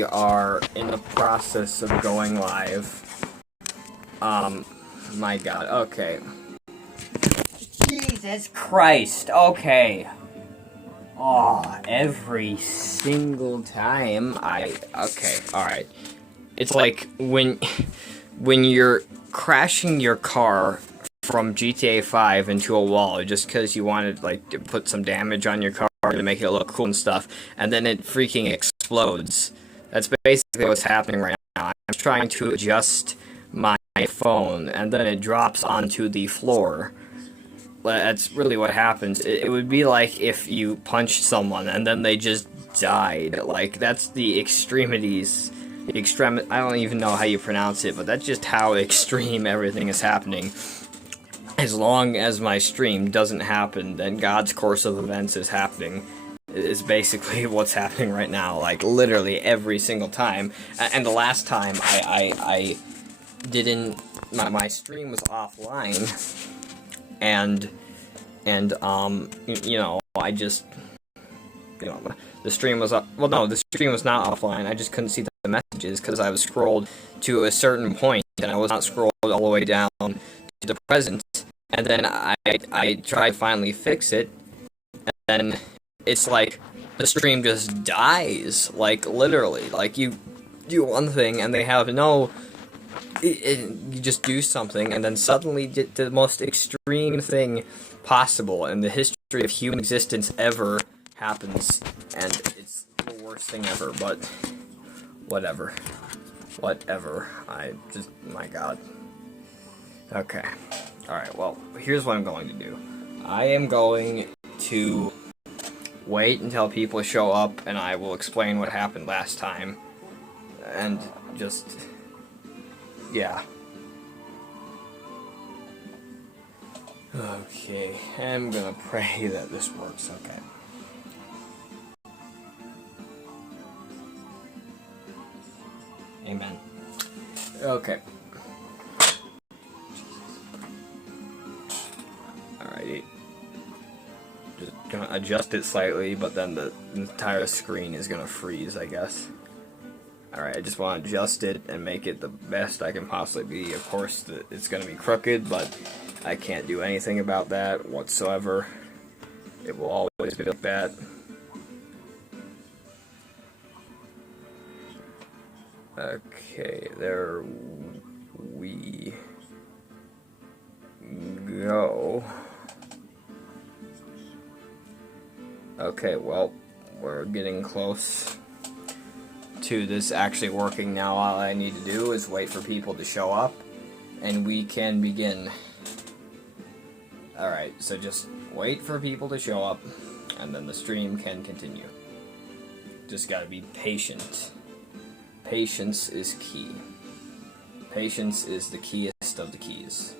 are in the process of going live. My god, okay. Jesus Christ, okay. Oh, every single time okay, alright. It's like when you're crashing your car from GTA 5 into a wall just because you wanted, like, to put some damage on your car to make it look cool and stuff, and then it freaking explodes. That's basically what's happening right now. I'm trying to adjust my phone, and then it drops onto the floor. That's really what happens. It would be like if you punched someone and then they just died. Like, that's the extremities. I don't even know how you pronounce it, but that's just how extreme everything is happening. As long as my stream doesn't happen, then God's course of events is happening. Is basically what's happening right now. Like, literally every single time. And the last time I didn't... My stream was offline. And you know, I just, you know, the stream was up. Well, no, the stream was not offline. I just couldn't see the messages because I was scrolled to a certain point, and I was not scrolled all the way down to the present. And then I tried to finally fix it, and then it's like the stream just dies, like, literally. Like, you do one thing, and they have no... you just do something, and then suddenly the most extreme thing possible in the history of human existence ever happens, and it's the worst thing ever, but whatever. Whatever. My god. Okay. Alright, well, here's what I'm going to do. I am going to wait until people show up, and I will explain what happened last time, and just... yeah. Okay, I'm gonna pray that this works, okay. Amen. Okay. Alrighty. Just gonna adjust it slightly, but then the entire screen is gonna freeze, I guess. Alright, I just want to adjust it and make it the best I can possibly be. Of course, it's going to be crooked, but I can't do anything about that whatsoever. It will always be like that. Okay, there we go. Okay, well, we're getting close to this actually working now. All I need to do is wait for people to show up, and we can begin. Alright, so just wait for people to show up, and then the stream can continue. Just gotta be patient. Patience is key. Patience is the keyest of the keys.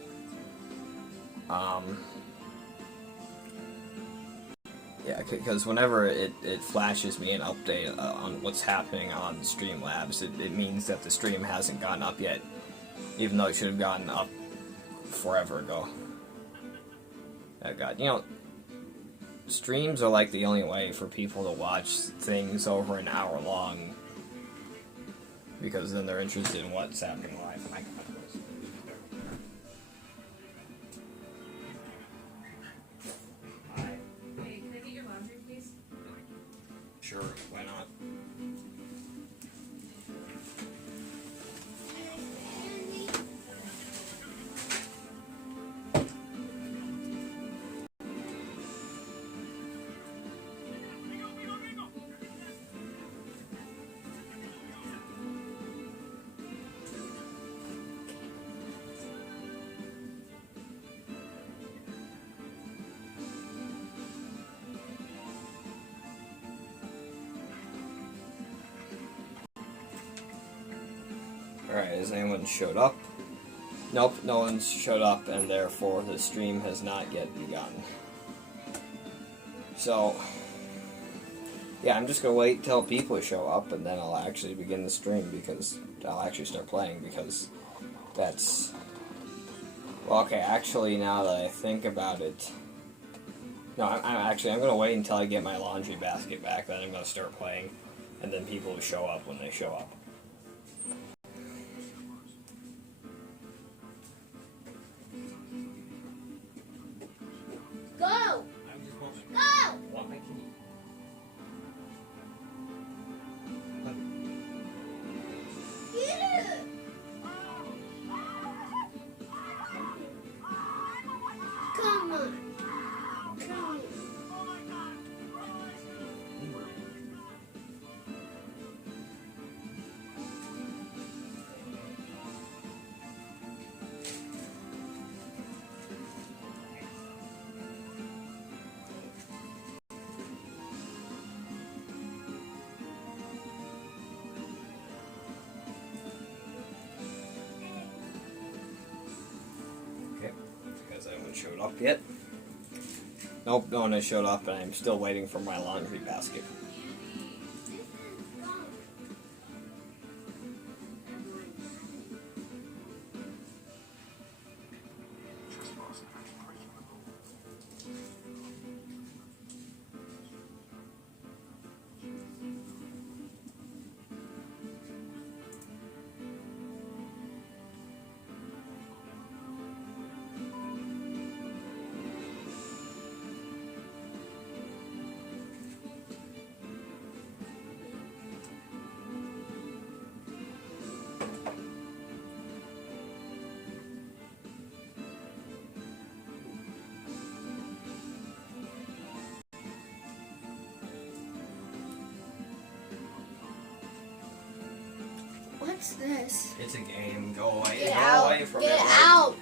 Yeah, because whenever it flashes me an update on what's happening on Streamlabs, it means that the stream hasn't gotten up yet, even though it should have gotten up forever ago. Oh god, you know, streams are like the only way for people to watch things over an hour long, because then they're interested in what's happening live. Sure, why not? Alright, has anyone showed up? Nope, no one's showed up, and therefore the stream has not yet begun. So, yeah, I'm just gonna wait till people show up, and then I'll actually begin the stream, because I'll actually start playing, because that's... Well, okay, actually, now that I think about it... No, I'm gonna wait until I get my laundry basket back, then I'm gonna start playing. and then people show up when they show up. Go! Go! Want my key? Get it! Come on. Come on. Okay, because I haven't showed up yet. Nope, no one has showed up, and I'm still waiting for my laundry basket. What's this? It's a game. Go away. Get Go out. away from Get it. out.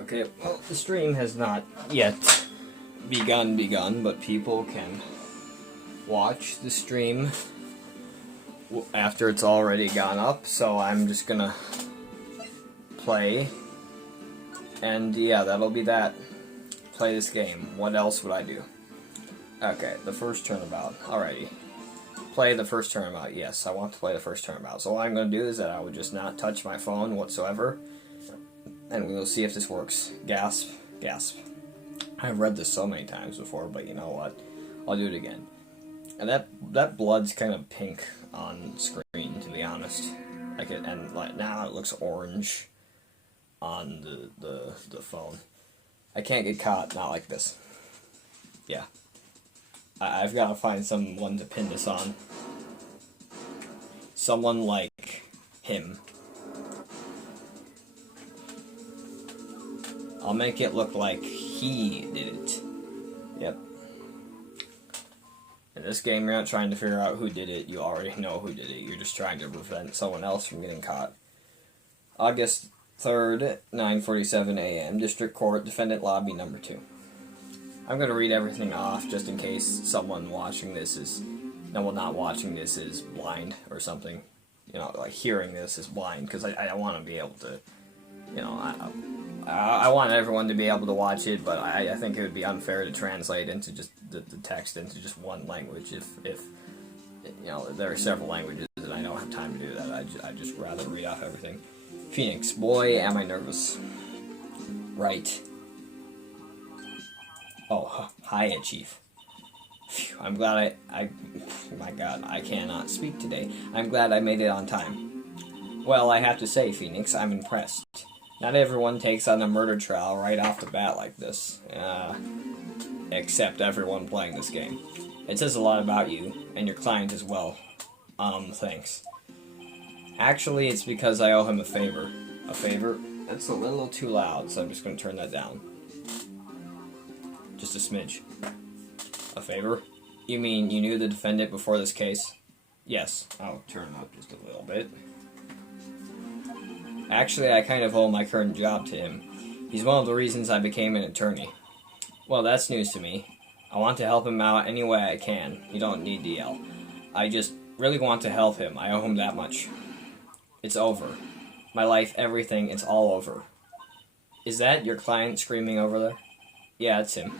Okay, well, the stream has not yet begun, but people can watch the stream after it's already gone up, so I'm just gonna play, and yeah, that'll be that. Play this game. What else would I do? Okay, the first turnabout. Alrighty. Play the first turnabout. Yes, I want to play the first turnabout. So what I'm going to do is that I would just not touch my phone whatsoever, and we will see if this works. Gasp. Gasp. I've read this so many times before, but you know what? I'll do it again. And that blood's kind of pink on screen, to be honest. Like it, and like now it looks orange on the phone. I can't get caught, not like this. Yeah. I've got to find someone to pin this on. Someone like him. I'll make it look like he did it. Yep. In this game, you're not trying to figure out who did it. You already know who did it. You're just trying to prevent someone else from getting caught. August 3rd, 9:47 a.m. District Court, Defendant Lobby Number 2. I'm going to read everything off just in case someone watching this is... No, well, not watching this is blind or something. You know, like hearing this is blind, because I want to be able to... You know, I want everyone to be able to watch it, but I think it would be unfair to translate into just the text into just one language if you know, there are several languages and I don't have time to do that. I'd just rather read off everything. Phoenix, boy, am I nervous. Wright. Oh, hi, Chief. Phew, I'm glad my God, I cannot speak today. I'm glad I made it on time. Well, I have to say, Phoenix, I'm impressed. Not everyone takes on a murder trial right off the bat like this. Except everyone playing this game. It says a lot about you, and your client as well. Thanks. Actually, it's because I owe him a favor. A favor? That's a little too loud, so I'm just going to turn that down. Just a smidge. A favor? You mean you knew the defendant before this case? Yes. I'll turn it up just a little bit. Actually, I kind of owe my current job to him. He's one of the reasons I became an attorney. Well, that's news to me. I want to help him out any way I can. You don't need to yell. I just really want to help him. I owe him that much. It's over. My life, everything, it's all over. Is that your client screaming over there? Yeah, it's him.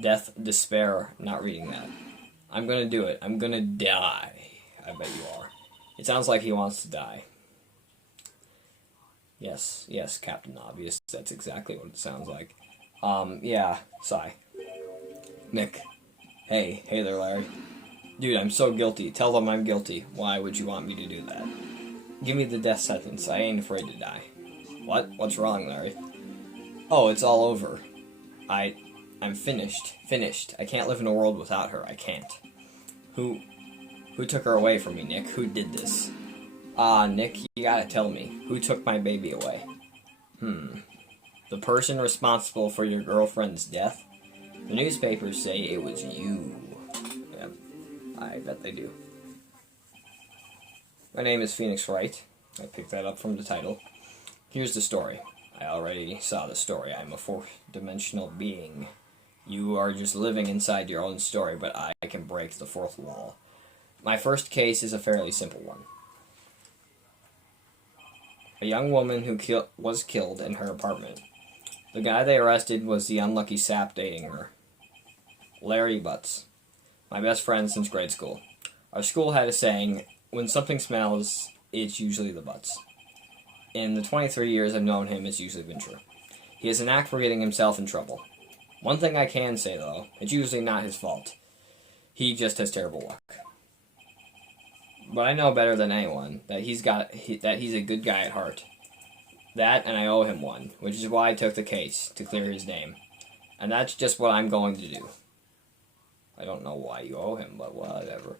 Death, despair, not reading that. I'm gonna do it. I'm gonna die. I bet you are. It sounds like he wants to die. Yes, Captain Obvious. That's exactly what it sounds like. Yeah, sigh. Nick. Hey there, Larry. Dude, I'm so guilty. Tell them I'm guilty. Why would you want me to do that? Give me the death sentence. I ain't afraid to die. What? What's wrong, Larry? Oh, it's all over. I'm finished. Finished. I can't live in a world without her. I can't. Who took her away from me, Nick? Who did this? Nick, you gotta tell me. Who took my baby away? The person responsible for your girlfriend's death? The newspapers say it was you. Yep, I bet they do. My name is Phoenix Wright. I picked that up from the title. Here's the story. I already saw the story. I'm a fourth-dimensional being. You are just living inside your own story, but I can break the fourth wall. My first case is a fairly simple one. A young woman who was killed in her apartment. The guy they arrested was the unlucky sap dating her. Larry Butts. My best friend since grade school. Our school had a saying, when something smells, it's usually the butts. In the 23 years I've known him, it's usually been true. He has a knack for getting himself in trouble. One thing I can say, though, it's usually not his fault. He just has terrible luck. But I know better than anyone that he's a good guy at heart. That, and I owe him one, which is why I took the case, to clear his name. And that's just what I'm going to do. I don't know why you owe him, but whatever.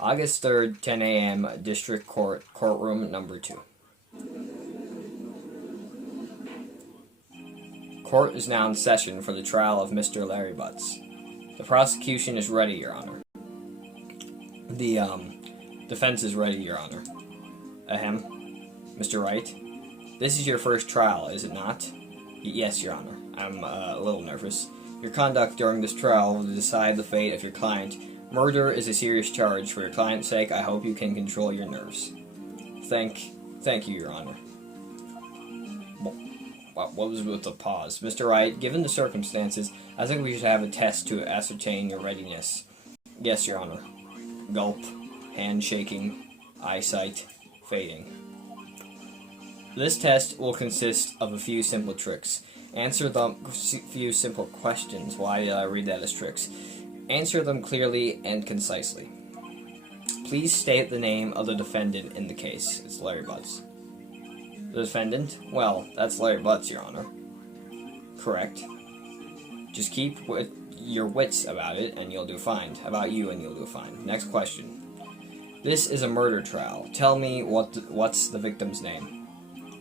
August 3rd, 10 a.m., District Court, Courtroom Number 2. Court is now in session for the trial of Mr. Larry Butts. The prosecution is ready, Your Honor. The, defense is ready, Your Honor. Ahem. Mr. Wright? This is your first trial, is it not? Yes, Your Honor. I'm a little nervous. Your conduct during this trial will decide the fate of your client. Murder is a serious charge. For your client's sake, I hope you can control your nerves. Thank you, Your Honor. What was with the pause? Mr. Wright, given the circumstances, I think we should have a test to ascertain your readiness. Yes, Your Honor. Gulp. Hand shaking. Eyesight fading. This test will consist of a few simple tricks. Answer the few simple questions. Why did I read that as tricks? Answer them clearly and concisely. Please state the name of the defendant in the case. It's Larry Butts. The defendant? Well, that's Larry Butts, Your Honor. Correct. Just keep your wits about it, and you'll do fine. About you, and you'll do fine. Next question. This is a murder trial. Tell me what's the victim's name?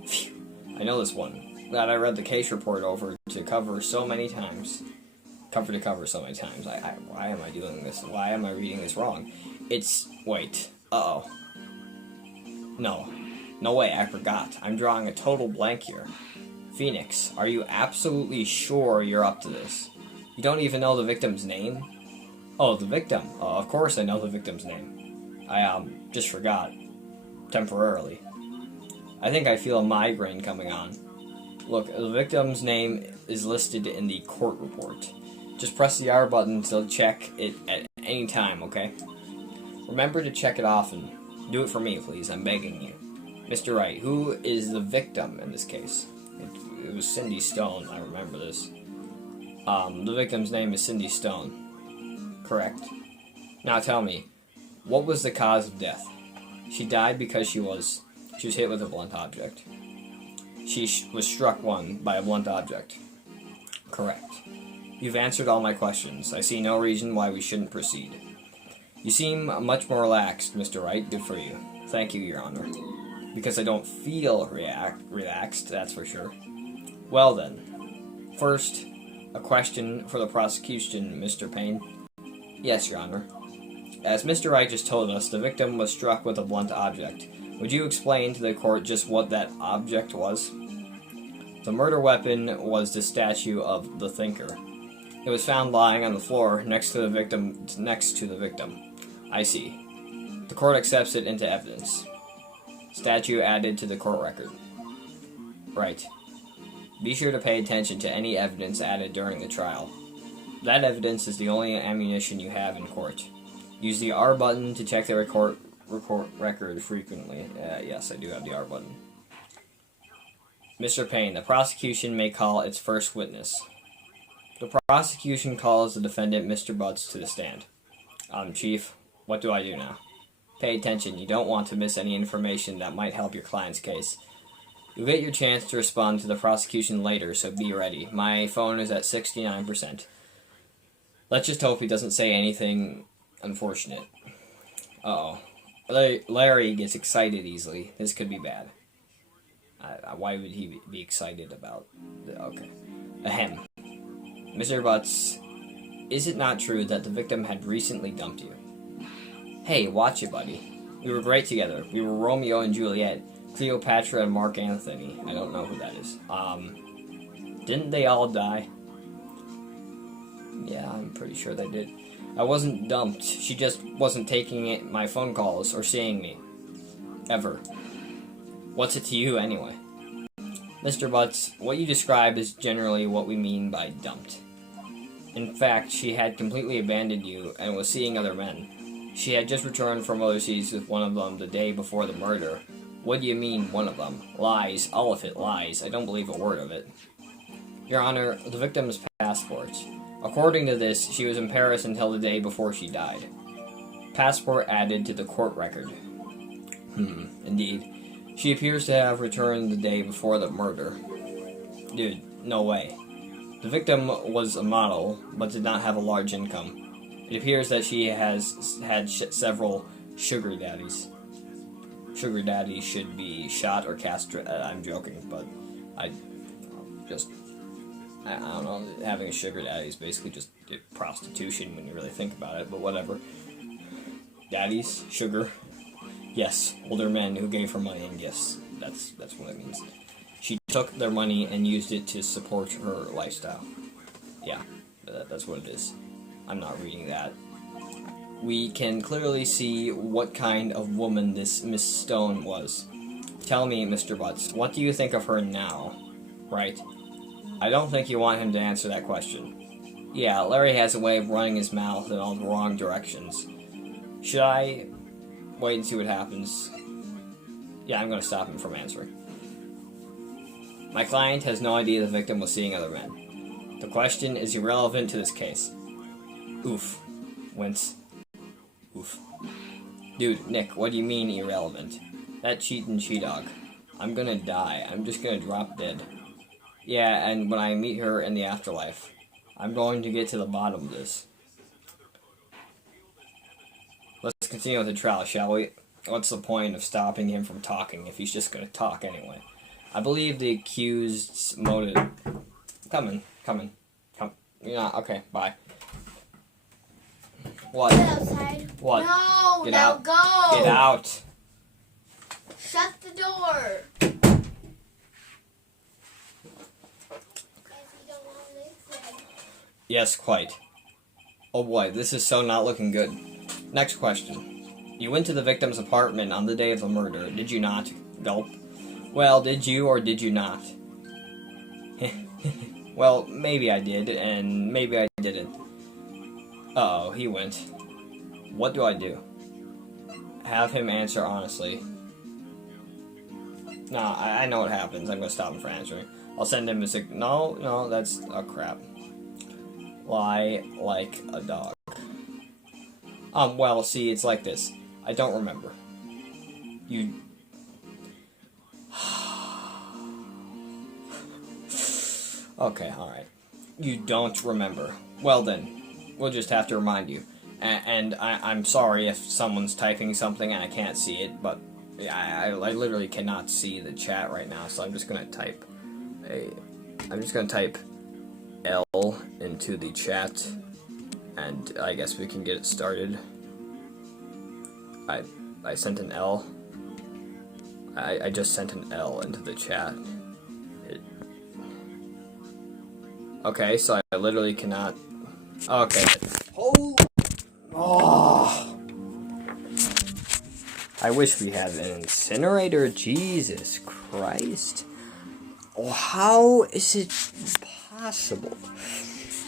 Phew. I know this one. Glad I read the case report over to cover so many times. Cover so many times. Why am I doing this? Why am I reading this wrong? Wait. Uh-oh. No way, I forgot. I'm drawing a total blank here. Phoenix, are you absolutely sure you're up to this? You don't even know the victim's name? Oh, the victim. Of course I know the victim's name. I, just forgot. Temporarily. I think I feel a migraine coming on. Look, the victim's name is listed in the court report. Just press the R button to check it at any time, okay? Remember to check it often. Do it for me, please. I'm begging you. Mr. Wright, who is the victim in this case? It was Cindy Stone. I remember this. The victim's name is Cindy Stone. Correct. Now tell me, what was the cause of death? She died because she was hit with a blunt object. She was struck by a blunt object. Correct. You've answered all my questions. I see no reason why we shouldn't proceed. You seem much more relaxed, Mr. Wright. Good for you. Thank you, Your Honor. Because I don't feel relaxed, that's for sure. Well then. First, a question for the prosecution, Mr. Payne. Yes, Your Honor. As Mr. Wright just told us, the victim was struck with a blunt object. Would you explain to the court just what that object was? The murder weapon was the statue of the Thinker. It was found lying on the floor next to the victim. I see. The court accepts it into evidence. Statue added to the court record. Right. Be sure to pay attention to any evidence added during the trial. That evidence is the only ammunition you have in court. Use the R button to check the record frequently. Yes, I do have the R button. Mr. Payne, the prosecution may call its first witness. The prosecution calls the defendant, Mr. Butts, to the stand. Chief, what do I do now? Pay attention. You don't want to miss any information that might help your client's case. You'll get your chance to respond to the prosecution later, so be ready. My phone is at 69%. Let's just hope he doesn't say anything unfortunate. Uh-oh. Larry gets excited easily. This could be bad. Why would he be excited about... Okay. Ahem. Mr. Butts, is it not true that the victim had recently dumped you? Hey, watch it, buddy. We were great together. We were Romeo and Juliet, Cleopatra and Mark Anthony. I don't know who that is. Didn't they all die? Yeah, I'm pretty sure they did. I wasn't dumped. She just wasn't taking my phone calls or seeing me. Ever. What's it to you, anyway? Mr. Butts, what you describe is generally what we mean by dumped. In fact, she had completely abandoned you and was seeing other men. She had just returned from overseas with one of them the day before the murder. What do you mean, one of them? Lies. All of it lies. I don't believe a word of it. Your Honor, the victim's passport. According to this, she was in Paris until the day before she died. Passport added to the court record. Indeed. She appears to have returned the day before the murder. Dude, no way. The victim was a model, but did not have a large income. It appears that she has had several sugar daddies. Sugar daddies should be shot or castrated. I'm joking, but I don't know. Having a sugar daddy is basically just prostitution when you really think about it, but whatever. Daddies, sugar. Yes, older men who gave her money and gifts. That's what it means. She took their money and used it to support her lifestyle. Yeah, that's what it is. I'm not reading that. We can clearly see what kind of woman this Miss Stone was. Tell me, Mr. Butts, what do you think of her now? Right. I don't think you want him to answer that question. Yeah, Larry has a way of running his mouth in all the wrong directions. Should I wait and see what happens? Yeah, I'm going to stop him from answering. My client has no idea the victim was seeing other men. The question is irrelevant to this case. Oof. Wince. Oof. Dude, Nick, what do you mean irrelevant? That cheatin' she-dog. I'm gonna die. I'm just gonna drop dead. Yeah, and when I meet her in the afterlife, I'm going to get to the bottom of this. Let's continue with the trial, shall we? What's the point of stopping him from talking if he's just gonna talk anyway? I believe the accused's motive... Come. Yeah, okay, bye. What? Get outside. What? No, Get now out. go. Get out. Shut the door. Yes, quite. Oh boy, this is so not looking good. Next question. You went to the victim's apartment on the day of the murder, did you not? Gulp. Well, did you or did you not? Well, maybe I did, and maybe I didn't. Uh-oh, he went. What do I do? Have him answer honestly. Nah, I know what happens. I'm gonna stop him from answering. I'll send him a No, that's... Oh, crap. Lie like a dog. Well, see, it's like this. I don't remember. You... Okay, alright. You don't remember. Well then, we'll just have to remind you. And I'm sorry if someone's typing something and I can't see it, but I literally cannot see the chat right now, so I'm just gonna type L into the chat, and I guess we can get it started. I sent an L. I just sent an L into the chat. Okay, so I literally cannot Okay. Oh. I wish we had an incinerator. Jesus Christ. Oh, how is it possible?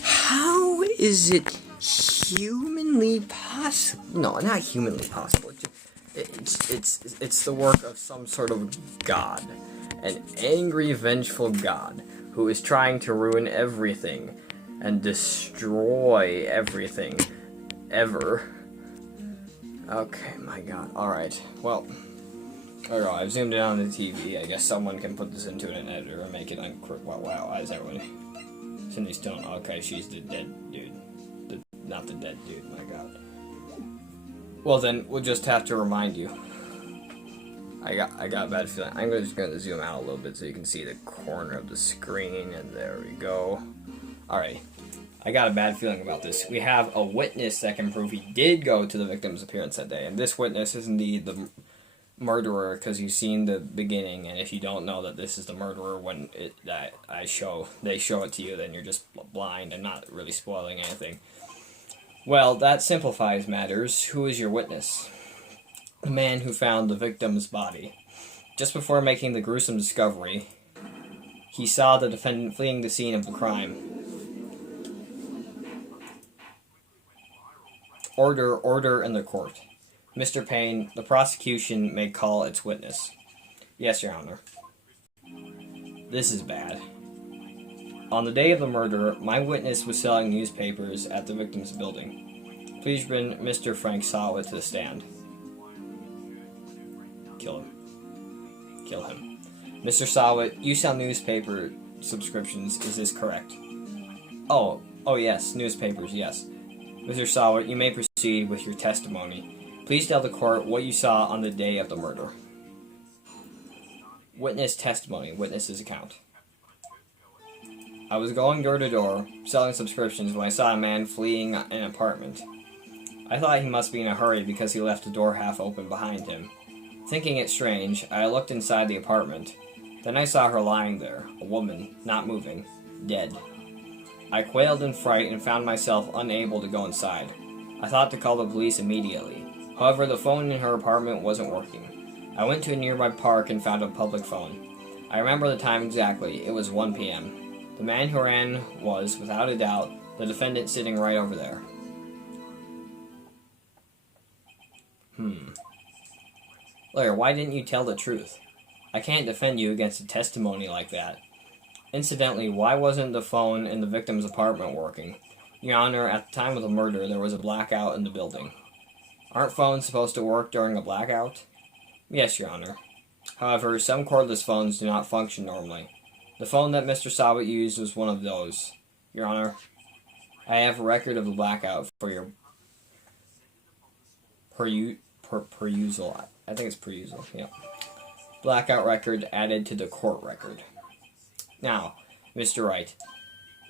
How is it humanly possible? No, not humanly possible. It's the work of some sort of god. An angry, vengeful god who is trying to ruin everything and destroy everything ever. Okay, my god. Alright, well, I don't know, I've zoomed in on the TV. I guess someone can put this into an editor and make it wow, why is everyone... Cindy Stone. Okay, she's the dead dude. Not the dead dude, my god. Well then, we'll just have to remind you. I got a bad feeling. I'm just gonna zoom out a little bit so you can see the corner of the screen, and there we go. Alright. I got a bad feeling about this. We have a witness that can prove he did go to the victim's appearance that day, and this witness is indeed the murderer, because you've seen the beginning, and if you don't know that this is the murderer when they show it to you, then you're just blind and not really spoiling anything. Well, that simplifies matters. Who is your witness? The man who found the victim's body. Just before making the gruesome discovery, he saw the defendant fleeing the scene of the crime. Order in the court. Mr. Payne, the prosecution may call its witness. Yes, Your Honor. This is bad. On the day of the murder, my witness was selling newspapers at the victim's building. Please bring Mr. Frank Sawit to the stand. Kill him. Kill him. Mr. Sawit, you sell newspaper subscriptions, is this correct? Oh yes, newspapers, yes. Mr. Sawit, you may proceed with your testimony. Please tell the court what you saw on the day of the murder. Witness testimony, witness's account. I was going door to door, selling subscriptions, when I saw a man fleeing an apartment. I thought he must be in a hurry because he left the door half open behind him. Thinking it strange, I looked inside the apartment. Then I saw her lying there, a woman, not moving, dead. I quailed in fright and found myself unable to go inside. I thought to call the police immediately. However, the phone in her apartment wasn't working. I went to a nearby park and found a public phone. I remember the time exactly. It was 1 p.m. The man who ran was, without a doubt, the defendant sitting right over there. Lawyer, why didn't you tell the truth? I can't defend you against a testimony like that. Incidentally, why wasn't the phone in the victim's apartment working? Your Honor, at the time of the murder, there was a blackout in the building. Aren't phones supposed to work during a blackout? Yes, Your Honor. However, some cordless phones do not function normally. The phone that Mr. Sawit used was one of those. Your Honor, I have a record of the blackout for your perusal. I think it's perusal, yeah. Blackout record added to the court record. Now, Mr. Wright.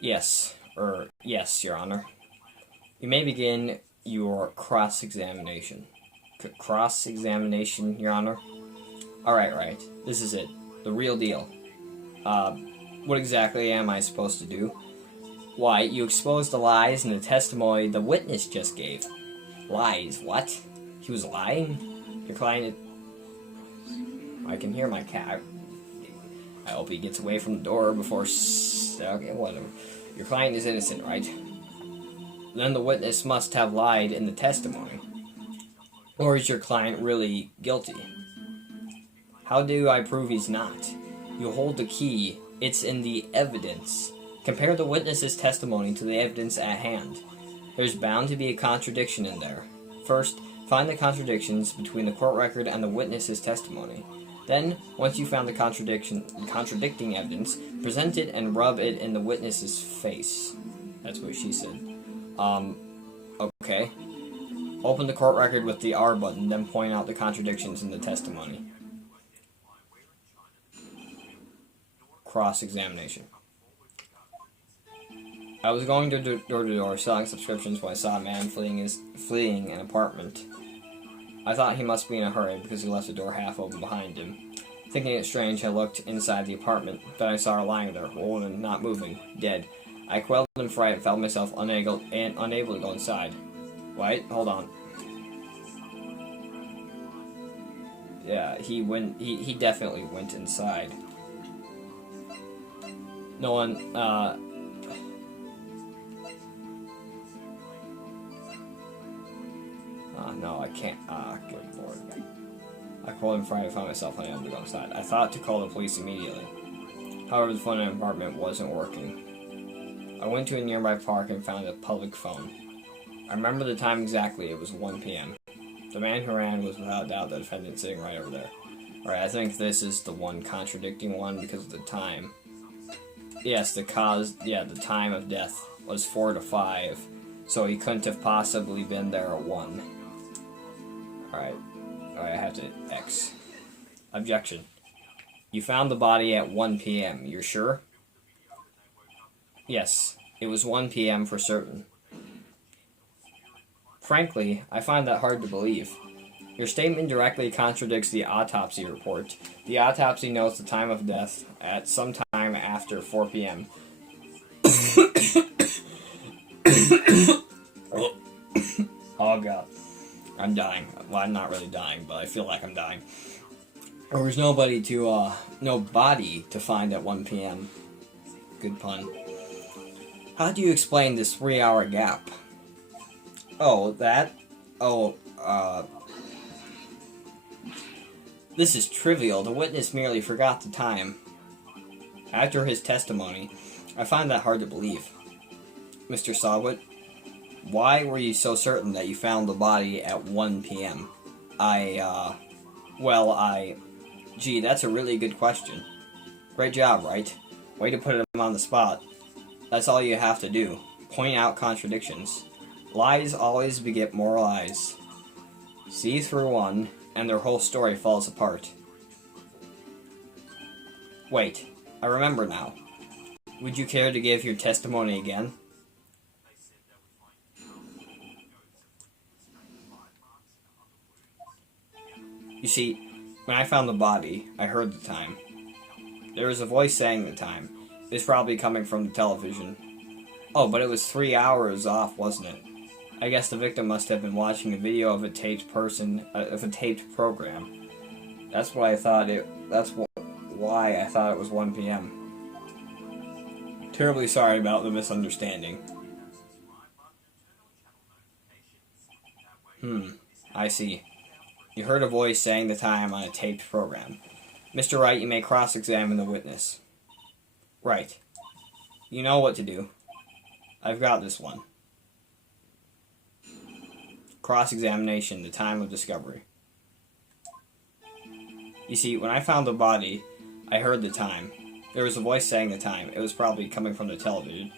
Yes, Your Honor. You may begin your cross-examination. Cross-examination, Your Honor? Alright, right. This is it. The real deal. What exactly am I supposed to do? Why, you exposed the lies in the testimony the witness just gave. Lies? What? He was lying? Your client... I can hear my cat. I hope he gets away from the door before... Okay, whatever. Your client is innocent, right? Then the witness must have lied in the testimony. Or is your client really guilty? How do I prove he's not? You hold the key. It's in the evidence. Compare the witness's testimony to the evidence at hand. There's bound to be a contradiction in there. First, find the contradictions between the court record and the witness's testimony. Then, once you found the contradicting evidence, present it and rub it in the witness's face. That's what she said. Okay. Open the court record with the R button, then point out the contradictions in the testimony. Cross-examination. I was going door to door selling subscriptions when I saw a man fleeing an apartment. I thought he must be in a hurry because he left the door half open behind him. Thinking it strange, I looked inside the apartment. Then I saw her lying there, a woman not moving, dead. I quailed in fright and found myself unable to go inside. Wait, hold on. Yeah, he definitely went inside. No one, no, I can't, good lord. I called in Friday and found myself unable to go inside. I thought to call the police immediately. However, the phone in the apartment wasn't working. I went to a nearby park and found a public phone. I remember the time exactly, it was 1 p.m. The man who ran was without doubt the defendant sitting right over there. Alright, I think this is the one contradicting one because of the time. Yes, the time of death was 4 to 5, so he couldn't have possibly been there at 1. Alright, I have to X. Objection. You found the body at 1 p.m., you're sure? Yes, it was 1 p.m. for certain. Frankly, I find that hard to believe. Your statement directly contradicts the autopsy report. The autopsy notes the time of death at some time after 4 p.m. Oh god. I'm dying. Well, I'm not really dying, but I feel like I'm dying. There was no body to find at 1 p.m. Good pun. How do you explain this 3-hour gap? This is trivial. The witness merely forgot the time. After his testimony, I find that hard to believe. Mr. Sawit, why were you so certain that you found the body at 1 p.m.? Gee, that's a really good question. Great job, Wright. Way to put him on the spot. That's all you have to do. Point out contradictions. Lies always beget more lies. See through one, and their whole story falls apart. Wait, I remember now. Would you care to give your testimony again? You see, when I found the body, I heard the time. There was a voice saying the time. It was probably coming from the television. Oh, but it was 3 hours off, wasn't it? I guess the victim must have been watching a video of a taped program. That's why I thought it was 1 p.m. Terribly sorry about the misunderstanding. I see. You heard a voice saying the time on a taped program. Mr. Wright, you may cross-examine the witness. Right. You know what to do. I've got this one. Cross-examination, the time of discovery. You see, when I found the body, I heard the time. There was a voice saying the time. It was probably coming from the television.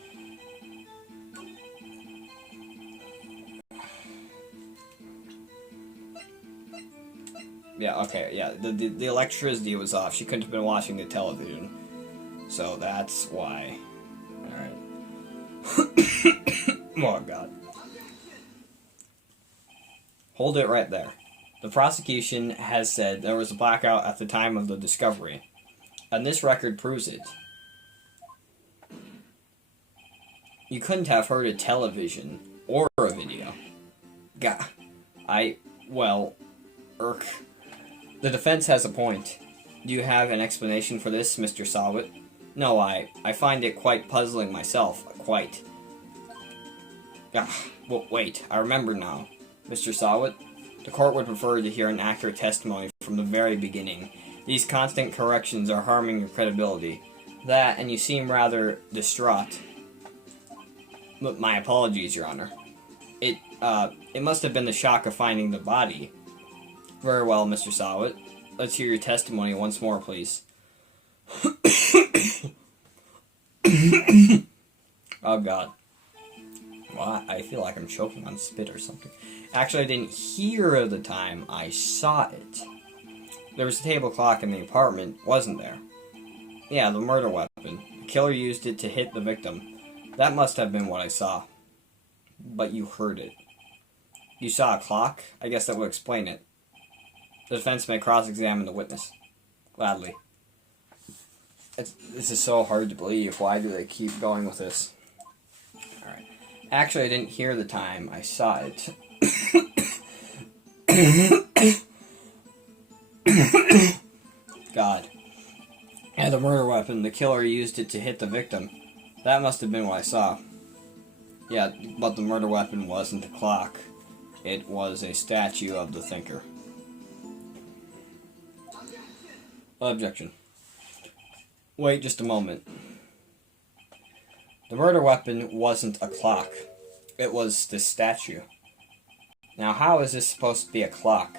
Yeah, okay, yeah. The electricity was off. She couldn't have been watching the television. So that's why. Alright. Oh, God. Hold it right there. The prosecution has said there was a blackout at the time of the discovery. And this record proves it. You couldn't have heard a television or a video. The defense has a point. Do you have an explanation for this, Mr. Sawit? No, I find it quite puzzling myself. Quite. Wait, I remember now. Mr. Sawit, the court would prefer to hear an accurate testimony from the very beginning. These constant corrections are harming your credibility. That, and you seem rather distraught. But my apologies, Your Honor. It must have been the shock of finding the body. Very well, Mr. Sawit. Let's hear your testimony once more, please. Oh, God. Well, I feel like I'm choking on spit or something. Actually, I didn't hear the time. I saw it. There was a table clock in the apartment, wasn't there? Yeah, the murder weapon. The killer used it to hit the victim. That must have been what I saw. But you heard it. You saw a clock? I guess that would explain it. The defense may cross-examine the witness. Gladly. This is so hard to believe. Why do they keep going with this? Actually, I didn't hear the time. I saw it. God. And the murder weapon, the killer used it to hit the victim. That must have been what I saw. Yeah, but the murder weapon wasn't a clock. It was a statue of the thinker. Objection. Wait just a moment. The murder weapon wasn't a clock. It was the statue. Now, how is this supposed to be a clock?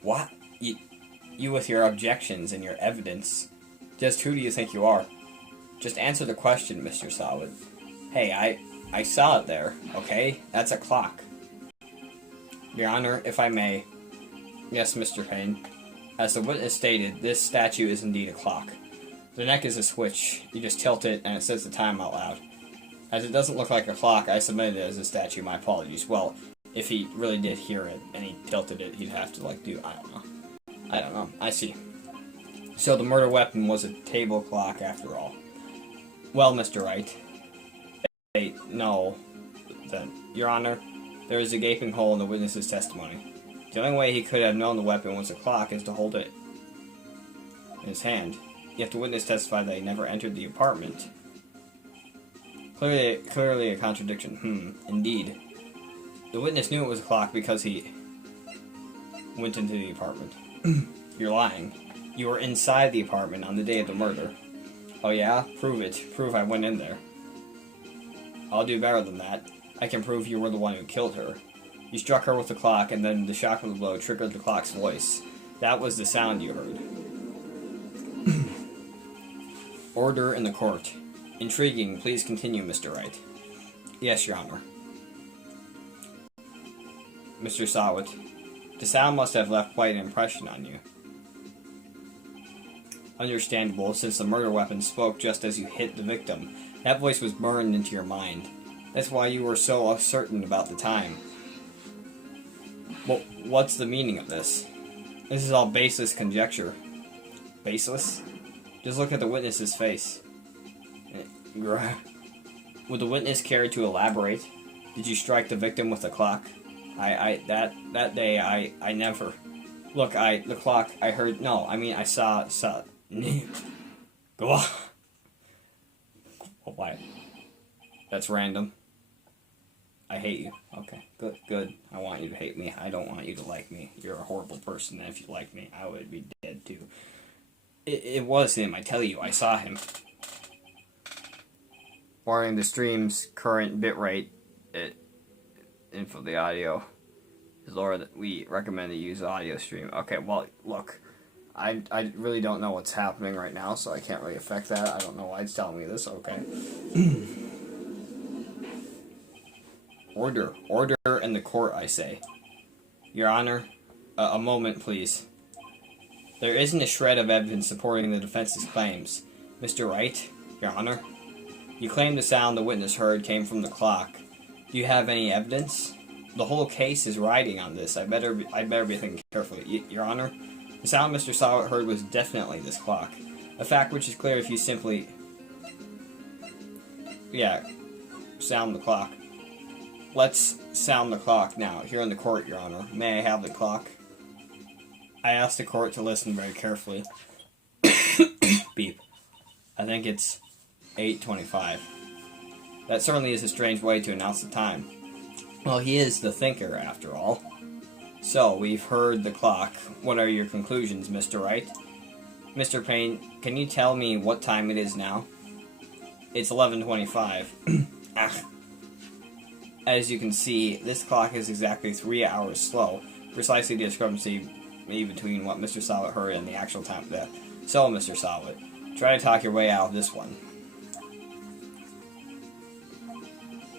What? You with your objections and your evidence. Just who do you think you are? Just answer the question, Mr. Solid. Hey, I saw it there, okay? That's a clock. Your Honor, if I may. Yes, Mr. Payne. As the witness stated, this statue is indeed a clock. The neck is a switch. You just tilt it and it says the time out loud. As it doesn't look like a clock, I submitted it as a statue. My apologies. Well, if he really did hear it and he tilted it, he'd have to, do, I don't know. I see. So the murder weapon was a table clock after all. Well, Mr. Wright. No. Then, Your Honor, there is a gaping hole in the witness's testimony. The only way he could have known the weapon was a clock is to hold it in his hand. Yet the witness testified that he never entered the apartment. Clearly a contradiction. Indeed. The witness knew it was a clock because he went into the apartment. You're lying. You were inside the apartment on the day of the murder. Oh yeah? Prove it. Prove I went in there. I'll do better than that. I can prove you were the one who killed her. You struck her with the clock, and then the shock of the blow triggered the clock's voice. That was the sound you heard. Order in the court. Intriguing. Please continue, Mr. Wright. Yes, Your Honor. Mr. Sawit, the sound must have left quite an impression on you. Understandable, since the murder weapon spoke just as you hit the victim. That voice was burned into your mind. That's why you were so uncertain about the time. Well, what's the meaning of this? This is all baseless conjecture. Baseless? Just look at the witness's face. Would the witness care to elaborate? Did you strike the victim with a clock? That day, I never. Look, the clock, I heard, no, I mean, I saw, go on. Oh, why? That's random. I hate you. Okay, good. I want you to hate me. I don't want you to like me. You're a horrible person, and if you liked me, I would be dead, too. It was him, I tell you, I saw him. Warning the stream's current bitrate, info the audio is lower than we recommend to use audio stream. Okay, well, look, I really don't know what's happening right now, so I can't really affect that. I don't know why it's telling me this. Okay. Order in the court, I say. Your Honor, a moment, please. There isn't a shred of evidence supporting the defense's claims. Mr. Wright, Your Honor, you claim the sound the witness heard came from the clock. Do you have any evidence? The whole case is riding on this. I'd better be thinking carefully. Your Honor, the sound Mr. Sawit heard was definitely this clock. A fact which is clear if you simply... Yeah, sound the clock. Let's sound the clock now, here in the court, Your Honor. May I have the clock? I asked the court to listen very carefully. Beep. I think it's 8:25. That certainly is a strange way to announce the time. Well, he is the thinker, after all. So, we've heard the clock. What are your conclusions, Mr. Wright? Mr. Payne, can you tell me what time it is now? It's 11:25. As you can see, this clock is exactly 3 hours slow. Precisely the discrepancy between what Mr. Sawit heard and the actual time of death. So, Mr. Sawit, try to talk your way out of this one.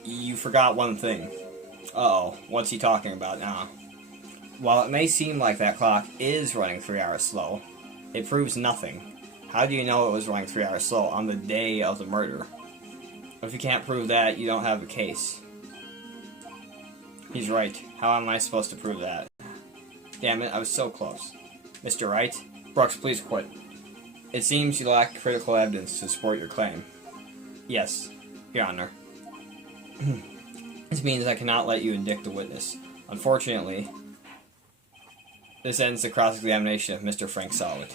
You forgot one thing. Uh-oh, what's he talking about now? While it may seem like that clock is running 3 hours slow, it proves nothing. How do you know it was running 3 hours slow on the day of the murder? If you can't prove that, you don't have a case. He's right. How am I supposed to prove that? Damn it, I was so close. Mr. Wright? Brooks, please quit. It seems you lack critical evidence to support your claim. Yes, Your Honor. This means I cannot let you indict a witness. Unfortunately, this ends the cross-examination of Mr. Frank Solid.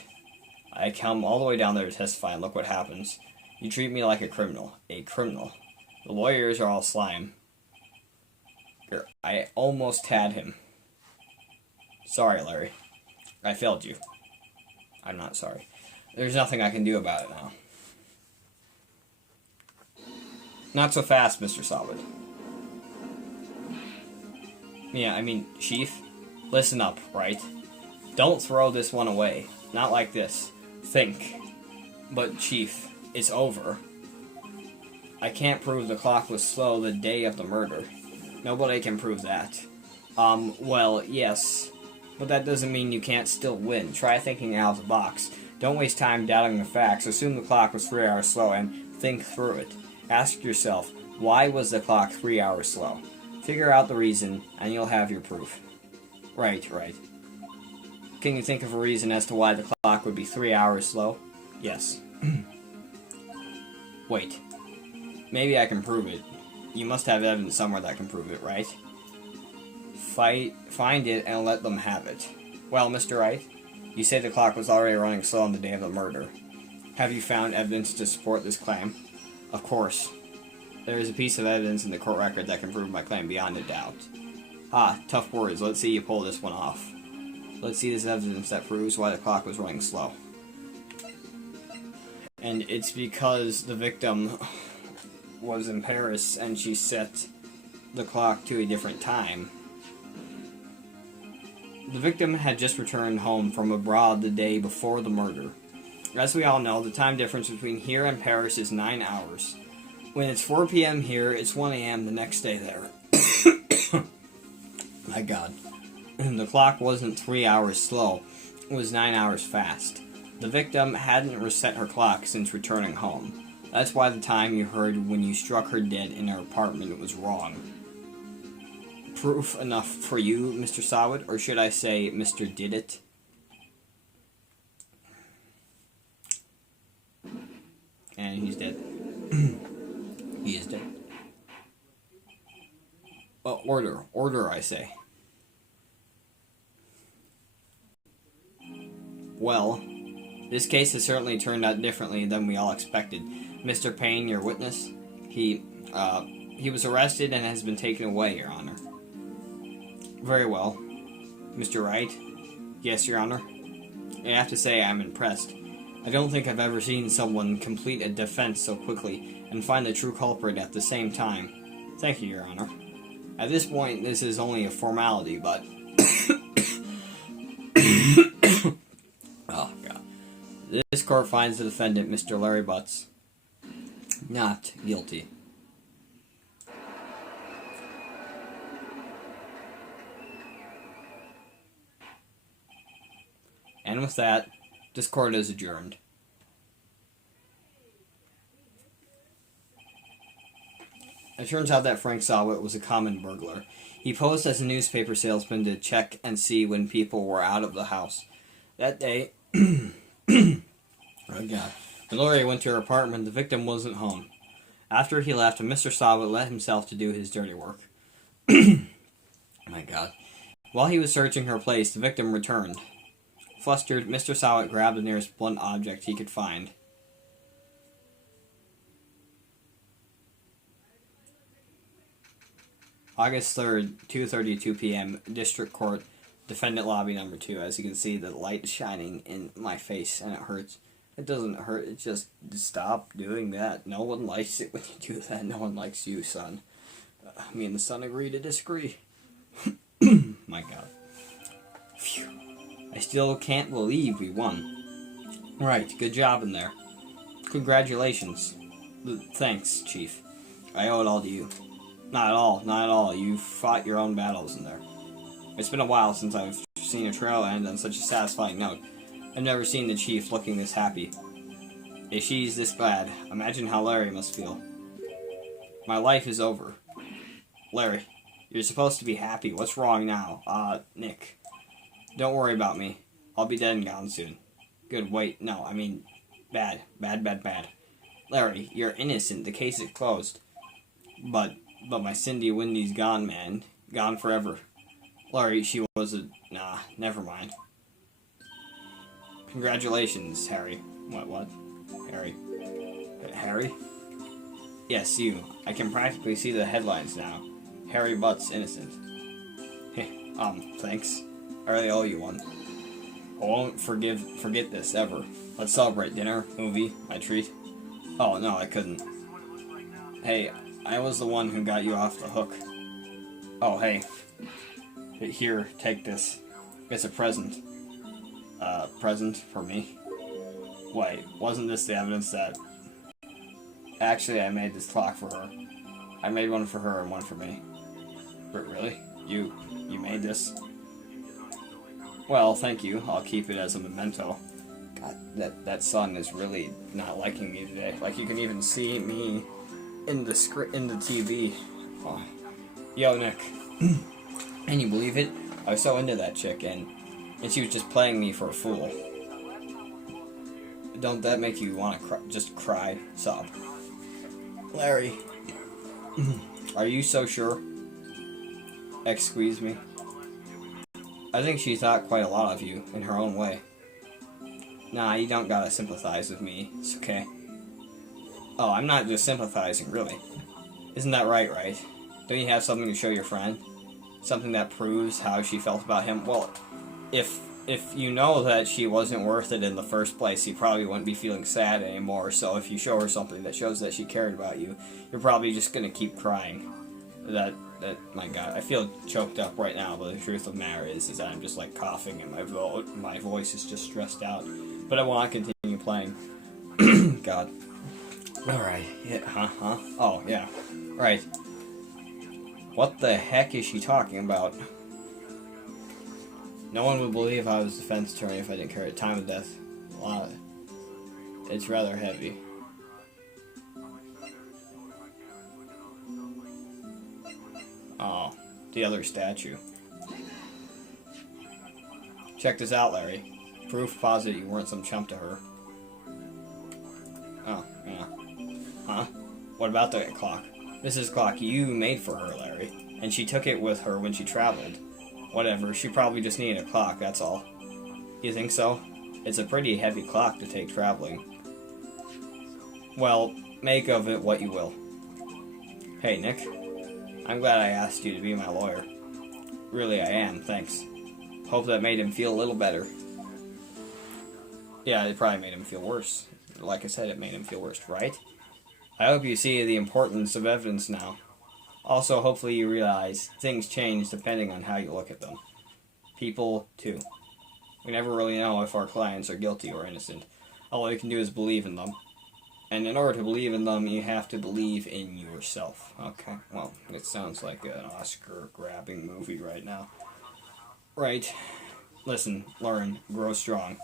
I come all the way down there to testify, and look what happens. You treat me like a criminal. A criminal. The lawyers are all slime. I almost had him. Sorry, Larry. I failed you. I'm not sorry. There's nothing I can do about it now. Not so fast, Mr. Solid. Yeah, I mean, Chief, listen up, Wright? Don't throw this one away. Not like this. Think. But, Chief, it's over. I can't prove the clock was slow the day of the murder. Nobody can prove that. Well, yes. But that doesn't mean you can't still win. Try thinking out of the box. Don't waste time doubting the facts. Assume the clock was 3 hours slow and think through it. Ask yourself, why was the clock 3 hours slow? Figure out the reason, and you'll have your proof. Right. Can you think of a reason as to why the clock would be 3 hours slow? Yes. Wait. Maybe I can prove it. You must have evidence somewhere that can prove it, right? Find it and let them have it. Well, Mr. Wright, you say the clock was already running slow on the day of the murder. Have you found evidence to support this claim? Of course. There is a piece of evidence in the court record that can prove my claim beyond a doubt. Ah, tough words. Let's see you pull this one off. Let's see this evidence that proves why the clock was running slow. And it's because the victim was in Paris and she set the clock to a different time. The victim had just returned home from abroad the day before the murder. As we all know, the time difference between here and Paris is 9 hours. When it's 4 p.m. here, it's 1 a.m. the next day there. My God. The clock wasn't 3 hours slow, it was 9 hours fast. The victim hadn't reset her clock since returning home. That's why the time you heard when you struck her dead in her apartment was wrong. Proof enough for you, Mr. Solid, or should I say Mr. Did It? And he's dead. He is dead. Well, order, I say. Well, this case has certainly turned out differently than we all expected. Mr. Payne, your witness, he was arrested and has been taken away, Your Honor. Very well. Mr. Wright? Yes, Your Honor. I have to say I'm impressed. I don't think I've ever seen someone complete a defense so quickly and find the true culprit at the same time. Thank you, Your Honor. At this point, this is only a formality, but... Oh, God. This court finds the defendant, Mr. Larry Butts, not guilty. And with that, this court is adjourned. It turns out that Frank Sawit was a common burglar. He posed as a newspaper salesman to check and see when people were out of the house. That day, oh God, when Laurie went to her apartment, the victim wasn't home. After he left, Mr. Sawit let himself to do his dirty work. My God. While he was searching her place, the victim returned. Flustered, Mr. Sawit grabbed the nearest blunt object he could find. August 3rd, 2:32 p.m., District Court, Defendant Lobby Number 2. As you can see, the light is shining in my face, and it hurts. It doesn't hurt, it just stop doing that. No one likes it when you do that. No one likes you, son. Me and the son agree to disagree. My God. Phew. I still can't believe we won. Right, good job in there. Congratulations. Thanks, Chief. I owe it all to you. Not at all. You fought your own battles in there. It's been a while since I've seen a trail end on such a satisfying note. I've never seen the Chief looking this happy. If she's this glad, imagine how Larry must feel. My life is over. Larry, you're supposed to be happy. What's wrong now? Nick. Don't worry about me. I'll be dead and gone soon. Good, wait, no, I mean, bad. Larry, you're innocent. The case is closed. But but my Cindy Windy's gone, man. Gone forever. Larry, she was a... Nah, never mind. Congratulations, Harry. What? Harry. Harry? Yes, you. I can practically see the headlines now. Harry Butt's innocent. Thanks. I really owe you one. I won't forget this, ever. Let's celebrate. Dinner, movie, my treat. Oh, no, I couldn't. Hey, I was the one who got you off the hook. Oh, hey. Here, take this. It's a present. Present for me? Wait, wasn't this the evidence that... Actually, I made this clock for her. I made one for her and one for me. Really? You made this? Well, thank you. I'll keep it as a memento. God, that sun is really not liking me today. Like, you can even see me in the TV. Oh. Yo, Nick. Can you believe it? I was so into that chick, and she was just playing me for a fool. Don't that make you want to just cry, sob? Larry, are you so sure? Squeeze me. I think she thought quite a lot of you, in her own way. Nah, you don't gotta sympathize with me. It's okay. Oh, I'm not just sympathizing, really. Isn't that right? Don't you have something to show your friend? Something that proves how she felt about him? Well, if you know that she wasn't worth it in the first place, you probably wouldn't be feeling sad anymore. So if you show her something that shows that she cared about you, you're probably just gonna keep crying. My God, I feel choked up right now, but the truth of the matter is that I'm just like coughing and my voice is just stressed out. But I want to continue playing. God. Alright, yeah, oh, yeah. Right. What the heck is she talking about? No one would believe I was a defense attorney if I didn't carry a time of death. Wow. It's rather heavy. Oh, the other statue. Check this out, Larry. Proof positive you weren't some chump to her. Oh, yeah. Huh? What about the clock? This is a clock you made for her, Larry. And she took it with her when she traveled. Whatever, she probably just needed a clock, that's all. You think so? It's a pretty heavy clock to take traveling. Well, make of it what you will. Hey, Nick. I'm glad I asked you to be my lawyer. Really, I am, thanks. Hope that made him feel a little better. Yeah, it probably made him feel worse. Like I said, it made him feel worse, right? I hope you see the importance of evidence now. Also, hopefully you realize things change depending on how you look at them. People, too. We never really know if our clients are guilty or innocent. All we can do is believe in them. And in order to believe in them, you have to believe in yourself. Okay, well, it sounds like an Oscar-grabbing movie right now. Right. Listen, learn, grow strong.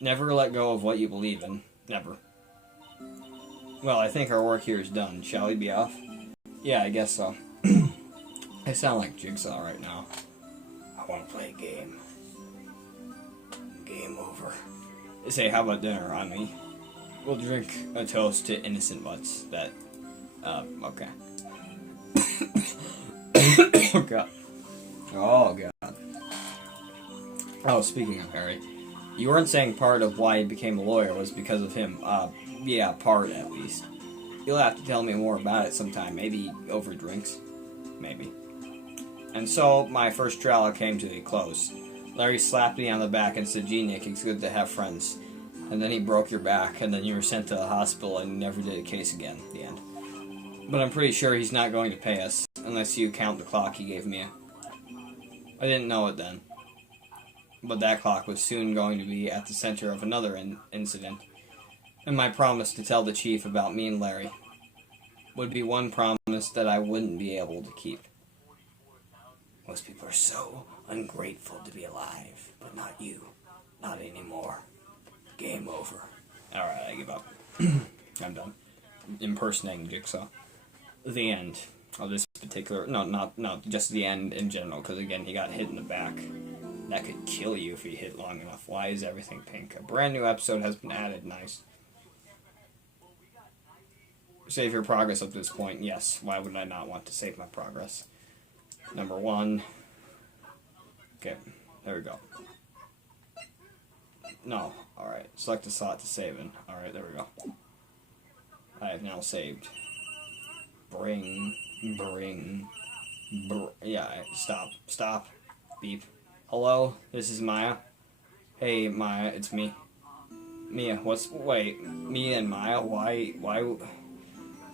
Never let go of what you believe in. Never. Well, I think our work here is done. Shall we be off? Yeah, I guess so. I sound like Jigsaw right now. I want to play a game. Game over. Say, how about dinner on me? We'll drink a toast to innocent butts. Okay. Oh, God. Oh, God. Oh, speaking of Harry, you weren't saying part of why he became a lawyer was because of him. Yeah, part at least. You'll have to tell me more about it sometime. Maybe over drinks. Maybe. And so, my first trial came to a close. Larry slapped me on the back and said, "Gee, Nick, it's good to have friends." And then he broke your back, and then you were sent to the hospital and never did a case again. The end. But I'm pretty sure he's not going to pay us, unless you count the clock he gave me. I didn't know it then. But that clock was soon going to be at the center of another incident. And my promise to tell the chief about me and Larry would be one promise that I wouldn't be able to keep. Most people are so ungrateful to be alive, but not you. Not anymore. Game over. Alright, I give up. I'm done. Impersonating Jigsaw. The end of this particular... No, just the end in general, because again, he got hit in the back. That could kill you if he hit long enough. Why is everything pink? A brand new episode has been added. Nice. Save your progress up to this point. Yes, why would I not want to save my progress? Number 1. Okay, there we go. No, alright. Select a slot to save in. Alright, there we go. I have now saved. Bring. Yeah, stop. Beep. Hello, this is Maya. Hey, Maya, it's me. Mia, wait, Mia and Maya, why,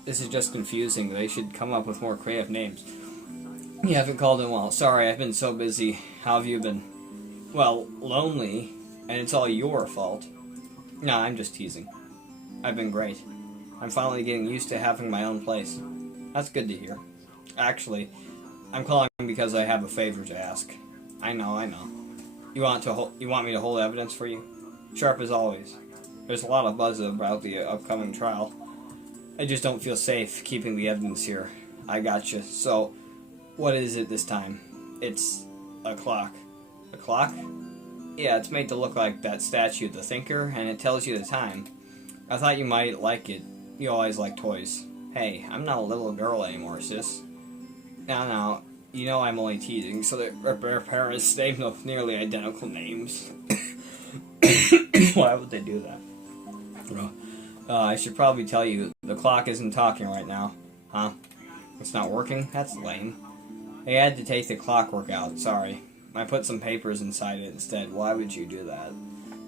this is just confusing. They should come up with more creative names. You haven't called in a while. Sorry, I've been so busy. How have you been? Well, lonely, and it's all your fault. Nah, I'm just teasing. I've been great. I'm finally getting used to having my own place. That's good to hear. Actually, I'm calling because I have a favor to ask. I know. You want me to hold evidence for you? Sharp as always. There's a lot of buzz about the upcoming trial. I just don't feel safe keeping the evidence here. I gotcha. So, what is it this time? It's a clock. A clock? Yeah, it's made to look like that statue, the Thinker, and it tells you the time. I thought you might like it. You always like toys. Hey, I'm not a little girl anymore, sis. No, you know I'm only teasing, so that our parents named them nearly identical names. Why would they do that? I should probably tell you, the clock isn't talking right now. Huh? It's not working? That's lame. I had to take the clockwork out, sorry. I put some papers inside it instead. Why would you do that?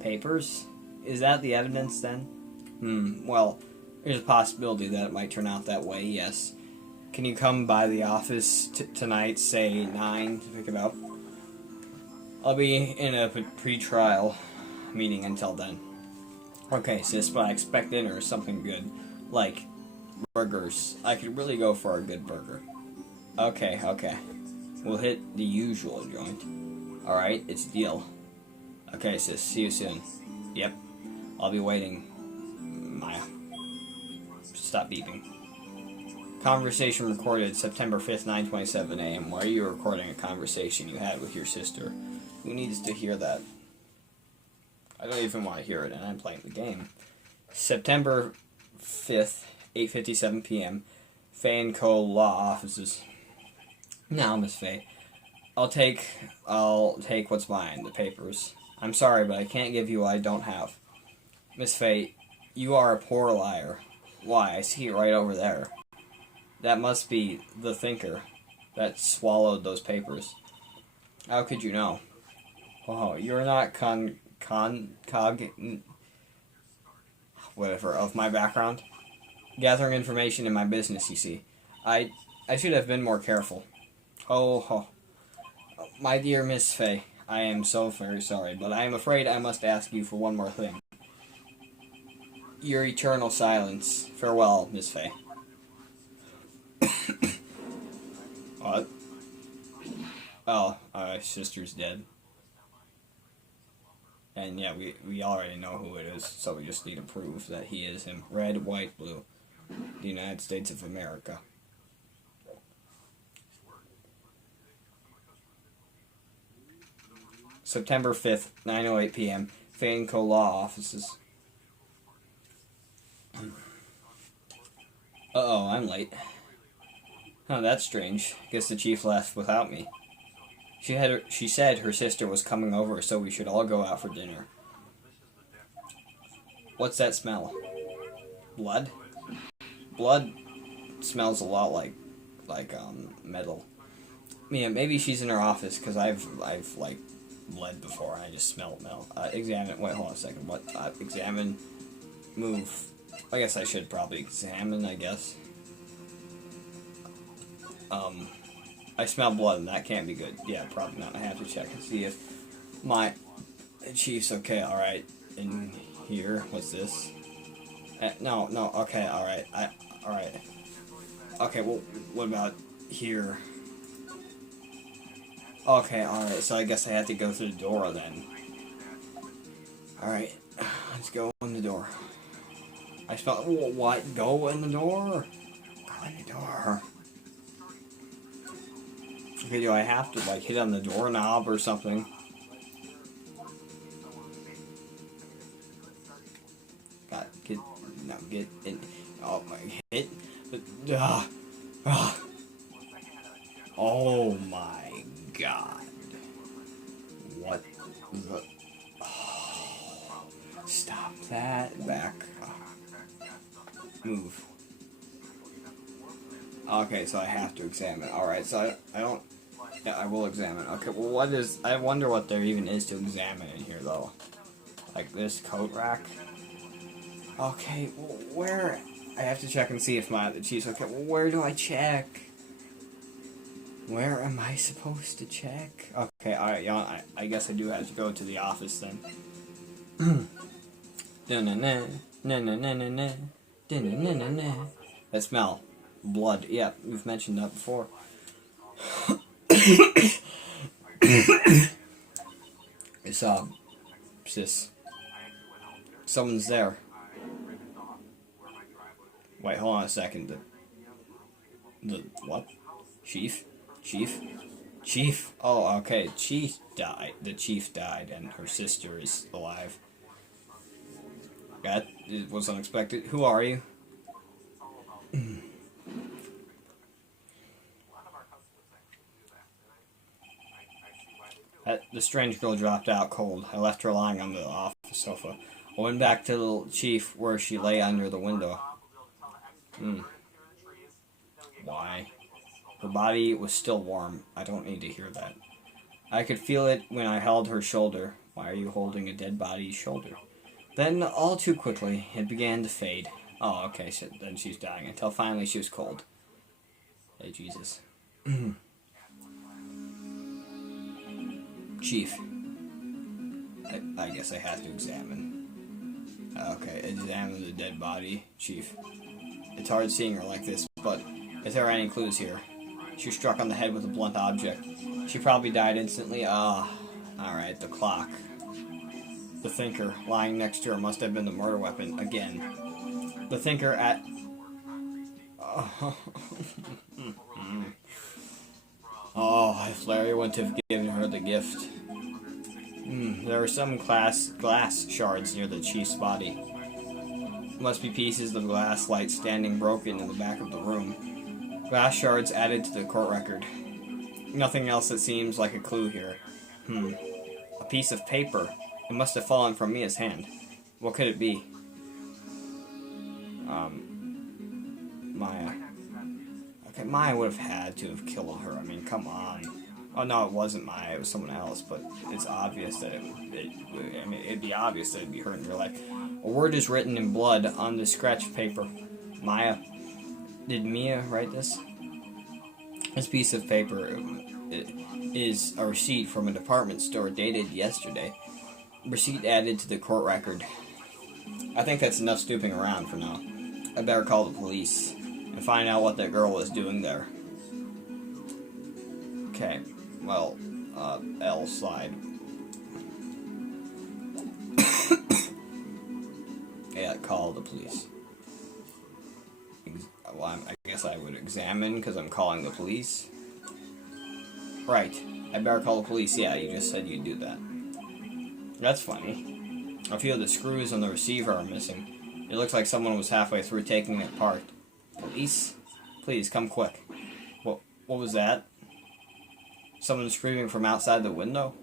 Papers? Is that the evidence then? Well, there's a possibility that it might turn out that way, yes. Can you come by the office tonight, say 9, to pick it up? I'll be in a pre-trial meeting until then. Okay, sis, but I expect dinner is something good. Like burgers. I could really go for a good burger. Okay. We'll hit the usual joint. Alright, it's a deal. Okay, sis, see you soon. Yep, I'll be waiting. Maya. Stop beeping. Conversation recorded September 5th, 9:27 a.m. Why are you recording a conversation you had with your sister? Who needs to hear that? I don't even want to hear it, and I'm playing the game. September 5th, 8:57 p.m. Faye & Co. Law Offices. Now, Miss Faye, I'll take what's mine, the papers. I'm sorry, but I can't give you what I don't have. Miss Faye, you are a poor liar. Why, I see it right over there. That must be the Thinker that swallowed those papers. How could you know? Oh, you're not whatever, of my background. Gathering information in my business, you see. I should have been more careful. Oh, my dear Miss Faye, I am so very sorry, but I am afraid I must ask you for one more thing. Your eternal silence. Farewell, Miss Faye. What? Oh, my sister's dead. And yeah, we already know who it is, so we just need to prove that he is him. Red, white, blue. The United States of America. September 5th, 9:08 p.m. Faye & Co. Law Offices. Uh-oh, I'm late. Oh, that's strange. Guess the chief left without me. She said her sister was coming over, so we should all go out for dinner. What's that smell? Blood? Blood smells a lot like metal. Yeah, maybe she's in her office, because I've like bled before and I just smell metal. Examine. Wait, hold on a second. What? Examine. Move. I guess I should probably examine. I guess. I smell blood, and that can't be good. Yeah, probably not. I have to check and see if my chief's okay. All right. In here, what's this? No. Okay. All right. All right. Okay. Well, what about here? Okay, alright, so I guess I have to go through the door then. Alright, let's go in the door. I smell. What? Go in the door? Go in the door. Okay, do I have to, like, hit on the doorknob or something? Get in. Oh my hit. Ah. Oh my god. What the... Oh. Stop that. Back. Move. Okay, so I have to examine. Alright, so I don't... Yeah, I will examine. Okay, well what is... I wonder what there even is to examine in here, though. Like this coat rack. Okay, well, where... I have to check and see if the Chiefs... Okay, well, where do I check? Where am I supposed to check? Okay, alright, I guess I do have to go to the office then. That smell. Blood. Yeah, we've mentioned that before. It's, sis. Someone's there. Wait, hold on a second. The what? Chief? Chief? Oh, okay. Chief died. The chief died, and her sister is alive. That was unexpected. Who are you? The strange girl dropped out cold. I left her lying on the office sofa. I went back to the chief where she lay under the window. Why? Her body was still warm. I don't need to hear that. I could feel it when I held her shoulder. Why are you holding a dead body's shoulder? Then, all too quickly, it began to fade. Oh, okay, so then she's dying. Until finally she was cold. Hey, Jesus. Chief. I guess I have to examine. Okay, examine the dead body. Chief. It's hard seeing her like this, but is there any clues here? She was struck on the head with a blunt object. She probably died instantly. Alright, the clock. The thinker lying next to her must have been the murder weapon again. The thinker at... Oh, if Larry wouldn't have given her the gift. There were some glass shards near the chief's body. Must be pieces of glass light standing broken in the back of the room. Glass shards added to the court record. Nothing else that seems like a clue here. A piece of paper. It must have fallen from Mia's hand. What could it be? Maya. Okay, Maya would have had to have killed her. I mean, come on. Oh, no, it wasn't Maya. It was someone else. But it's obvious that it'd be obvious that it'd be her in real life. A word is written in blood on the scratched paper. Maya. Did Mia write this? This piece of paper is a receipt from a department store dated yesterday. Receipt added to the court record. I think that's enough snooping around for now. I better call the police and find out what that girl was doing there. Okay, well, L slide. Yeah, call the police. Well, I guess I would examine because I'm calling the police. Right, I better call the police. Yeah, you just said you'd do that. That's funny. A few of the screws on the receiver are missing. It looks like someone was halfway through taking it apart. Police? Please, come quick. What was that? Someone screaming from outside the window?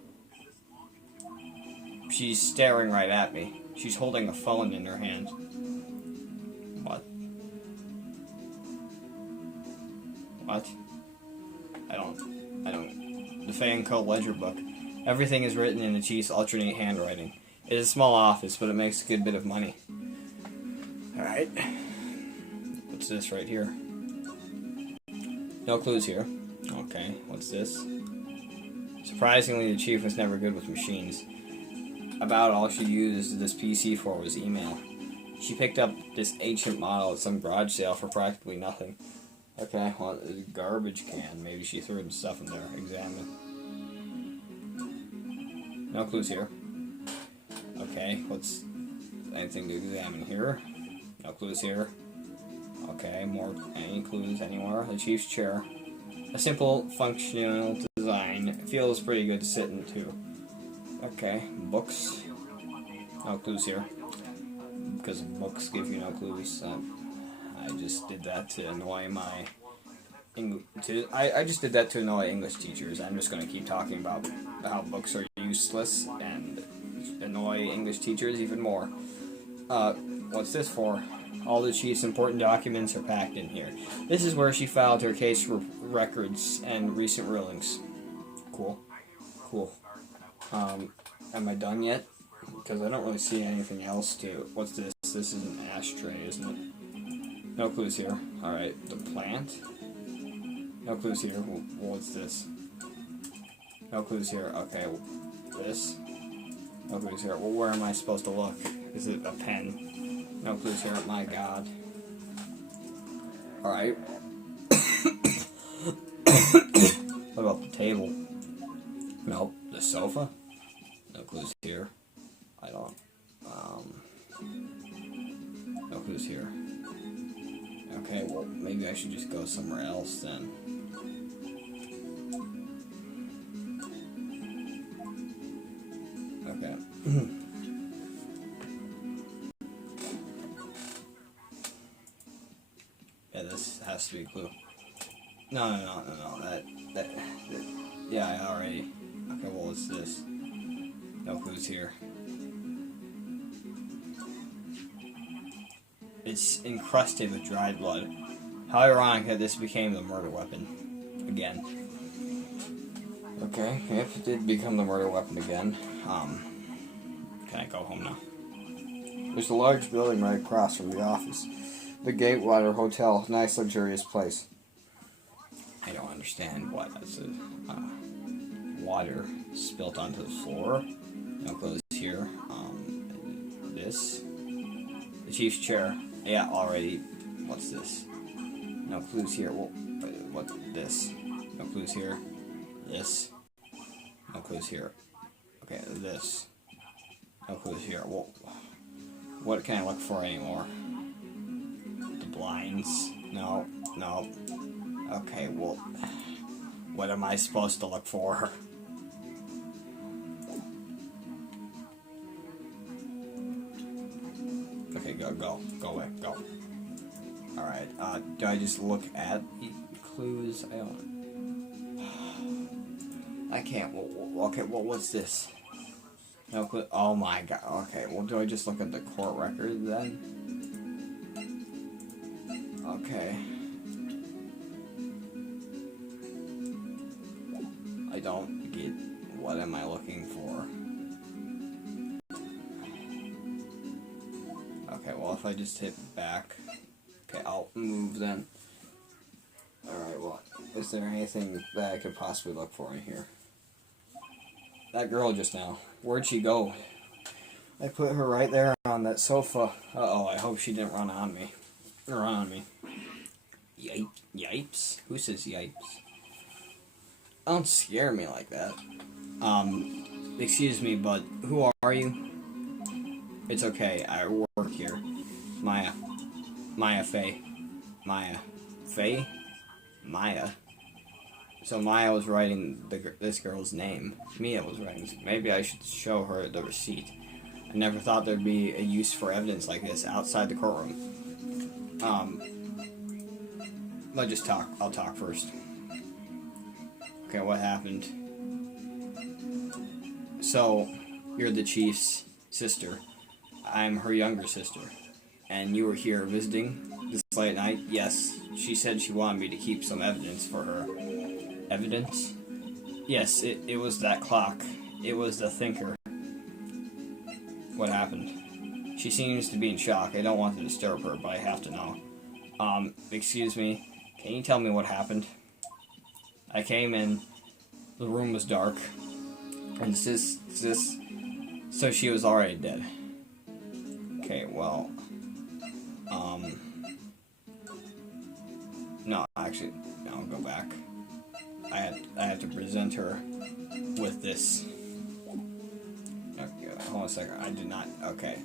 She's staring right at me. She's holding a phone in her hand. What? What? I don't. The Fan Co. ledger book. Everything is written in the chief's alternate handwriting. It is a small office, but it makes a good bit of money. Alright. What's this right here? No clues here. Okay, what's this? Surprisingly, the chief was never good with machines. About all she used this PC for was email. She picked up this ancient model at some garage sale for practically nothing. Okay, well, a garbage can. Maybe she threw some stuff in there. Examine. No clues here. Okay, what's anything to examine here? No clues here. Okay, any clues anywhere? The chief's chair. A simple, functional design. It feels pretty good to sit in, too. Okay, books. No clues here. Because books give you no clues. I just did that to annoy my I just did that to annoy English teachers. I'm just going to keep talking about how books are useless and annoy English teachers even more. What's this for? All the chief's important documents are packed in here. This is where she filed her case records and recent rulings. Cool. Cool. Am I done yet? Because I don't really see anything else to... What's this? This is an ashtray, isn't it? No clues here. Alright, the plant? No clues here. What's this? No clues here. Okay, this? No clues here. Well, where am I supposed to look? Is it a pen? No clues here. My god. Alright. What about the table? Nope. The sofa? No clues here. I don't... No clues here. Okay, well, maybe I should just go somewhere else then. Okay. Yeah, this has to be a clue. No. That yeah, I already... Okay, well, what's this? No clues here. It's encrusted with dried blood. How ironic that this became the murder weapon. Again. Okay, if it did become the murder weapon again, can I go home now? There's a large building right across from the office. The Gatewater Hotel. Nice, luxurious place. I don't understand what. That's a, water spilt onto the floor. No clues here. This. The chief's chair. Yeah, already. What's this? No clues here. Well, what? This. No clues here. This. No clues here. Okay, this. No clues here. Well, what can I look for anymore? The blinds? No. Okay, well, what am I supposed to look for? Okay, go away, go. Alright, do I just look at the clues? I can't. Okay, well, what's this? No clue. Oh my god. Okay, well, do I just look at the court record then? Okay. I don't get... What am I looking for? Okay, well, if I just hit back... Okay, I'll move then. Alright, well, is there anything that I could possibly look for in here? That girl just now. Where'd she go? I put her right there on that sofa. Uh-oh, I hope she didn't run on me. Yipes? Who says yipes? Don't scare me like that. Excuse me, but who are you? It's okay, I work here. Maya Faye. Maya. So Maya was writing this girl's name. Mia was writing. Maybe I should show her the receipt. I never thought there'd be a use for evidence like this outside the courtroom. Let's just talk. I'll talk first. Okay, what happened? So, you're the chief's sister. I'm her younger sister. And you were here visiting this late night? Yes. She said she wanted me to keep some evidence for her. Evidence? Yes, it was that clock. It was the thinker. What happened? She seems to be in shock. I don't want to disturb her, but I have to know. Excuse me. Can you tell me what happened? I came in. The room was dark. And so she was already dead. Okay, well... No, actually, I'll go back. I have to present her with this. Okay, hold on a second. I did not. Okay.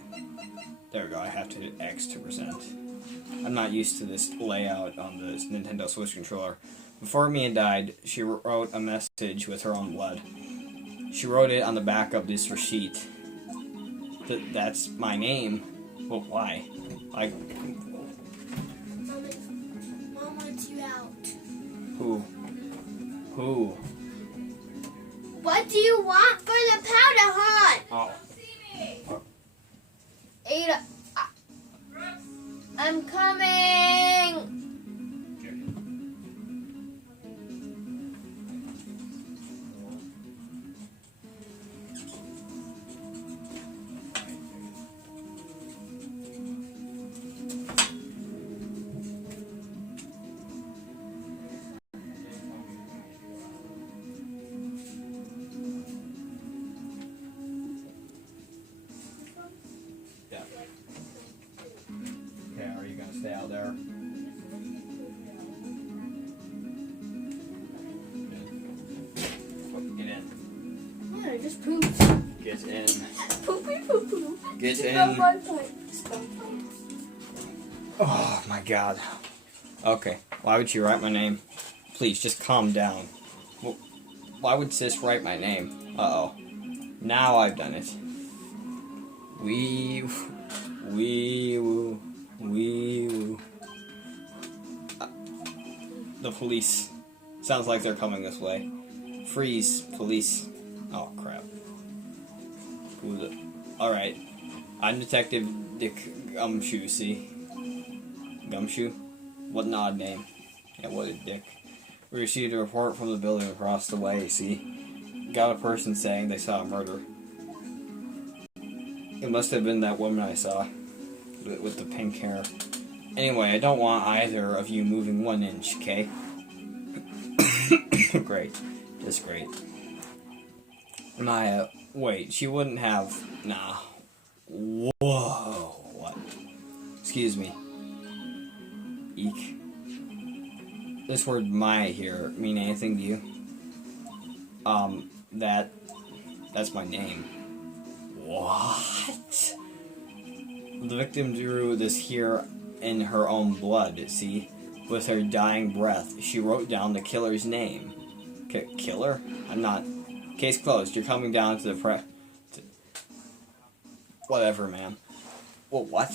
There we go. I have to hit X to present. I'm not used to this layout on the Nintendo Switch controller. Before Mia died, she wrote a message with her own blood. She wrote it on the back of this receipt. That's my name. But why? Who? Who? What do you want for the powder hunt? Oh. Ada, I'm coming. Okay, are you gonna stay out there? Get in. Yeah, I just pooped. Get in. Poopy poo poo. Get in. Oh my god. Okay, why would you write my name? Please, just calm down. Why would sis write my name? Uh-oh. Now I've done it. Wee woo. The police. Sounds like they're coming this way. Freeze, police. Oh, crap. Alright. I'm Detective Dick Gumshoe, see? Gumshoe? What an odd name. Yeah, what a dick. We received a report from the building across the way, see? Got a person saying they saw a murder. It must have been that woman I saw. With the pink hair. Anyway, I don't want either of you moving 1 inch, okay? Great. Just great. Maya, wait, she wouldn't have... Nah. Whoa. What? Excuse me. Eek. This word Maya here mean anything to you? That's my name. What? The victim drew this here in her own blood, see? With her dying breath, she wrote down the killer's name. Killer? I'm not... Case closed. You're coming down to the Whatever, man. Well, what?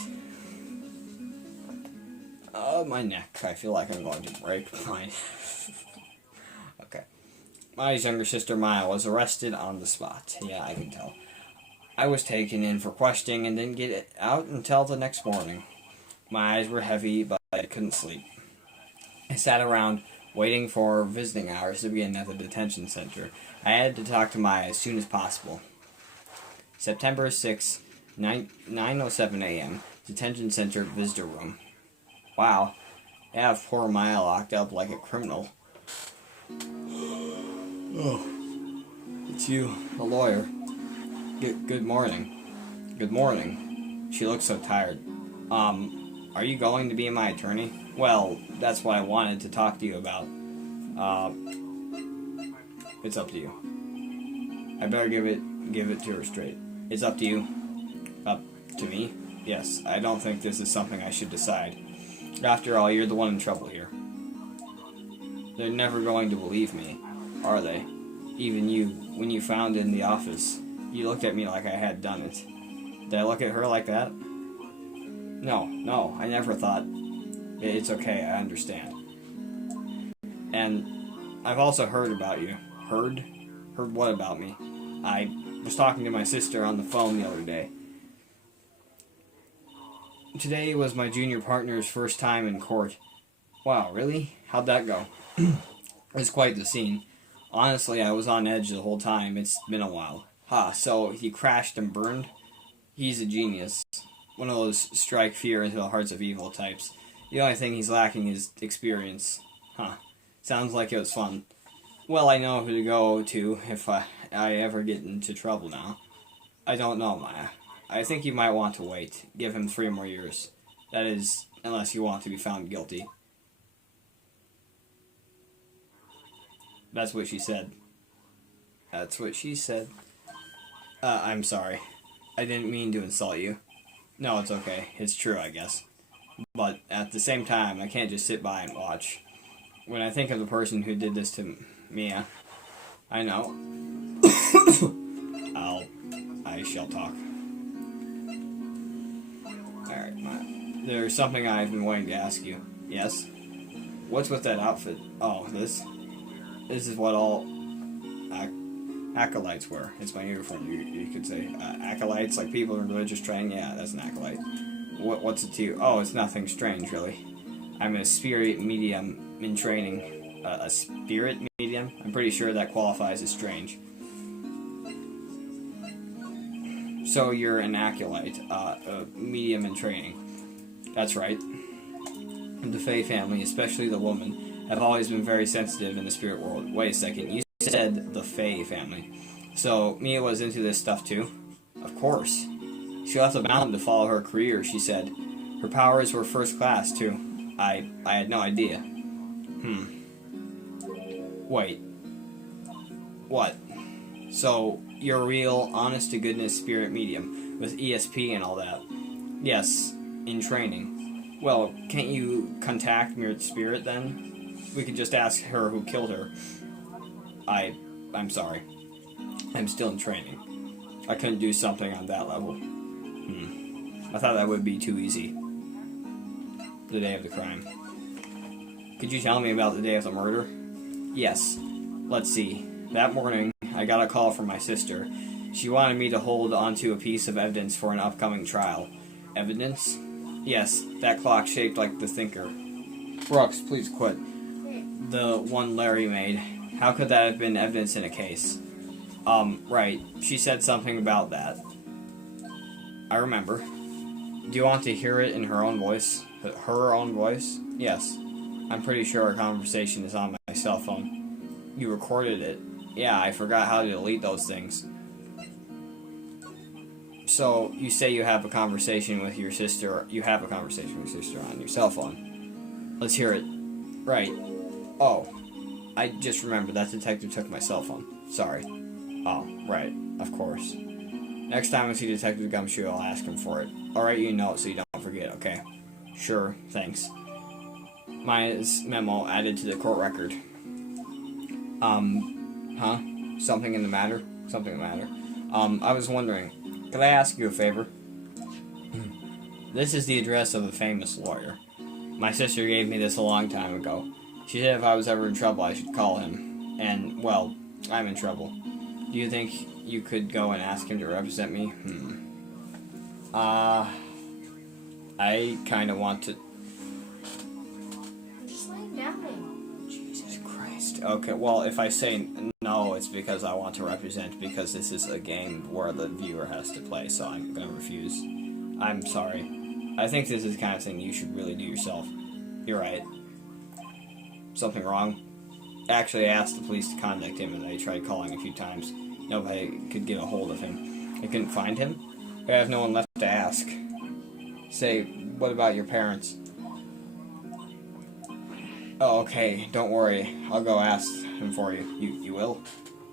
My neck. I feel like I'm going to break mine. Okay. Maya's younger sister, Maya, was arrested on the spot. Yeah, I can tell. I was taken in for questioning and didn't get it out until the next morning. My eyes were heavy, but I couldn't sleep. I sat around waiting for visiting hours to begin at the detention center. I had to talk to Maya as soon as possible. September 6, 9:07 a.m. Detention center visitor room. Wow, they have poor Maya locked up like a criminal. Oh, it's you, a lawyer. Good morning. Good morning. She looks so tired. Are you going to be my attorney? Well, that's what I wanted to talk to you about. It's up to you. I better give it to her straight. It's up to you. Up to me? Yes, I don't think this is something I should decide. After all, you're the one in trouble here. They're never going to believe me, are they? Even you, when you found it in the office, you looked at me like I had done it. Did I look at her like that? No, I never thought. It's okay, I understand. And I've also heard about you. Heard? Heard what about me? I was talking to my sister on the phone the other day. Today was my junior partner's first time in court. Wow, really? How'd that go? It was quite the scene. Honestly, I was on edge the whole time. It's been a while. So he crashed and burned? He's a genius. One of those strike fear into the hearts of evil types. The only thing he's lacking is experience. Sounds like it was fun. Well, I know who to go to if I ever get into trouble now. I don't know, Maya. I think you might want to wait. Give him 3 more years. That is, unless you want to be found guilty. That's what she said. That's what she said. I'm sorry. I didn't mean to insult you. No, it's okay. It's true, I guess. But at the same time, I can't just sit by and watch. When I think of the person who did this to Mia, I know. I shall talk. Alright, there's something I've been wanting to ask you. Yes? What's with that outfit? Oh, this is what all acolytes wear. It's my uniform, you could say. Acolytes, like people in religious training, yeah, that's an acolyte. What's it to you? Oh, it's nothing strange, really. I'm a spirit medium in training. A spirit medium? I'm pretty sure that qualifies as strange. So you're an acolyte, a medium in training. That's right. The Fae family, especially the woman, have always been very sensitive in the spirit world. Wait a second, you said the Fae family. So Mia was into this stuff too? Of course. She left the mountain to follow her career, she said. Her powers were first class too. I had no idea. Wait. What? So, you're a real, honest-to-goodness spirit medium, with ESP and all that. Yes, in training. Well, can't you contact Mir's spirit, then? We could just ask her who killed her. I'm sorry. I'm still in training. I couldn't do something on that level. I thought that would be too easy. The day of the crime. Could you tell me about the day of the murder? Yes. Let's see. That morning, I got a call from my sister. She wanted me to hold onto a piece of evidence for an upcoming trial. Evidence? Yes, that clock shaped like the thinker. Brooks, please quit. The one Larry made. How could that have been evidence in a case? Right. She said something about that. I remember. Do you want to hear it in her own voice? Her own voice? Yes. I'm pretty sure our conversation is on my cell phone. You recorded it. Yeah, I forgot how to delete those things. So, you say you have a conversation with your sister. You have a conversation with your sister on your cell phone. Let's hear it. Right. Oh. I just remembered that detective took my cell phone. Sorry. Oh, right. Of course. Next time I see Detective Gumshoe, I'll ask him for it. I'll write you a note so you don't forget, okay? Sure, thanks. My memo added to the court record. Huh? Something in the matter? Something in the matter. I was wondering, could I ask you a favor? This is the address of a famous lawyer. My sister gave me this a long time ago. She said if I was ever in trouble, I should call him. And, well, I'm in trouble. Do you think you could go and ask him to represent me? I kind of want to... Just lay down. Jesus Christ. Okay, well, if I say no, it's because I want to represent, because this is a game where the viewer has to play, so I'm going to refuse. I'm sorry. I think this is the kind of thing you should really do yourself. You're right. Something wrong? Actually, I asked the police to contact him, and they tried calling a few times. Nobody could get a hold of him. They couldn't find him? I have no one left to ask. Say, what about your parents? Oh, okay, don't worry. I'll go ask him for you. You will?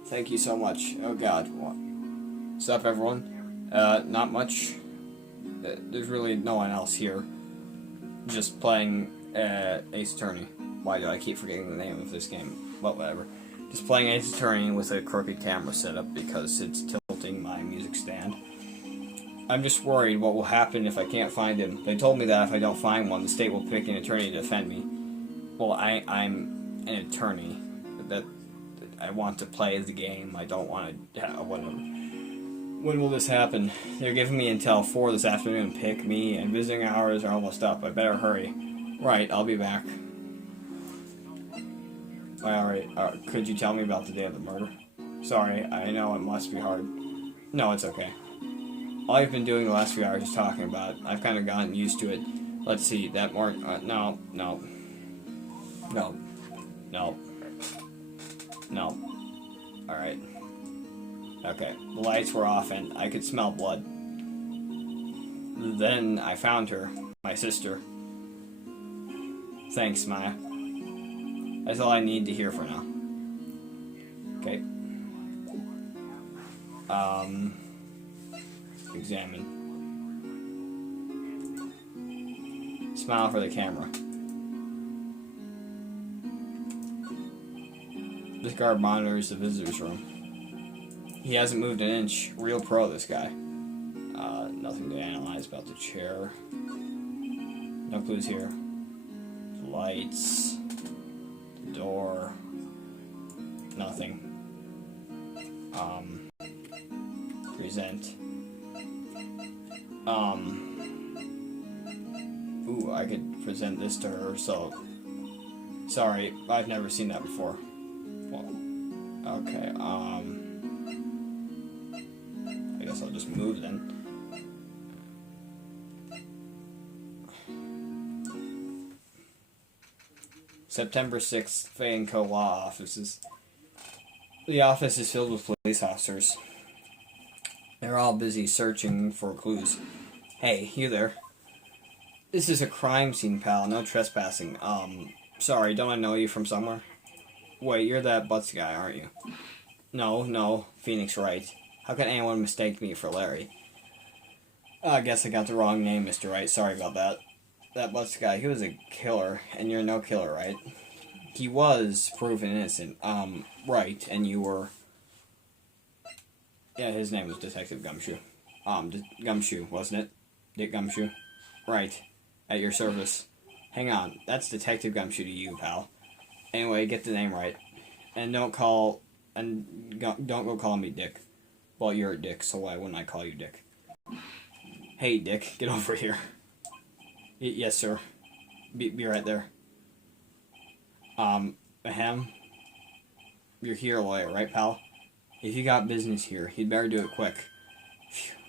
Thank you so much. Oh, God. What's up, everyone? Not much. There's really no one else here. Just playing, Ace Attorney. Why do I keep forgetting the name of this game? Well, whatever. Just playing Ace Attorney with a crooked camera setup because it's tilting my music stand. I'm just worried what will happen if I can't find him. They told me that if I don't find one, the state will pick an attorney to defend me. Well, I'm an attorney. That I want to play the game. I don't want to... whatever. When will this happen? They're giving me until 4 this afternoon to pick me, and visiting hours are almost up. I better hurry. Right, I'll be back. Alright, could you tell me about the day of the murder? Sorry, I know it must be hard. No, it's okay. All I've been doing the last few hours is talking about it. I've kind of gotten used to it. Let's see, that morning... No. Alright. Okay, the lights were off and I could smell blood. Then I found her, my sister. Thanks, Maya. That's all I need to hear for now. Okay. Examine. Smile for the camera. This guard monitors the visitor's room. He hasn't moved an inch. Real pro, this guy. Nothing to analyze about the chair. No clues here. Lights. door. Nothing. Present. Ooh, I could present this to her, so... Sorry, I've never seen that before. Well, okay, I guess I'll just move then. September 6th, Fay & Co. Law Offices. The office is filled with police officers. They're all busy searching for clues. Hey, you there. This is a crime scene, pal. No trespassing. Sorry, don't I know you from somewhere? Wait, you're that Butts guy, aren't you? No, Phoenix Wright. How can anyone mistake me for Larry? I guess I got the wrong name, Mr. Wright. Sorry about that. That Butts guy, he was a killer, and you're no killer, right? He was proven innocent. Right, and you were... Yeah, his name was Detective Gumshoe. Gumshoe, wasn't it? Dick Gumshoe? Right. At your service. Hang on, that's Detective Gumshoe to you, pal. Anyway, get the name right. And don't go calling me Dick. Well, you're a dick, so why wouldn't I call you Dick? Hey, Dick, get over here. Yes, sir. Be right there. Ahem. You're here, lawyer, right, pal? If you got business here, you'd better do it quick.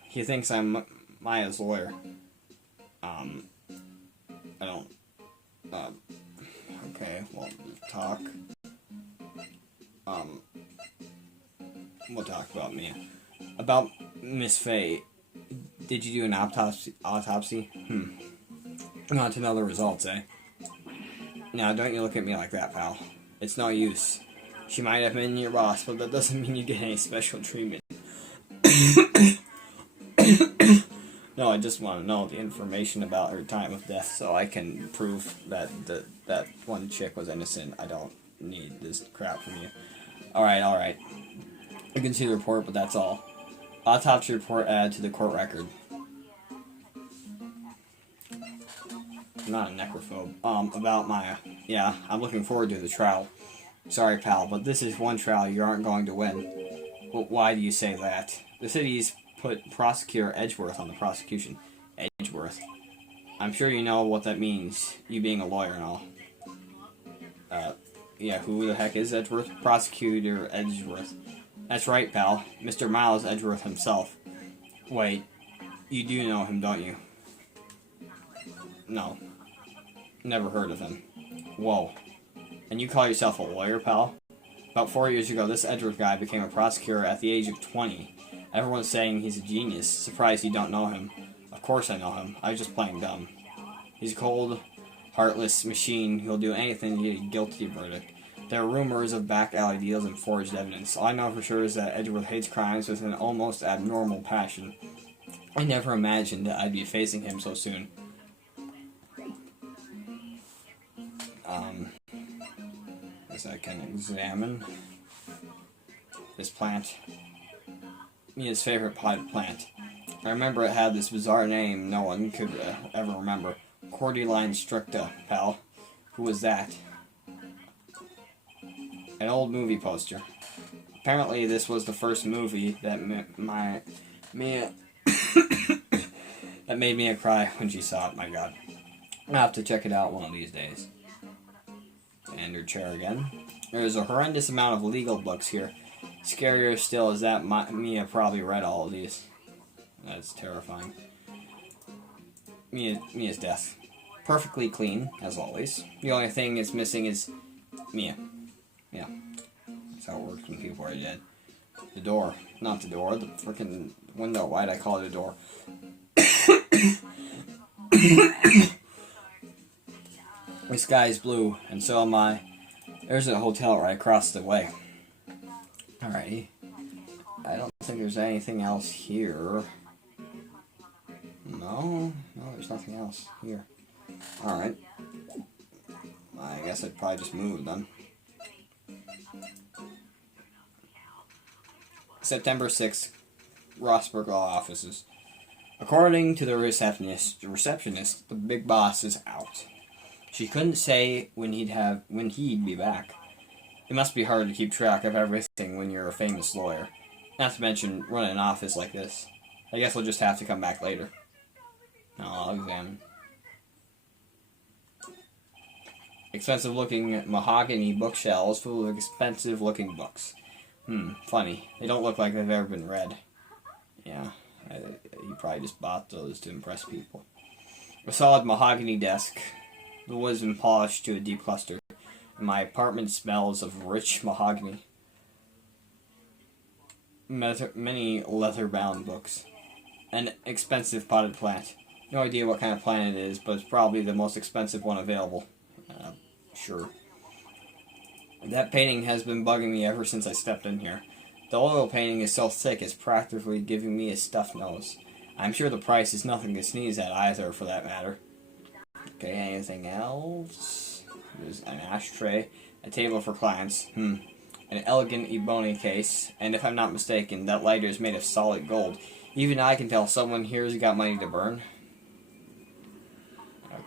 He thinks I'm Maya's lawyer. I don't... Okay, well, talk. We'll talk about Mia. About Miss Faye. Did you do an autopsy? Not to know the results, eh? Now, don't you look at me like that, pal. It's no use. She might have been your boss, but that doesn't mean you get any special treatment. No, I just want to know the information about her time of death so I can prove that that one chick was innocent. I don't need this crap from you. Alright. I can see the report, but that's all. Autopsy report added to the court record. I'm not a necrophobe. About Maya. Yeah, I'm looking forward to the trial. Sorry, pal, but this is one trial you aren't going to win. Well, why do you say that? The city's put Prosecutor Edgeworth on the prosecution. Edgeworth. I'm sure you know what that means, you being a lawyer and all. Yeah, who the heck is Edgeworth? Prosecutor Edgeworth. That's right, pal. Mr. Miles Edgeworth himself. Wait, you do know him, don't you? No. Never heard of him. Whoa. And you call yourself a lawyer, pal? About 4 years ago, this Edgeworth guy became a prosecutor at the age of 20. Everyone's saying he's a genius. Surprised you don't know him. Of course I know him. I was just playing dumb. He's a cold, heartless machine who'll do anything to get a guilty verdict. There are rumors of back alley deals and forged evidence. All I know for sure is that Edgeworth hates crimes with an almost abnormal passion. I never imagined that I'd be facing him so soon. Guess I can examine this plant. Mia's favorite potted plant. I remember it had this bizarre name no one could ever remember. Cordyline stricta, pal. Who was that? An old movie poster. Apparently this was the first movie that Mia that made Mia cry when she saw it. My God. I'll have to check it out one of these days. And her chair again. There's a horrendous amount of legal books here. Scarier still is that Mia probably read all of these. That's terrifying. Mia's death. Perfectly clean, as always. The only thing it's missing is Mia. Yeah. That's how it works when people are dead. The door. Not the door, the freaking window. Why'd I call it a door? The sky's blue, and so am I. There's a hotel right across the way. Alrighty. I don't think there's anything else here. No, there's nothing else here. Alright. I guess I'd probably just move then. September 6th, Rossburg Law Offices. According to the receptionist, the big boss is out. She couldn't say when he'd be back. It must be hard to keep track of everything when you're a famous lawyer. Not to mention running an office like this. I guess we'll just have to come back later. I'll examine. Expensive looking mahogany bookshelves full of expensive looking books. Funny. They don't look like they've ever been read. Yeah, he probably just bought those to impress people. A solid mahogany desk. The wood has been polished to a deep luster, and my apartment smells of rich mahogany. Many leather-bound books. An expensive potted plant. No idea what kind of plant it is, but it's probably the most expensive one available. Sure. That painting has been bugging me ever since I stepped in here. The oil painting is so thick it's practically giving me a stuffed nose. I'm sure the price is nothing to sneeze at either, for that matter. Okay, anything else? There's an ashtray, a table for clients, an elegant ebony case, and if I'm not mistaken, that lighter is made of solid gold. Even I can tell someone here's got money to burn.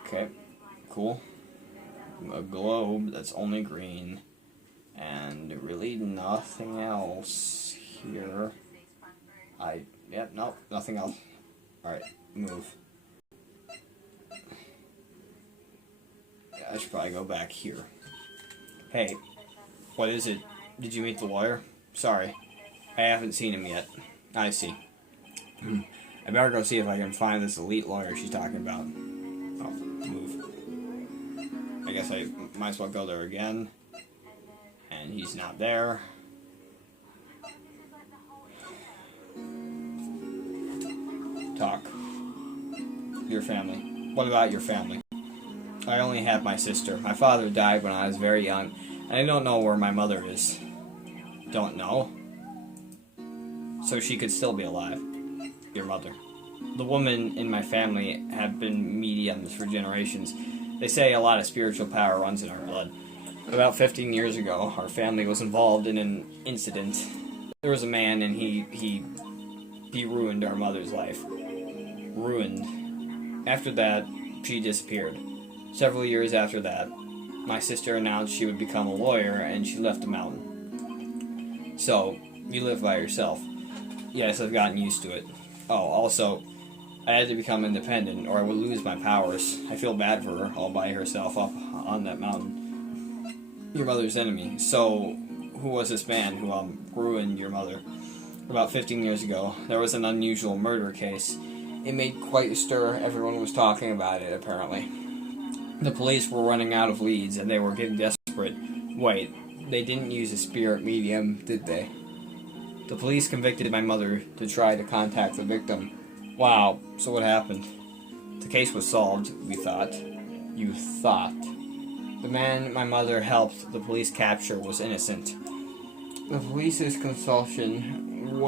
Okay, cool. A globe that's only green. And really nothing else here. Nope, nothing else. Alright, move. Yeah, I should probably go back here. Hey, what is it? Did you meet the lawyer? Sorry, I haven't seen him yet. I see. I better go see if I can find this elite lawyer she's talking about. Oh, move. I guess I might as well go there again. And he's not there. Talk. Your family. What about your family? I only have my sister. My father died when I was very young, and I don't know where my mother is. Don't know? So she could still be alive. Your mother. The women in my family have been mediums for generations. They say a lot of spiritual power runs in our blood. About 15 years ago, our family was involved in an incident. There was a man, and he ruined our mother's life. Ruined. After that, she disappeared. Several years after that, my sister announced she would become a lawyer, and she left the mountain. So, you live by yourself. Yes, I've gotten used to it. Oh, also, I had to become independent, or I would lose my powers. I feel bad for her, all by herself up on that mountain. Your mother's enemy. So, who was this man who ruined your mother? About 15 years ago, there was an unusual murder case. It made quite a stir. Everyone was talking about it, apparently. The police were running out of leads, and they were getting desperate. Wait, they didn't use a spirit medium, did they? The police convicted my mother to try to contact the victim. Wow, so what happened? The case was solved, we thought. You thought. The man my mother helped the police capture was innocent. The police's consultation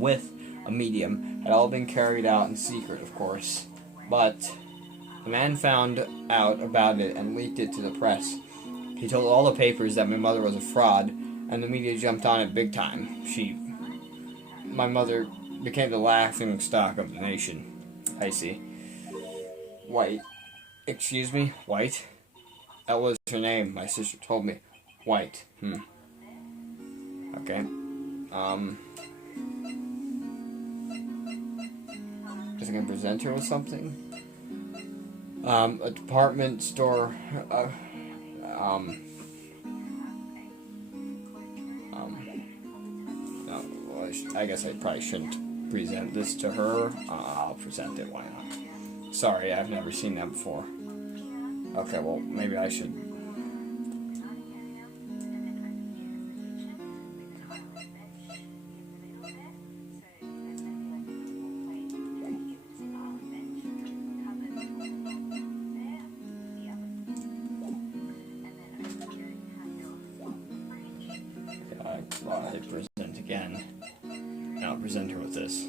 with a medium had all been carried out in secret, of course. But the man found out about it and leaked it to the press. He told all the papers that my mother was a fraud, and the media jumped on it big time. My mother became the laughing stock of the nation. I see. White. Excuse me? White? That was her name. My sister told me. White. Okay. Is I gonna present her with something? A department store. I guess I probably shouldn't present this to her. I'll present it, why not? Sorry, I've never seen that before. Okay, well, maybe I should. I'll hit present again. I'll present her with this.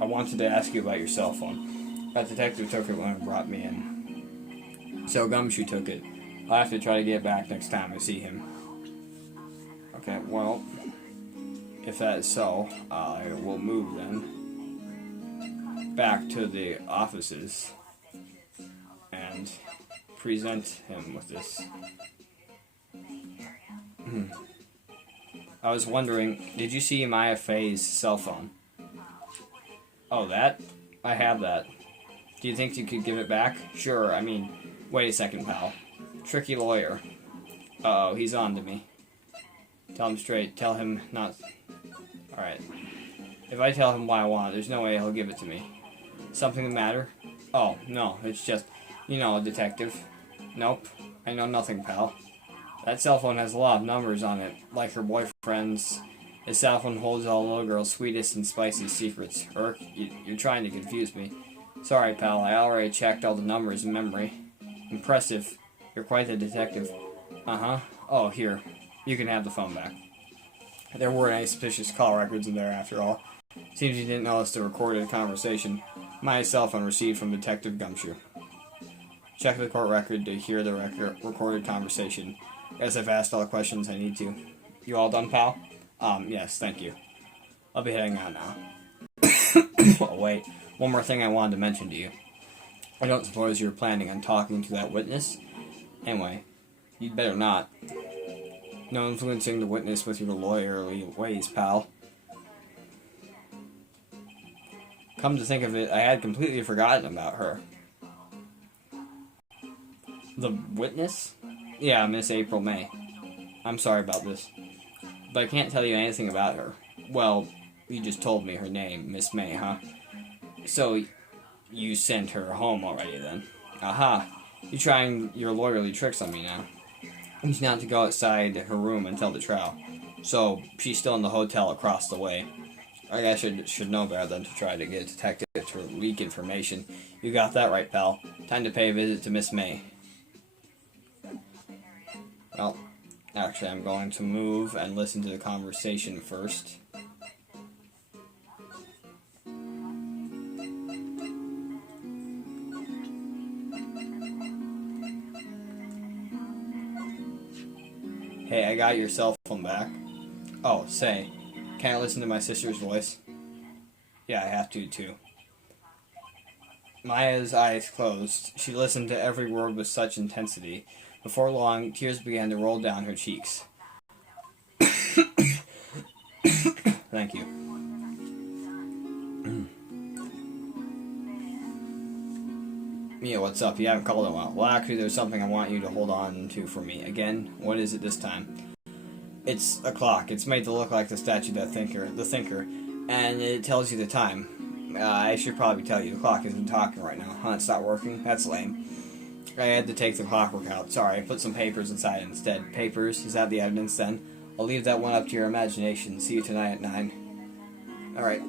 I wanted to ask you about your cell phone. That detective took it when he brought me in. So Gumshoe took it. I'll have to try to get it back next time I see him. Okay, well, if that is so, I will move then back to the offices. and present him with this. I was wondering, did you see Maya Faye's cell phone? Oh, that? I have that. Do you think you could give it back? Sure, I mean, wait a second, pal. Tricky lawyer. Uh-oh, he's on to me. Tell him straight. Tell him not... Alright. If I tell him what I want, there's no way he'll give it to me. Something the matter? Oh, no, it's just... You know, a detective. Nope. I know nothing, pal. That cell phone has a lot of numbers on it, like her boyfriend's. His cell phone holds all little girl's sweetest and spiciest secrets. Urk, you're trying to confuse me. Sorry, pal, I already checked all the numbers in memory. Impressive. You're quite the detective. Uh-huh. Oh, here. You can have the phone back. There weren't any suspicious call records in there, after all. Seems you didn't notice the recorded conversation. My cell phone received from Detective Gumshoe. Check the court record to hear the recorded conversation. Guess I've asked all the questions I need to. You all done, pal? Yes, thank you. I'll be heading out now. Oh, wait. One more thing I wanted to mention to you. I don't suppose you're planning on talking to that witness? Anyway, you'd better not. No influencing the witness with your lawyerly ways, pal. Come to think of it, I had completely forgotten about her. The witness? Yeah, Miss April May. I'm sorry about this. But I can't tell you anything about her. Well, you just told me her name, Miss May, huh? So, you sent her home already then? Aha. You're trying your lawyerly tricks on me now. She's not to go outside her room until the trial. So, she's still in the hotel across the way. I guess I should know better than to try to get a detective to leak information. You got that right, pal. Time to pay a visit to Miss May. Well, actually, I'm going to move and listen to the conversation first. Hey, I got your cell phone back. Oh, say, can I listen to my sister's voice? Yeah, I have to, too. Maya's eyes closed. She listened to every word with such intensity. Before long, tears began to roll down her cheeks. Thank you. Mia, what's up? You haven't called in a while. Well, actually, there's something I want you to hold on to for me. Again, what is it this time? It's a clock. It's made to look like the statue of the thinker, and it tells you the time. I should probably tell you, the clock isn't talking right now. Huh, it's not working? That's lame. I had to take the clockwork out. Sorry, I put some papers inside instead. Papers? Is that the evidence then? I'll leave that one up to your imagination. See you tonight at 9. Alright.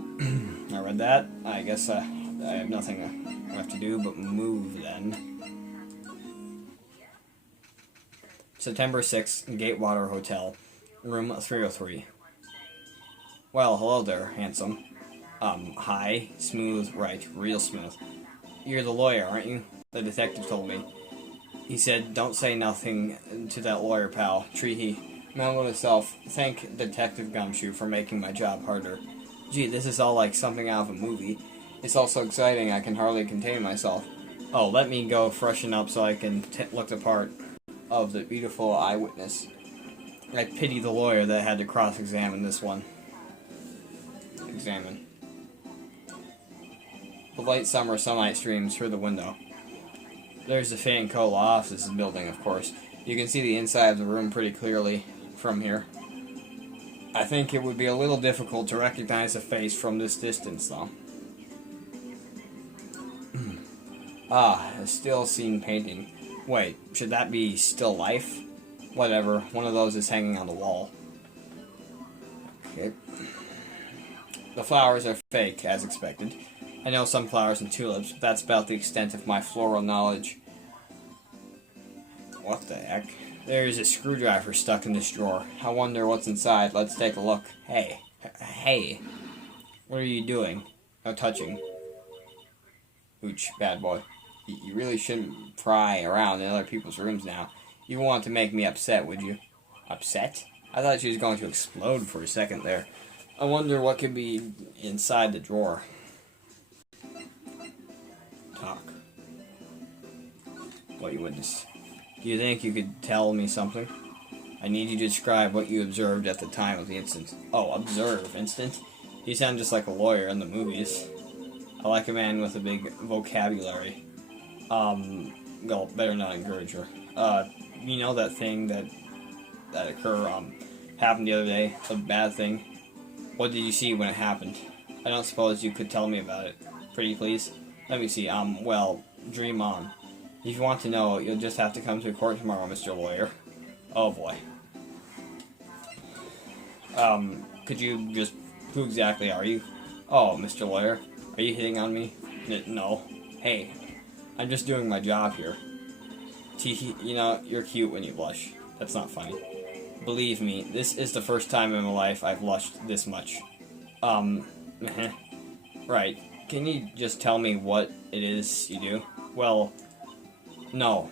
I read that. I guess I have nothing left to do but move then. September 6th, Gatewater Hotel. Room 303. Well, hello there, handsome. Hi. Smooth, right. Real smooth. You're the lawyer, aren't you? The detective told me. He said, don't say nothing to that lawyer, pal. Tree mumbled himself. Thank Detective Gumshoe for making my job harder. Gee, this is all like something out of a movie. It's all so exciting I can hardly contain myself. Oh, let me go freshen up so I can look the part of the beautiful eyewitness. I pity the lawyer that had to cross-examine this one. Examine. The late summer sunlight streams through the window. There's the Fay & Co. law offices building, of course. You can see the inside of the room pretty clearly from here. I think it would be a little difficult to recognize a face from this distance, though. A still scene painting. Wait, should that be still life? Whatever, one of those is hanging on the wall. Okay. The flowers are fake, as expected. I know sunflowers and tulips, but that's about the extent of my floral knowledge. What the heck? There's a screwdriver stuck in this drawer. I wonder what's inside. Let's take a look. Hey. Hey. What are you doing? No touching. Ooch, bad boy. You really shouldn't pry around in other people's rooms now. You wouldn't want to make me upset, would you? Upset? I thought she was going to explode for a second there. I wonder what could be inside the drawer. Talk. what you witnessed. Do you think you could tell me something? I need you to describe what you observed at the time of the incident. Oh, observe instant? You sound just like a lawyer in the movies. I like a man with a big vocabulary. Well, better not encourage her. You know that thing that happened the other day? The bad thing? What did you see when it happened? I don't suppose you could tell me about it. Pretty please? Let me see, well, dream on. If you want to know, you'll just have to come to court tomorrow, Mr. Lawyer. Oh boy. Could you just... Who exactly are you? Oh, Mr. Lawyer. Are you hitting on me? No. Hey, I'm just doing my job here. Teehee, you know, you're cute when you blush. That's not funny. Believe me, this is the first time in my life I've blushed this much. Right. Can you just tell me what it is you do? Well, no.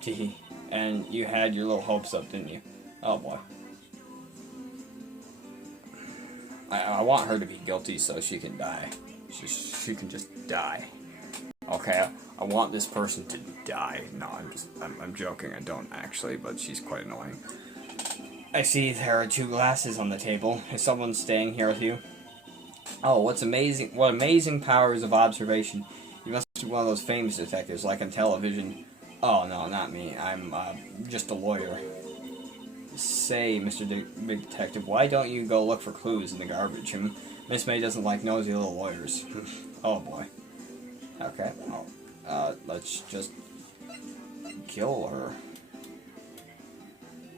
Teehee. And you had your little hopes up, didn't you? Oh boy. I want her to be guilty so she can die. She can just die. Okay, I want this person to die. No, I'm joking. I don't actually, but she's quite annoying. I see there are 2 glasses on the table. Is someone staying here with you? Oh, what amazing powers of observation. You must be one of those famous detectives, like on television. Oh, no, not me. I'm, just a lawyer. Say, Mr. Big Detective, why don't you go look for clues in the garbage? Miss May doesn't like nosy little lawyers. Oh, boy. Okay, well, let's just kill her.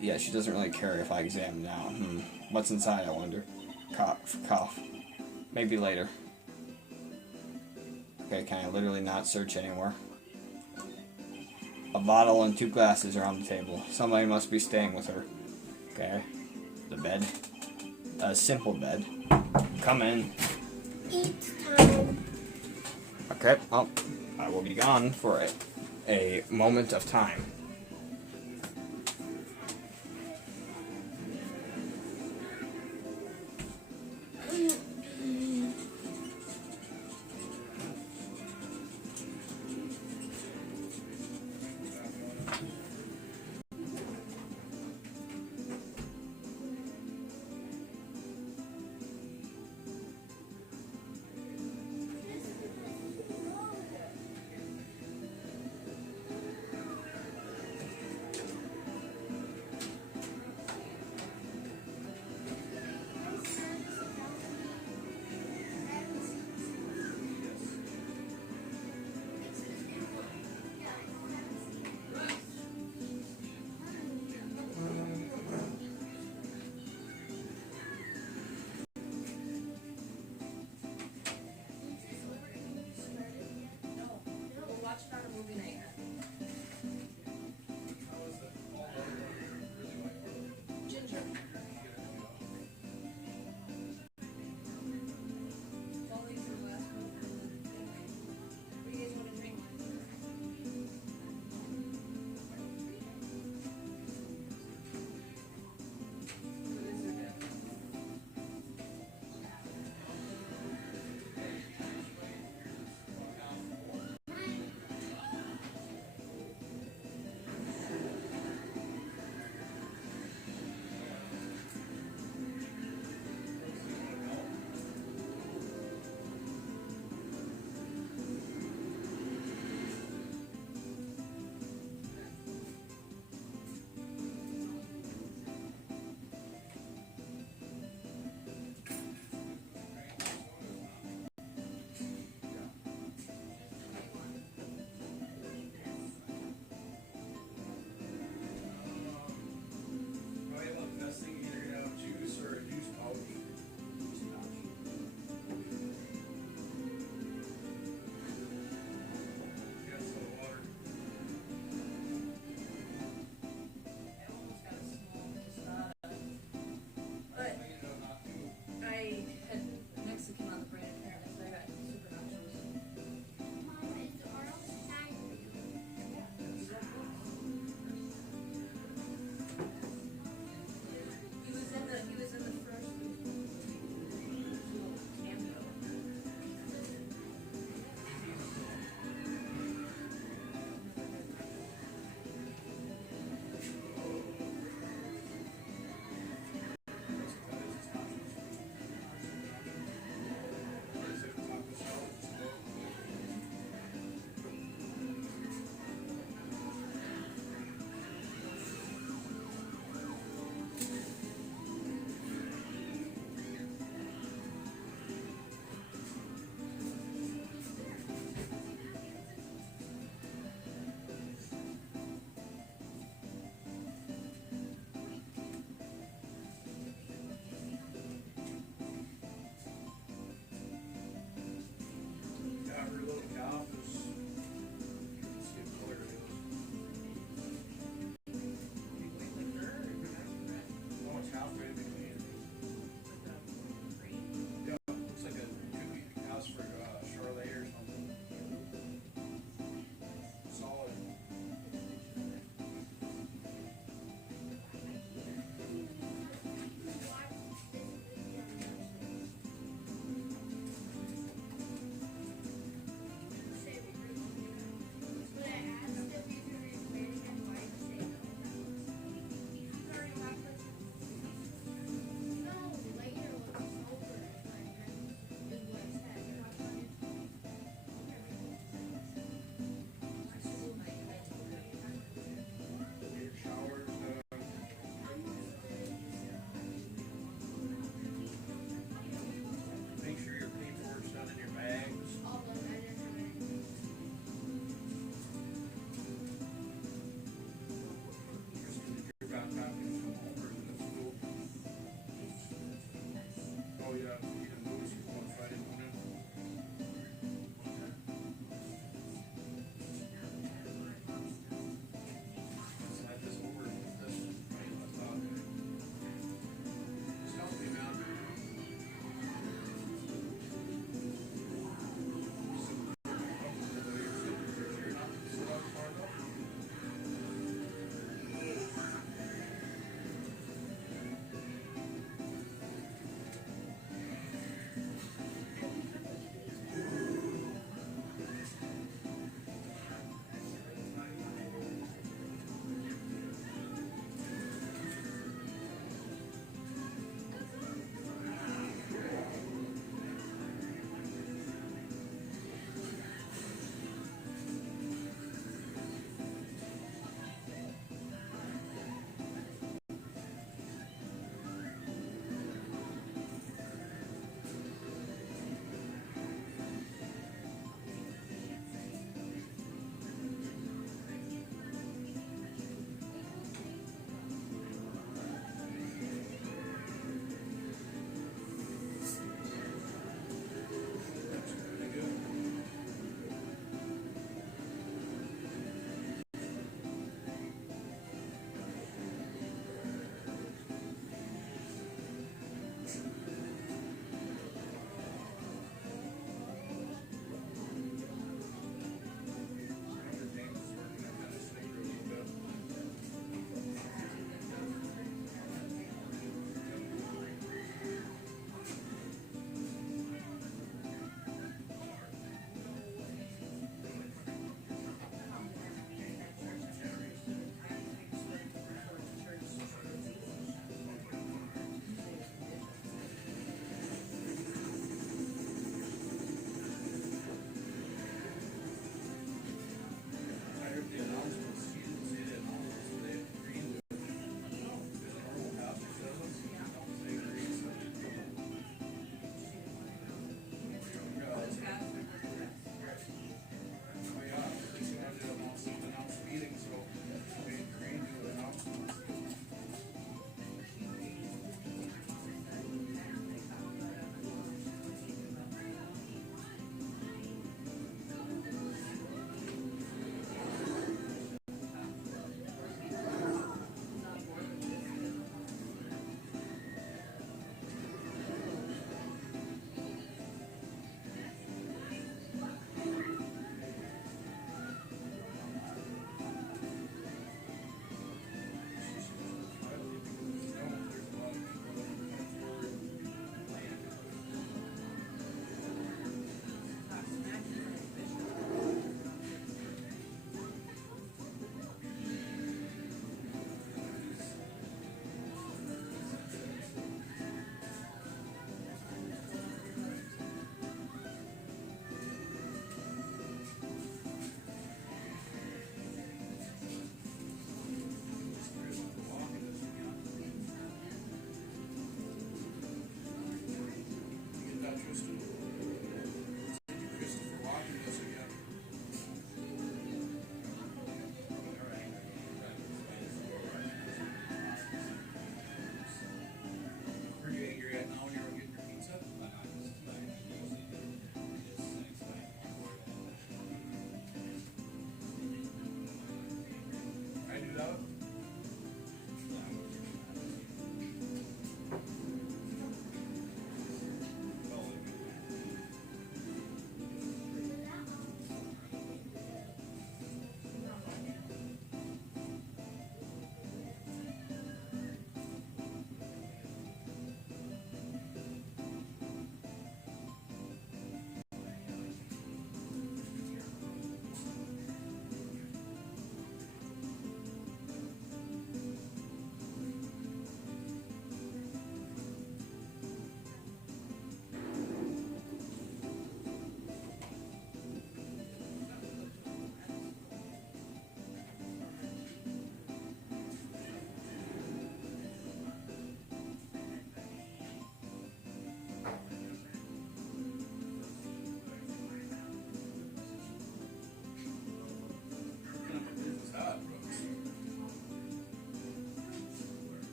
Yeah, she doesn't really care if I examine now. What's inside, I wonder? Cough. Maybe later. Okay, can I literally not search anymore? A bottle and 2 glasses are on the table. Somebody must be staying with her. Okay. The bed. A simple bed. Come in. Eat time. Okay, well, I will be gone for a moment of time.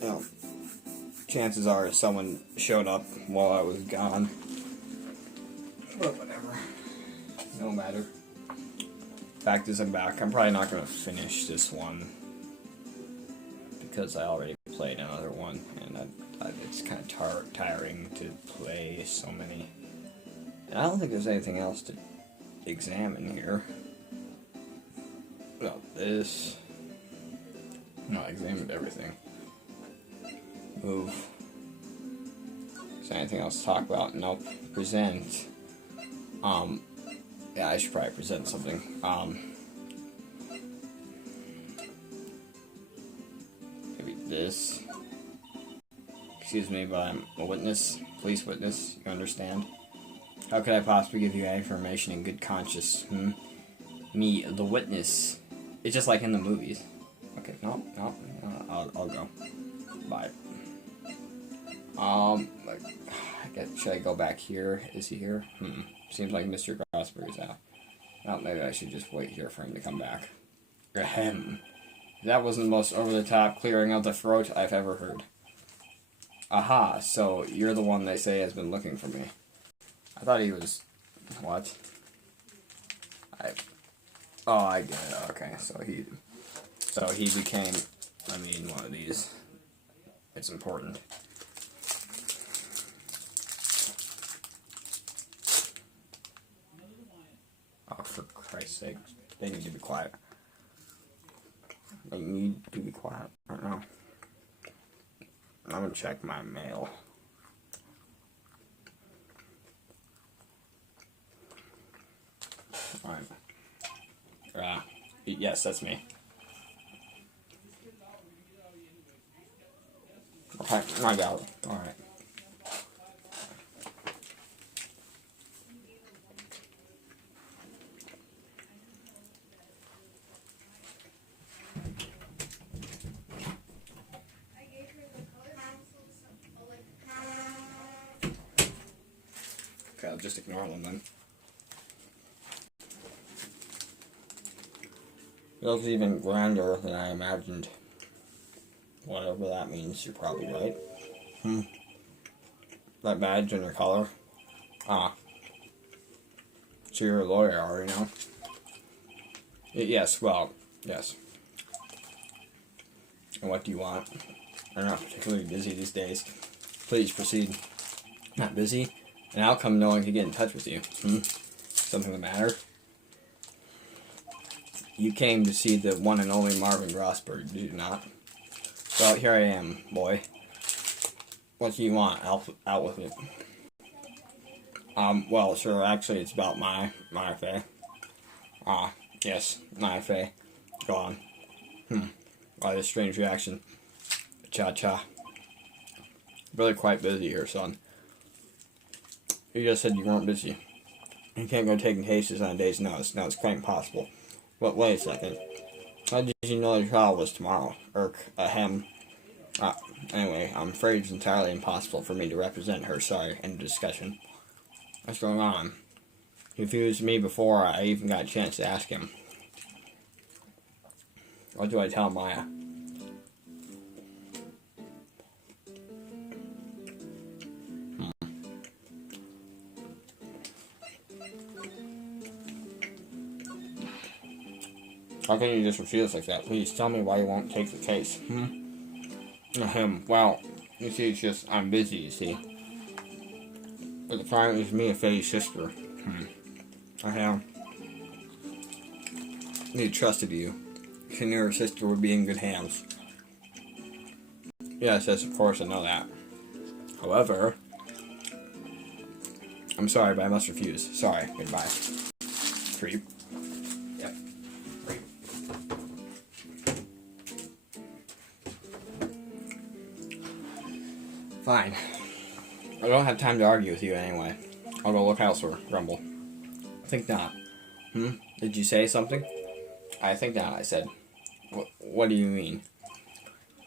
you know, chances are someone showed up while I was gone. But whatever. No matter. Fact is, I'm back. I'm probably not going to finish this one because I already played another one, and it's kind of tiring to play so many. And I don't think there's anything else to examine here. Well, this. No, I examined everything. Move. Is there anything else to talk about? Nope. Present. Yeah, I should probably present something. Maybe this. Excuse me, but I'm a witness, police witness, you understand? How could I possibly give you information in good conscience? Me, the witness. It's just like in the movies. Okay, no, I'll go. Bye. Should I go back here? Is he here? Seems like Mr. Grosberg is out. Well, maybe I should just wait here for him to come back. Ahem. That wasn't the most over-the-top clearing of the throat I've ever heard. Aha, so you're the one they say has been looking for me. I thought he was... What? Oh, I get it. Okay, so he became, one of these. It's important. Oh, for Christ's sake. They need to be quiet. They need to be quiet. I don't know. I'm gonna check my mail. Alright. Yes, that's me. Okay, I got it. Alright. Okay, I'll just ignore them then. It looks even grander than I imagined. Whatever that means, you're probably right. That badge and your collar? Ah. So you're a lawyer already now? Yes, well, yes. And what do you want? I'm not particularly busy these days. Please proceed. Not busy? And how come no one can get in touch with you? Something the matter? You came to see the one and only Marvin Grosberg, did you not? Well, here I am, boy. What do you want? Out with it. Well, sure, actually, it's about my affair. Yes, my affair. Go on. Why this strange reaction? Cha-cha. Really quite busy here, son. You just said you weren't busy. You can't go taking cases on a day's notice. No, it's quite impossible. But wait a second. How did you know the trial was tomorrow? Anyway, I'm afraid it's entirely impossible for me to represent her. Sorry, end of discussion. What's going on? He refused me before I even got a chance to ask him. What do I tell Maya? How can you just refuse like that? Please tell me why you won't take the case. Well, you see, it's just, I'm busy, you see. But the client is me and Faye's sister. He trusted you. She knew her sister would be in good hands. Yes, of course, I know that. However, I'm sorry, but I must refuse. Sorry, goodbye. Creep. Yep. Creep. Fine. I don't have time to argue with you anyway. I'll go look elsewhere, Grumble. I think not. Did you say something? I think not, I said. What do you mean?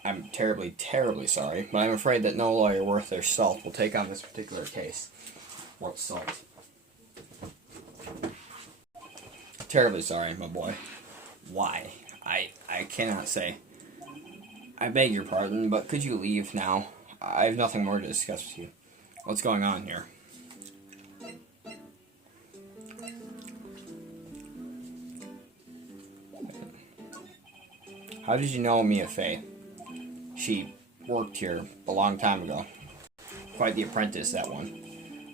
I'm terribly, terribly sorry, but I'm afraid that no lawyer worth their salt will take on this particular case. What salt? Terribly sorry, my boy. Why? I cannot say. I beg your pardon, but could you leave now? I have nothing more to discuss with you. What's going on here? How did you know Mia Fey? She worked here a long time ago. Quite the apprentice, that one.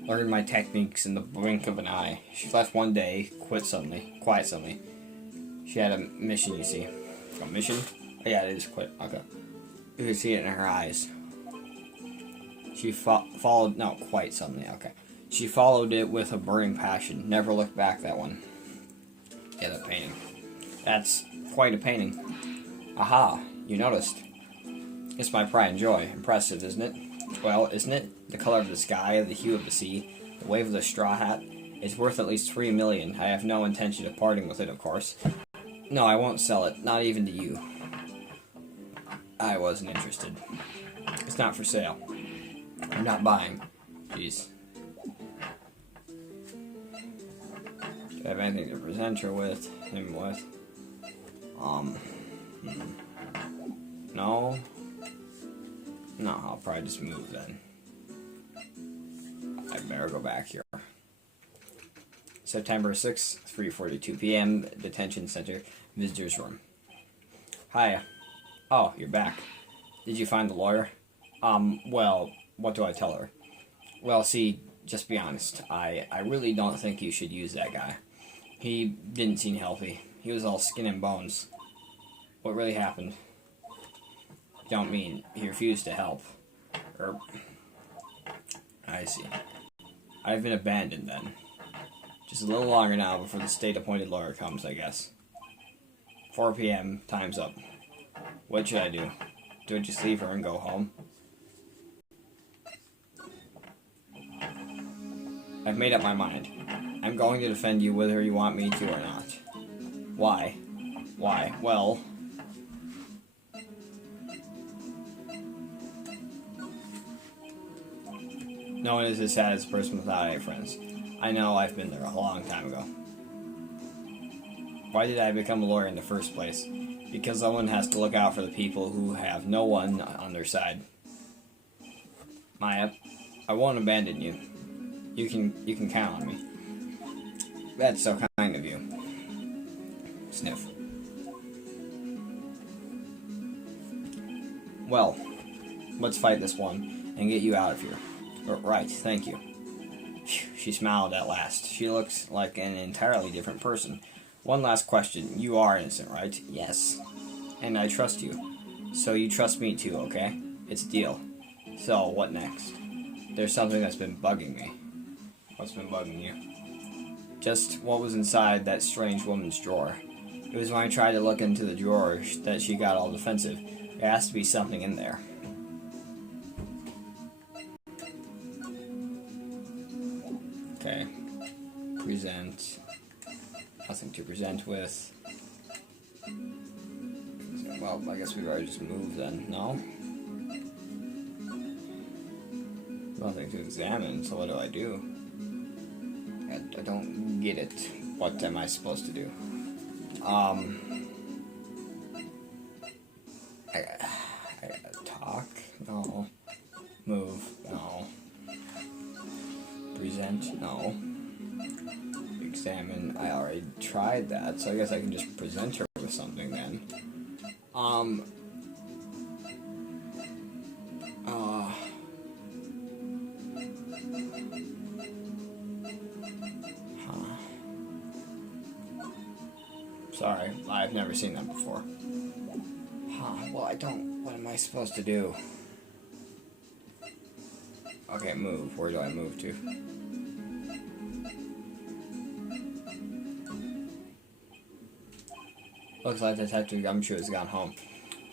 Learned my techniques in the blink of an eye. She left one day, quiet suddenly. She had a mission, you see. A mission? Oh, yeah, it is quit. Okay. You can see it in her eyes. She followed, no, quite suddenly, okay. She followed it with a burning passion. Never looked back, that one. Yeah, that painting. That's quite a painting. Aha, you noticed. It's my pride and joy. Impressive, isn't it? Well, isn't it? The color of the sky, the hue of the sea, the wave of the straw hat. It's worth at least 3 million. I have no intention of parting with it, of course. No, I won't sell it. Not even to you. I wasn't interested. It's not for sale. I'm not buying. Jeez. Do I have anything to present him with? No. No, I'll probably just move then. I better go back here. September 6th, 3:42 p.m. Detention Center, Visitors Room. Hiya. Oh, you're back. Did you find the lawyer? Well, what do I tell her? Well, see, just be honest. I really don't think you should use that guy. He didn't seem healthy. He was all skin and bones. What really happened? Don't mean he refused to help. I see. I've been abandoned then. Just a little longer now before the state-appointed lawyer comes, I guess. 4 p.m. Time's up. What should I do? Do I just leave her and go home? I've made up my mind. I'm going to defend you whether you want me to or not. Why? Why? Well... No one is as sad as a person without any friends. I know, I've been there a long time ago. Why did I become a lawyer in the first place? Because someone has to look out for the people who have no one on their side. Maya, I won't abandon you. You can count on me. That's so kind of you. Sniff. Well, let's fight this one and get you out of here. Right, thank you. Phew, she smiled at last. She looks like an entirely different person. One last question. You are innocent, right? Yes. And I trust you. So you trust me too, okay? It's a deal. So, what next? There's something that's been bugging me. What's been bugging you? Just what was inside that strange woman's drawer. It was when I tried to look into the drawer that she got all defensive. There has to be something in there. Okay. Present. Nothing to present with. Well, I guess we've already just moved then. No? Nothing to examine, so what do I do? I don't get it. What am I supposed to do? I talk? No. Move? No. Present? No. Examine? I already tried that, so I guess I can just present her with something then. Sorry, I've never seen that before. Well, what am I supposed to do? Okay, move. Where do I move to? Looks like Detective Gumshoe has gone home.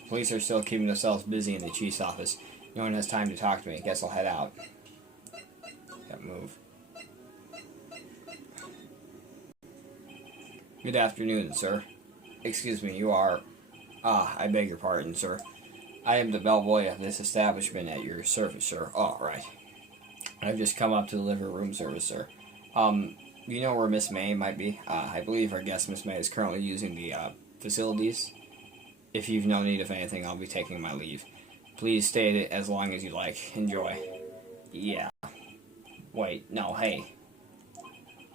Police are still keeping themselves busy in the chief's office. No one has time to talk to me. Guess I'll head out. Can't move. Good afternoon, sir. Excuse me, you are... I beg your pardon, sir. I am the bellboy of this establishment at your service, sir. Oh, right. I've just come up to deliver room service, sir. You know where Miss May might be? I believe our guest, Miss May, is currently using the, facilities. If you've no need of anything, I'll be taking my leave. Please stay as long as you like. Enjoy. Yeah. Wait, no, hey.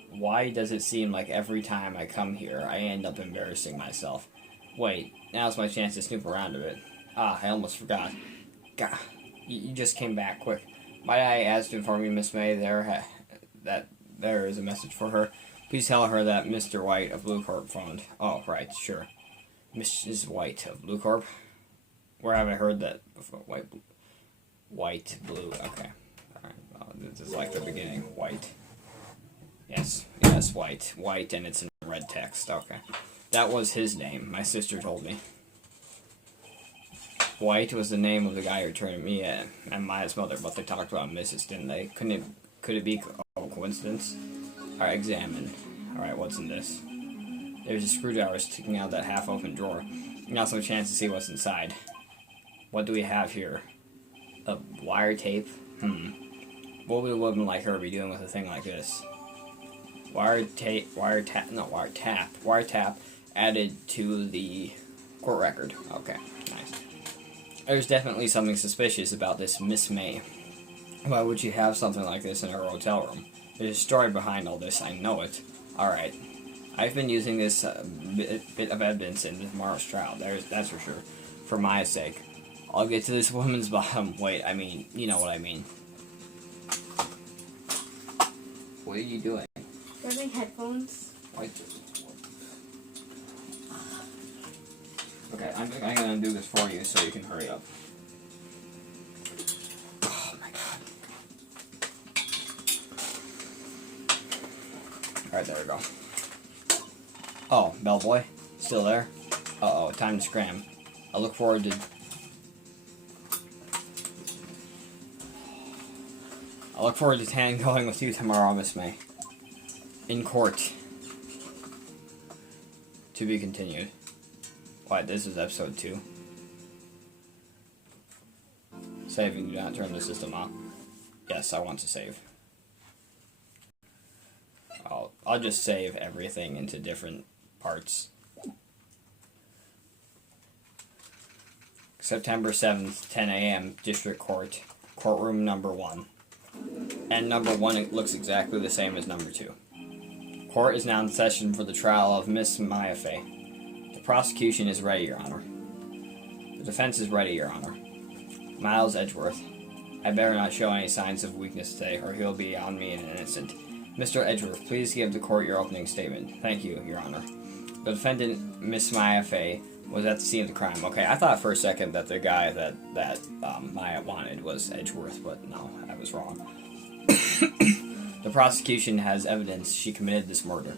Why does it seem like every time I come here, I end up embarrassing myself? Wait, now's my chance to snoop around a bit. Ah, I almost forgot. Gah, you just came back quick. Might I ask to inform you, Miss May, that there is a message for her. Please tell her that Mr. White of Blue Corp phoned. Oh, right, sure. Mrs. White of Blue Corp? Where have I heard that before? White, blue, okay. Alright, well, this is like the beginning. White. Yes, White. White, and it's in red text, okay. That was his name, my sister told me. White was the name of the guy who turned me in, and Maya's mother, but they talked about Mrs., didn't they? Could it be a coincidence? Alright, examine. Alright, what's in this? There's a screwdriver sticking out of that half-open drawer. Now some chance to see what's inside. What do we have here? A wire tape? What would a woman like her be doing with a thing like this? Wiretap added to the court record. Okay, nice. There's definitely something suspicious about this Miss May. Why would she have something like this in her hotel room? There's a story behind all this, I know it. Alright. I've been using this bit of evidence in tomorrow's trial, that's for sure. For my sake. I'll get to this woman's bottom. Wait, I mean, you know what I mean. What are you doing? Grabbing headphones. Wait. Okay, I'm gonna do this for you so you can hurry up. Oh my god. Alright, there we go. Oh, bellboy? Still there? Uh-oh, time to scram. I look forward to going with you tomorrow, Miss May. In court. To be continued. Why, this is episode 2. Saving, do not turn the system off. Yes, I want to save. I'll just save everything into different parts. September 7th, 10 a.m., District Court, courtroom number 1. And number 1 it looks exactly the same as number 2. Court is now in session for the trial of Miss Maya Fey. The prosecution is ready, Your Honor. The defense is ready, Your Honor. Miles Edgeworth. I better not show any signs of weakness today, or he'll be on me in an instant. Mr. Edgeworth, please give the court your opening statement. Thank you, Your Honor. The defendant, Miss Maya Fey, was at the scene of the crime. Okay, I thought for a second that the guy that Maya wanted was Edgeworth, but no, I was wrong. The prosecution has evidence she committed this murder.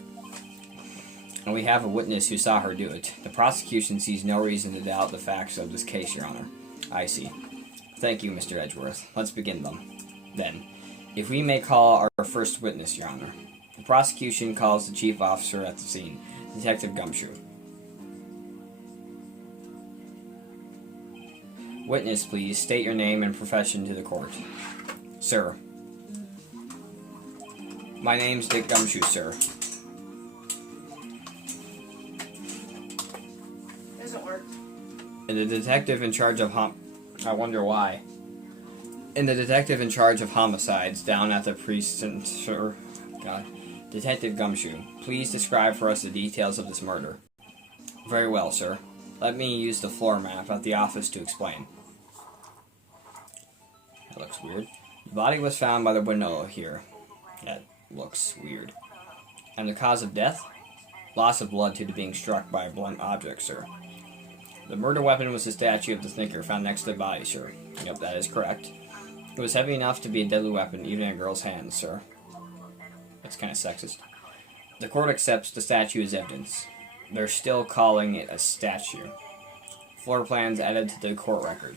And we have a witness who saw her do it. The prosecution sees no reason to doubt the facts of this case, Your Honor. I see. Thank you, Mr. Edgeworth. Let's begin then. If we may call our first witness, Your Honor. The prosecution calls the chief officer at the scene, Detective Gumshoe. Witness, please, state your name and profession to the court. Sir. My name's Dick Gumshoe, sir. Doesn't work. And the detective in charge of I wonder why. And the detective in charge of homicides down at the precinct, sir. God. Detective Gumshoe, please describe for us the details of this murder. Very well, sir. Let me use the floor map at the office to explain. That looks weird. The body was found by the window here. That looks weird. And the cause of death? Loss of blood due to being struck by a blunt object, sir. The murder weapon was the statue of the thinker found next to the body, sir. Yep, that is correct. It was heavy enough to be a deadly weapon, even in a girl's hands, sir. That's kind of sexist. The court accepts the statue as evidence. They're still calling it a statue. Floor plans added to the court record.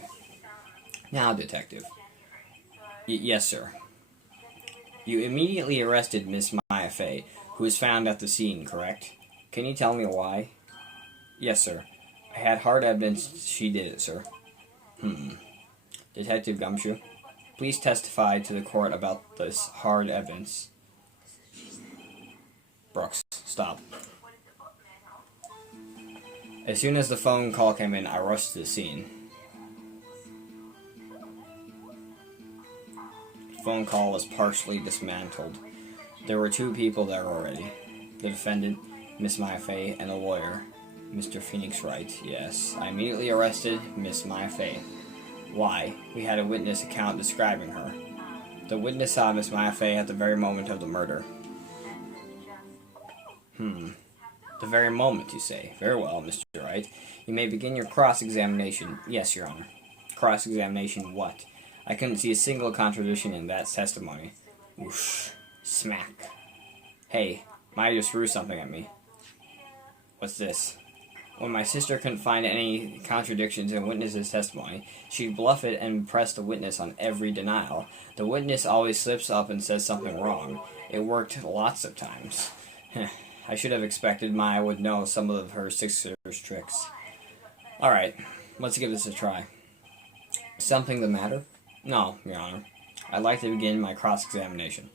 Now, detective. Yes, sir. You immediately arrested Miss Maya Fey, who was found at the scene, correct? Can you tell me why? Yes, sir. I had hard evidence she did it, sir. Detective Gumshoe, please testify to the court about this hard evidence. Brooks, stop. As soon as the phone call came in, I rushed to the scene. The phone call was partially dismantled. There were 2 people there already. The defendant, Miss Maya Fey, and a lawyer, Mr. Phoenix Wright. Yes, I immediately arrested Miss Maya Fey. Why? We had a witness account describing her. The witness saw Miss Maya Fey at the very moment of the murder. The very moment, you say. Very well, Mr. Wright. You may begin your cross-examination. Yes, Your Honor. Cross-examination what? I couldn't see a single contradiction in that testimony. Whoosh. Smack. Hey, Maya just threw something at me. What's this? When my sister couldn't find any contradictions in witness's testimony, she'd bluff it and press the witness on every denial. The witness always slips up and says something wrong. It worked lots of times. I should have expected Maya would know some of her sister's tricks. Alright, let's give this a try. Something the matter? No, Your Honor. I'd like to begin my cross-examination.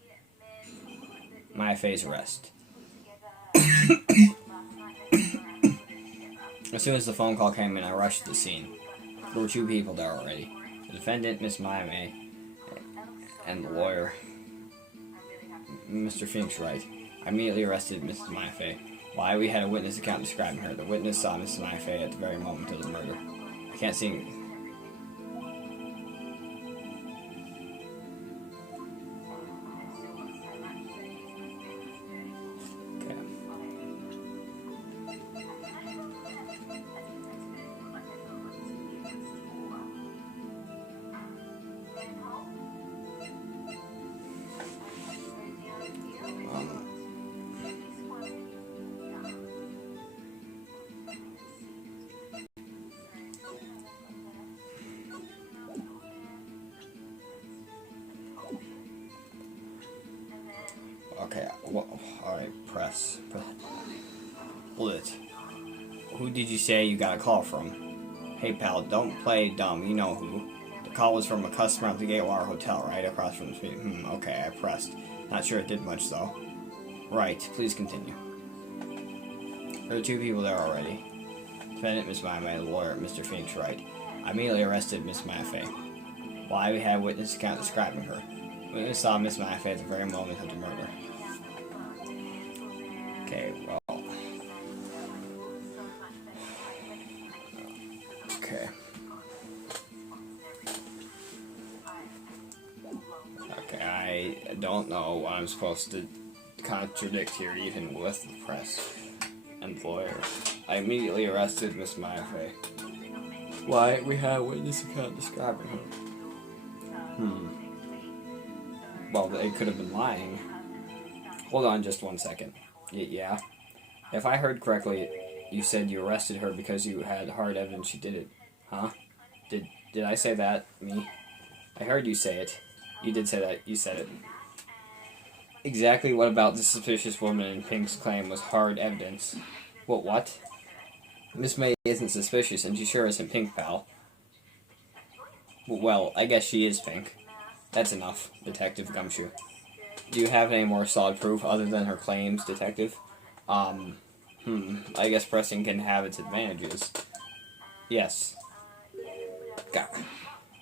Maya Fey's arrest. As soon as the phone call came in, I rushed to the scene. There were 2 people there already. The defendant, Miss Maya May, and the lawyer, Mr. Phoenix Wright. I immediately arrested Mrs. Maya Fey. Why? We had a witness account describing her. The witness saw Mrs. Maya Fey at the very moment of the murder. I can't see... Okay, well, alright, press. Bullet. Who did you say you got a call from? Hey pal, don't play dumb, you know who. The call was from a customer at the Gateway Hotel, right across from the street. Okay, I pressed. Not sure it did much though. Right, please continue. There were 2 people there already. Defendant, Miss Maya May, the lawyer, Mr. Phoenix Wright. I immediately arrested Miss Maya Fey. Why? We had a witness account describing her. Witness saw Miss Maya Fey at the very moment of the murder. Okay, well... Okay. Okay, I don't know what I'm supposed to contradict here, even with the press and the lawyer. I immediately arrested Miss Maya Fey. Why? We had a witness account describing her. Well, they could have been lying. Hold on just 1 second. Yeah? If I heard correctly, you said you arrested her because you had hard evidence she did it. Huh? Did I say that? Me? I heard you say it. You did say that. You said it. Exactly what about the suspicious woman in Pink's claim was hard evidence? What? Miss May isn't suspicious, and she sure isn't Pink, pal. Well, I guess she is Pink. That's enough, Detective Gumshoe. Do you have any more solid proof other than her claims, Detective? I guess pressing can have its advantages. Yes.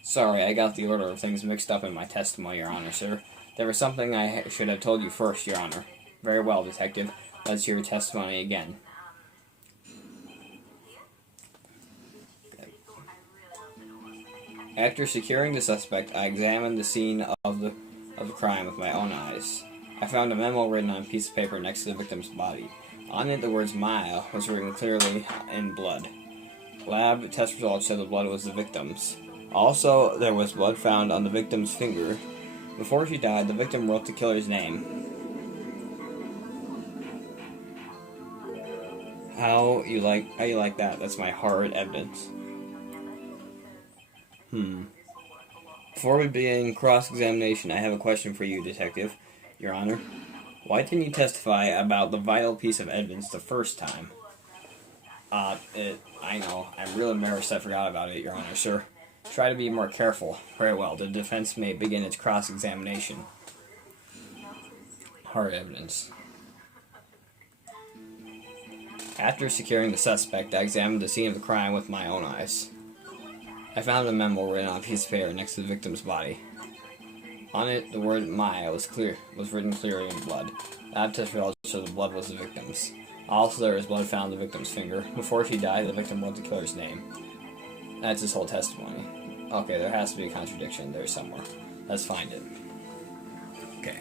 Sorry, I got the order of things mixed up in my testimony, Your Honor, sir. There was something I should have told you first, Your Honor. Very well, Detective. Let's hear your testimony again. After securing the suspect, I examined the scene of the crime with my own eyes. I found a memo written on a piece of paper next to the victim's body. On it, the words Maya was written clearly in blood. Lab test results showed the blood was the victim's. Also, there was blood found on the victim's finger. Before she died, the victim wrote the killer's name. How you like that? That's my hard evidence. Before we begin cross-examination, I have a question for you, Detective. Your Honor. Why didn't you testify about the vital piece of evidence the first time? I know. I'm real embarrassed I forgot about it, Your Honor, sir. Try to be more careful. Very well. The defense may begin its cross-examination. Hard evidence. After securing the suspect, I examined the scene of the crime with my own eyes. I found a memo written on a piece of paper next to the victim's body. On it, the word Maya was written clearly in blood. The lab test results showed the blood was the victim's. Also, there was blood found on the victim's finger. Before she died, the victim wrote the killer's name. That's his whole testimony. Okay, there has to be a contradiction there somewhere. Let's find it. Okay.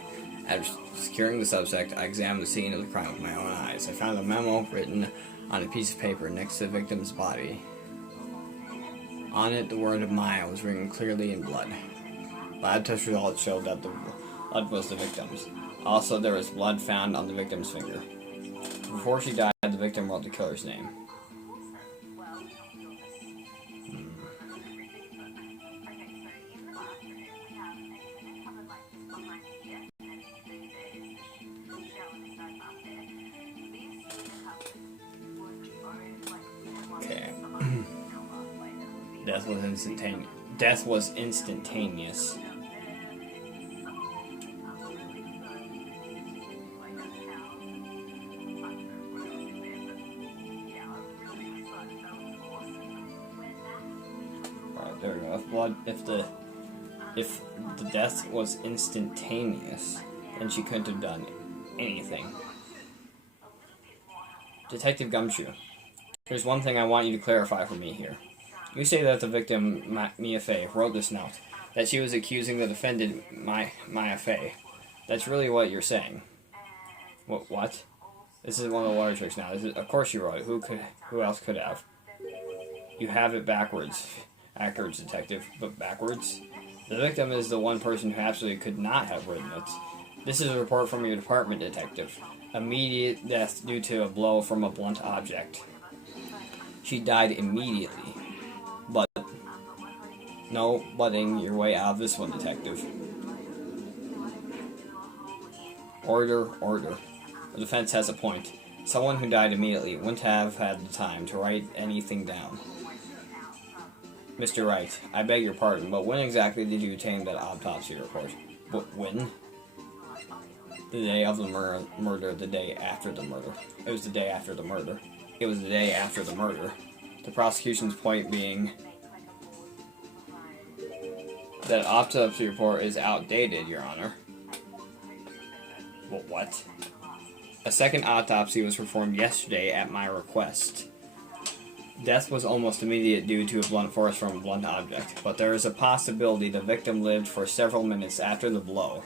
After securing the suspect, I examined the scene of the crime with my own eyes. I found a memo written on a piece of paper next to the victim's body. On it, the word Maya was written clearly in blood. Lab test results showed that the blood was the victim's. Also, there was blood found on the victim's finger. Before she died, the victim wrote the killer's name. Okay. Death was instantaneous. Alright, there we go. If the death was instantaneous, then she couldn't have done anything. Detective Gumshoe, there's one thing I want you to clarify for me here. You say that the victim, Mia Fey, wrote this note, that she was accusing the defendant, Maya Fey. That's really what you're saying. What? This is one of the lawyer tricks now. Of course you wrote it. Who else could have? You have it backwards. Accurate, detective, but backwards? The victim is the one person who absolutely could not have written it. This is a report from your department, detective. Immediate death due to a blow from a blunt object. She died immediately. But no butting your way out of this one, detective. Order. The defense has a point. Someone who died immediately wouldn't have had the time to write anything down. Mr. Wright, I beg your pardon, but when exactly did you obtain that autopsy report? When? The day of the murder, the day after the murder. It was the day after the murder. It was the day after the murder. The prosecution's point being that autopsy report is outdated, Your Honor. What? A second autopsy was performed yesterday at my request. Death was almost immediate due to a blunt force from a blunt object, but there is a possibility the victim lived for several minutes after the blow.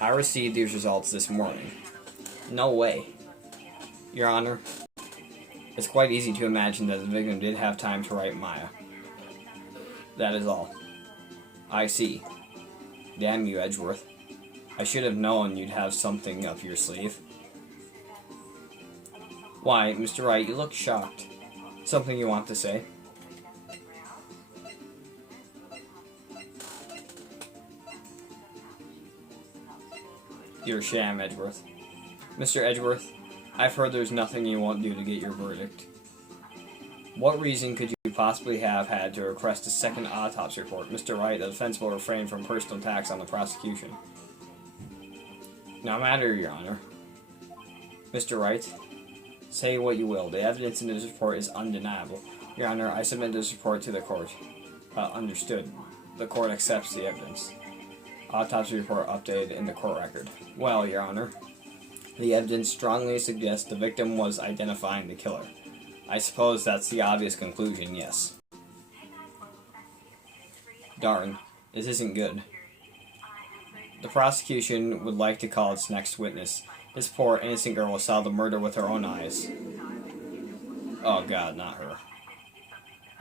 I received these results this morning. No way. Your Honor, it's quite easy to imagine that the victim did have time to write Maya. That is all. I see. Damn you, Edgeworth. I should have known you'd have something up your sleeve. Why, Mr. Wright, you look shocked. Something you want to say? You're a sham, Edgeworth. Mr. Edgeworth, I've heard there's nothing you won't do to get your verdict. What reason could you possibly have had to request a second autopsy report? Mr. Wright, the defense will refrain from personal attacks on the prosecution. No matter, Your Honor. Mr. Wright, say what you will. The evidence in this report is undeniable. Your Honor, I submit this report to the court. Understood. The court accepts the evidence. Autopsy report updated in the court record. Well, Your Honor, the evidence strongly suggests the victim was identifying the killer. I suppose that's the obvious conclusion, yes. Darn, this isn't good. The prosecution would like to call its next witness. This poor, innocent girl saw the murder with her own eyes. Oh God, not her.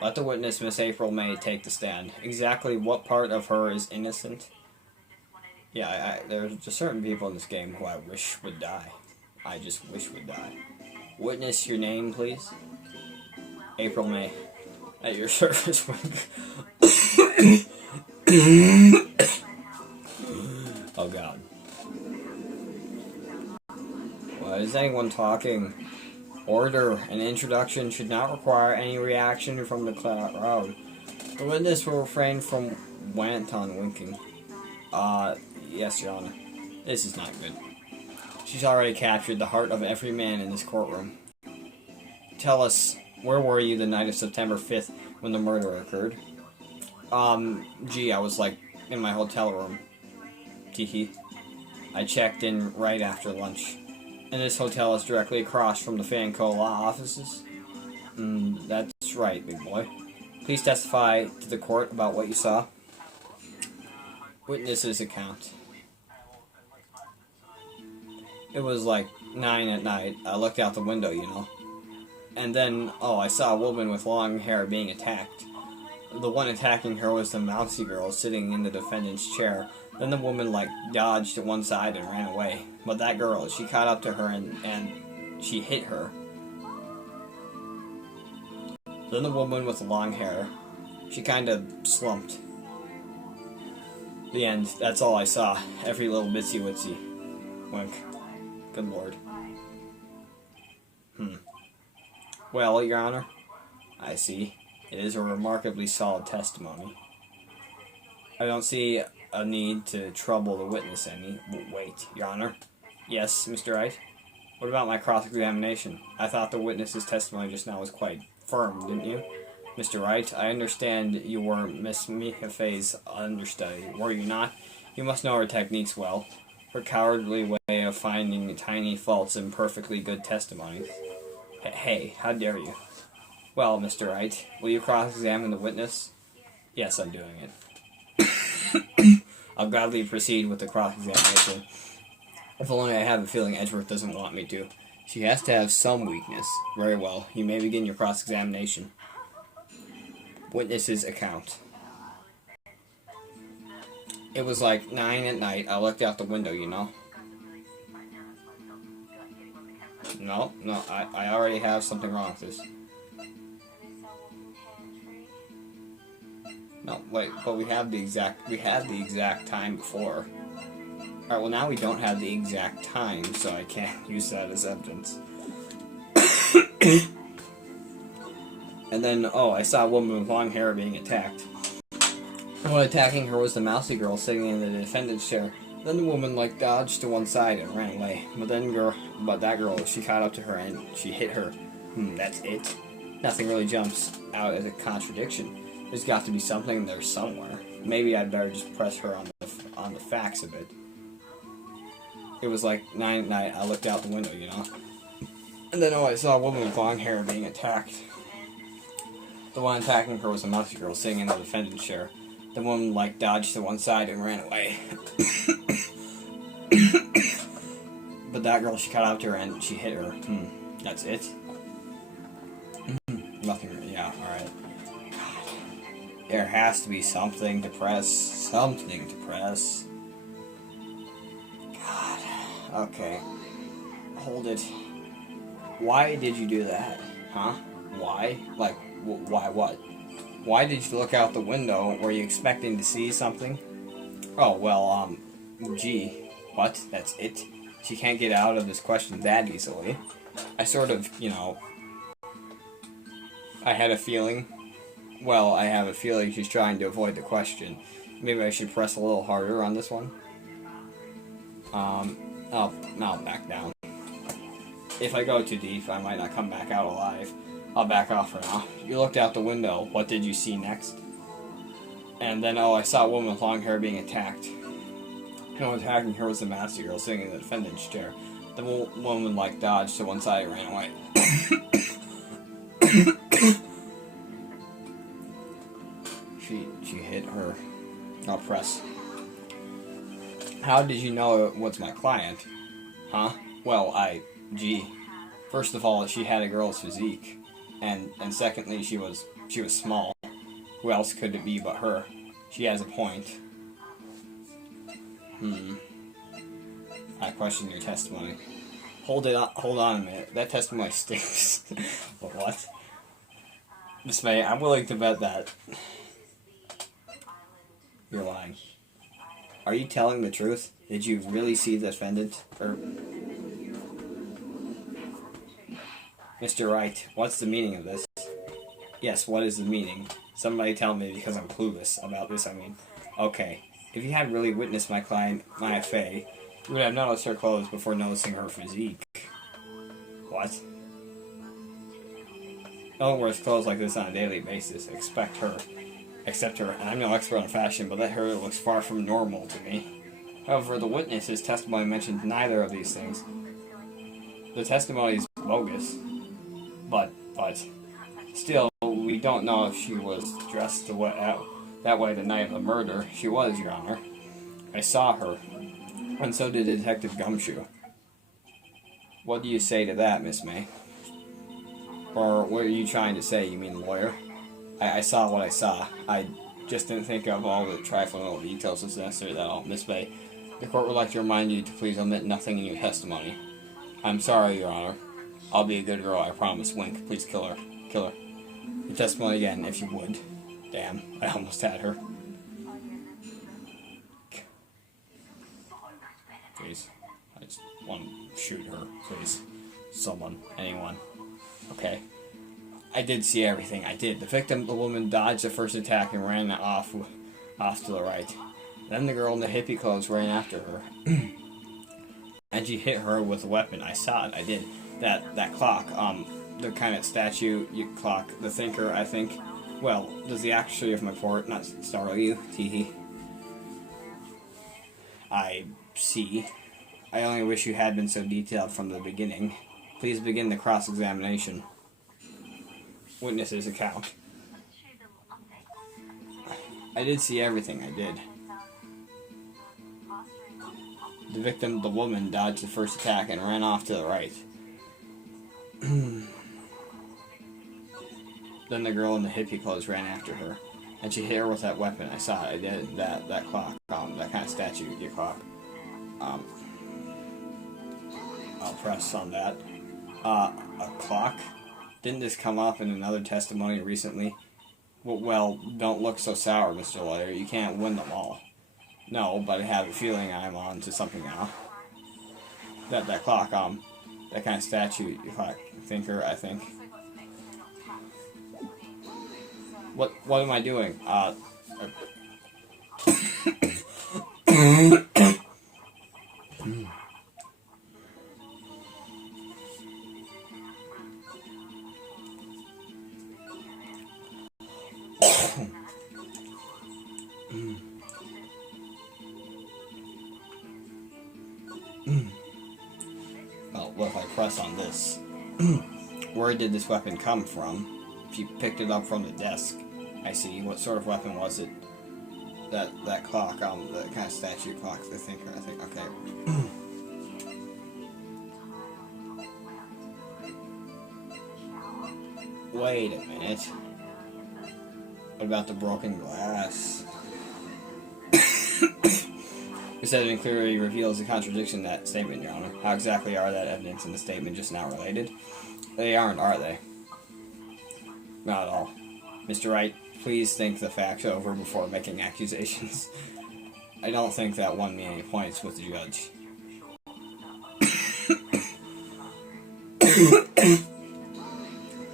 Let the witness, Miss April May, take the stand. Exactly what part of her is innocent? Yeah, there's just certain people in this game who I wish would die. I just wish would die. Witness, your name, please? April May. At your service. Oh God. What is anyone talking? Order. An introduction should not require any reaction from the crowd. The witness will refrain from wanton winking. Yes, Your Honor. This is not good. She's already captured the heart of every man in this courtroom. tell us, where were you the night of September 5th when the murder occurred? Gee, I was, like, in my hotel room. Teehee. I checked in right after lunch. And this hotel is directly across from the Fanco law offices? That's right, big boy. Please testify to the court about what you saw. Witness's account. It was like 9 at night. I looked out the window, you know. And then, I saw a woman with long hair being attacked. The one attacking her was the mousy girl sitting in the defendant's chair. Then the woman, like, dodged to one side and ran away. But that girl, she caught up to her and she hit her. Then the woman with the long hair, she kind of slumped. The end. That's all I saw. Every little bitsy witsy. Wink. Good lord. Well, Your Honor, I see. It is a remarkably solid testimony. I don't see a need to trouble the witness any. Wait, Your Honor. Yes, Mr. Wright? What about my cross-examination? I thought the witness's testimony just now was quite firm, didn't you? Mr. Wright, I understand you were Miss Mihafe's understudy, were you not? You must know her techniques well. Her cowardly way of finding tiny faults in perfectly good testimonies. Hey, how dare you? Well, Mr. Wright, will you cross-examine the witness? Yes, I'm doing it. I'll gladly proceed with the cross-examination. If only I have a feeling Edgeworth doesn't want me to. She has to have some weakness. Very well, you may begin your cross-examination. Witness's account. It was like 9 at night. I looked out the window, you know. No, I already have something wrong with this. No, wait, but we had the exact time before. Alright, well now we don't have the exact time, so I can't use that as evidence. And then, I saw a woman with long hair being attacked. The one attacking her was the mousy girl sitting in the defendant's chair. Then the woman, like, dodged to one side and ran away. But that girl, she caught up to her and she hit her. That's it. Nothing really jumps out as a contradiction. There's got to be something there somewhere. Maybe I'd better just press her on the facts a bit. It was like 9 at night. I looked out the window, you know. And then, I saw a woman with long hair being attacked. The one attacking her was a mousy girl sitting in the defendant's chair. The woman, like, dodged to one side and ran away. But that girl, she caught up to her and she hit her. That's it? Nothing, yeah, alright. There has to be something to press. Something to press. God. Okay. Hold it. Why did you do that? Huh? Why? Like, why what? Why did you look out the window? Were you expecting to see something? Oh, well, gee. What? That's it? She can't get out of this question that easily. I sort of, I had a feeling. Well, I have a feeling she's trying to avoid the question. Maybe I should press a little harder on this one. I'll back down. If I go too deep, I might not come back out alive. I'll back off for now. You looked out the window. What did you see next? And then, I saw a woman with long hair being attacked. The one attacking her was the mousy girl sitting in the defendant's chair. The woman, like, dodged to one side and ran away. She hit her. I'll press. How did you know it was my client? Huh? Well, gee. First of all, she had a girl's physique. And secondly, she was small. Who else could it be but her? She has a point. I question your testimony. Hold on a minute. That testimony stinks. But what? Miss May, I'm willing to bet that you're lying. Are you telling the truth? Did you really see the defendant? Mr. Wright, what's the meaning of this? Yes, what is the meaning? Somebody tell me, because I'm clueless about this, Okay, if you had really witnessed my client, Maya Fey, you would have noticed her clothes before noticing her physique. What? No one wears clothes like this on a daily basis. Except her. And I'm no expert on fashion, but that hair looks far from normal to me. However, the witness's testimony mentioned neither of these things. The testimony is bogus, but still, we don't know if she was dressed that way the night of the murder. She was, Your Honor. I saw her, and so did Detective Gumshoe. What do you say to that, Miss May? Or what are you trying to say? You mean lawyer? I saw what I saw. I just didn't think of all the trifling little details as necessary that all. Miss May, the court would like to remind you to please omit nothing in your testimony. I'm sorry, Your Honor. I'll be a good girl, I promise. Wink. Please kill her. Kill her. Your testimony again, if you would. Damn, I almost had her. Please. I just want to shoot her, please. Someone. Anyone. Okay. I did see everything. I did. The victim, the woman, dodged the first attack and ran off to the right. Then the girl in the hippie clothes ran after her. And she hit her with a weapon. I saw it. I did. That clock, the kind of statue clock, the thinker, I think. Well, does the accuracy of my report not startle you? Teehee. I see. I only wish you had been so detailed from the beginning. Please begin the cross-examination. Witness's account. I did see everything, I did. The victim, the woman, dodged the first attack and ran off to the right. Then the girl in the hippie clothes ran after her, and she hit her with that weapon. I saw it. I did. That clock, that kind of statue, your clock. I'll press on that. A clock? Didn't this come up in another testimony recently? Well, don't look so sour, Mr. Lawyer. You can't win them all. No, but I have a feeling I'm on to something now. That clock, that kind of statue, clock, thinker, I think. What am I doing? Well, what if I press on this? Where did this weapon come from? She picked it up from the desk. I see. What sort of weapon was it? That clock, the kind of statue clock, the thinker, I think. Okay. Wait a minute. What about the broken glass? This evidence clearly reveals a contradiction in that statement, Your Honor. How exactly are that evidence and the statement just now related? They aren't, are they? Not at all. Mr. Wright, please think the facts over before making accusations. I don't think that won me any points with the judge.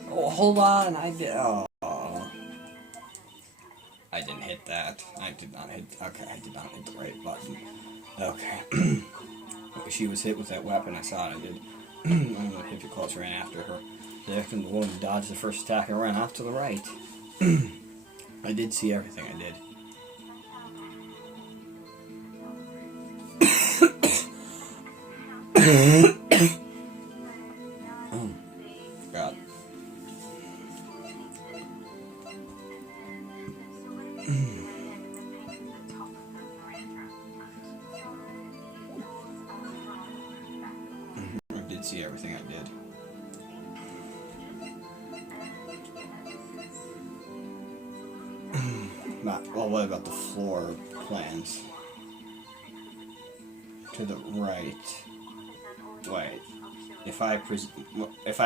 Oh, hold on, I did. Oh. I didn't hit that. I did not hit. Okay, I did not hit the right button. Okay. She was hit with that weapon. I saw it. I did. One of the hippie clothes ran after her. The victim, the woman, dodged the first attack and ran off to the right. I did see everything. I did. Oh, God. I did see everything. I did. Well, what about the floor plans? To the right. Wait. If I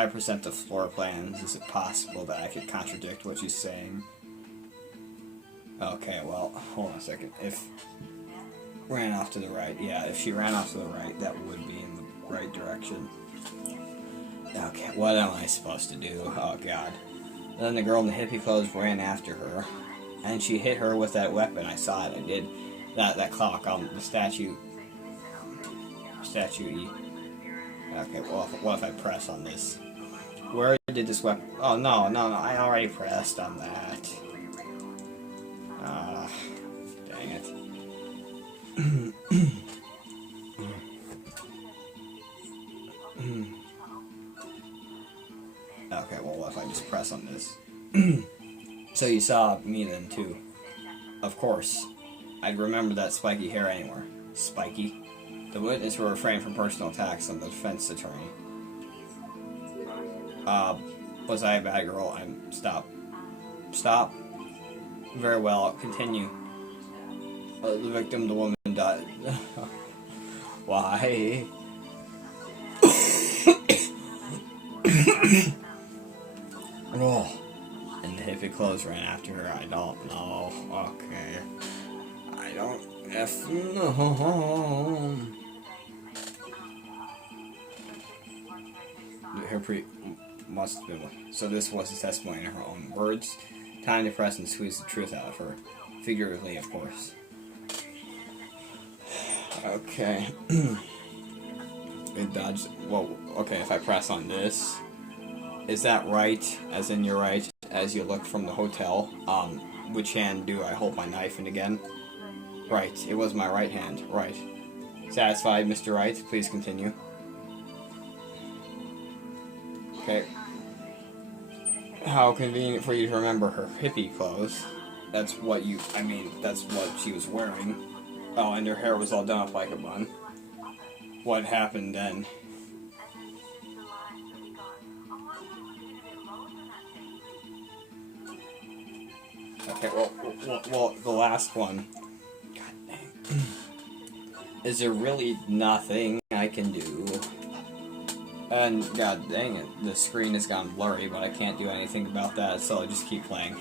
present the floor plans, is it possible that I could contradict what she's saying? Okay, well, hold on a second. If ran off to the right, yeah, if she ran off to the right, that would be in the right direction. Okay, what am I supposed to do? Oh, God. Then the girl in the hippie clothes ran after her, and she hit her with that weapon. I saw it. I did. That clock, the statue. Statue E. Okay, well, what if I press on this? Where did this weapon? Oh, no, I already pressed on that. Dang it. Okay, well, what if I just press on this? So you saw me then, too. Of course. I'd remember that spiky hair anywhere. Spiky? The witness will refrain from personal attacks on the defense attorney. Was I a bad girl? Stop. Stop. Very well, continue. The victim, the woman, died. Why? Oh. And the hippie clothes ran after her. I don't know. Okay. I don't know. Her must have been. So this was a testimony in her own words. Time to press and squeeze the truth out of her. Figuratively, of course. Okay. It dodged. Well, okay, if I press on this. Is that right? As in you're right, as you look from the hotel. Which hand do I hold my knife in again? Right, it was my right hand. Right. Satisfied, Mr. Wright? Please continue. Okay. How convenient for you to remember her hippie clothes. That's what she was wearing. Oh, and her hair was all done up like a bun. What happened then? Okay, well, the last one. God dang. Is there really nothing I can do? And god dang it, the screen has gone blurry, but I can't do anything about that, so I'll just keep playing.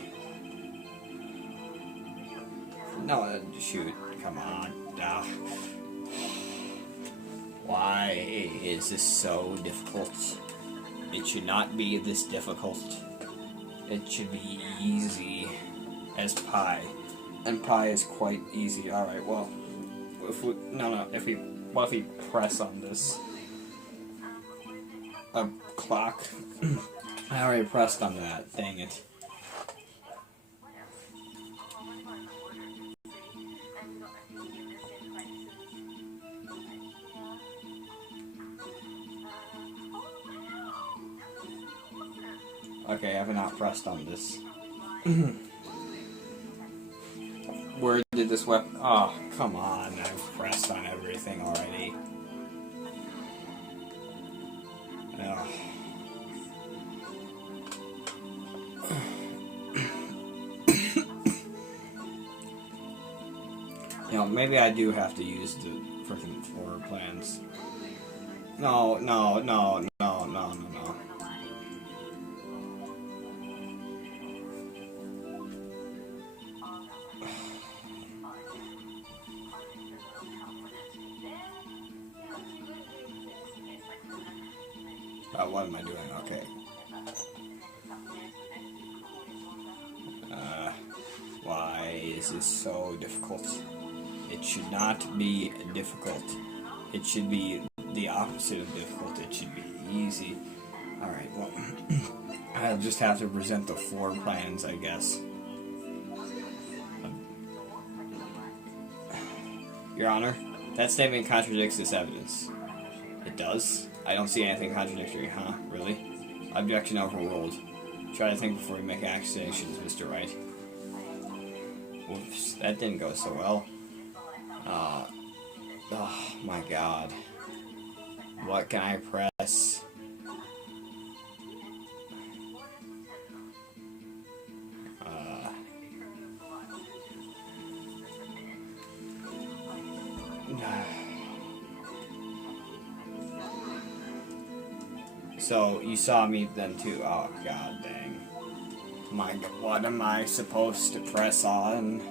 No, shoot, come on. Why is this so difficult? It should not be this difficult. It should be easy as pie. And pie is quite easy. Alright, well, what if we press on this? A clock. I already pressed on that. Dang it. Okay, I have not pressed on this. Where did this weapon... Oh, come on. I've pressed on everything already. Ugh. You know, maybe I do have to use the freaking floor plans. No. What am I doing? Okay. Why is this so difficult? It should not be difficult. It should be the opposite of difficult. It should be easy. Alright, well, I'll just have to present the floor plans, I guess. Your Honor, that statement contradicts this evidence. It does? I don't see anything contradictory, huh? Really? Objection overruled. Try to think before you make accusations, Mr. Wright. Whoops, that didn't go so well. Oh my god. What can I press? So, you saw me then too. Oh, god dang. My god, what am I supposed to press on?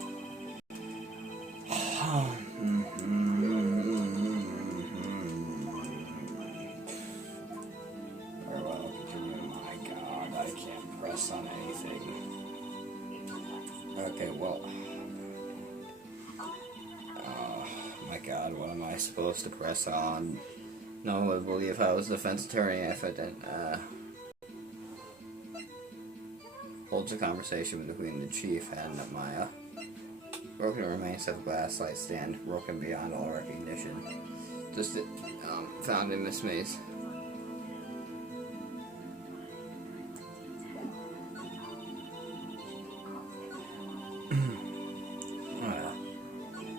Very well, continue. My god, I can't press on anything. Okay, well. My god, what am I supposed to press on? No one would believe I was a defense attorney if I didn't. holds a conversation between the chief and Maya. Broken remains of glass light stand, broken beyond all recognition. Just found in Miss Maze.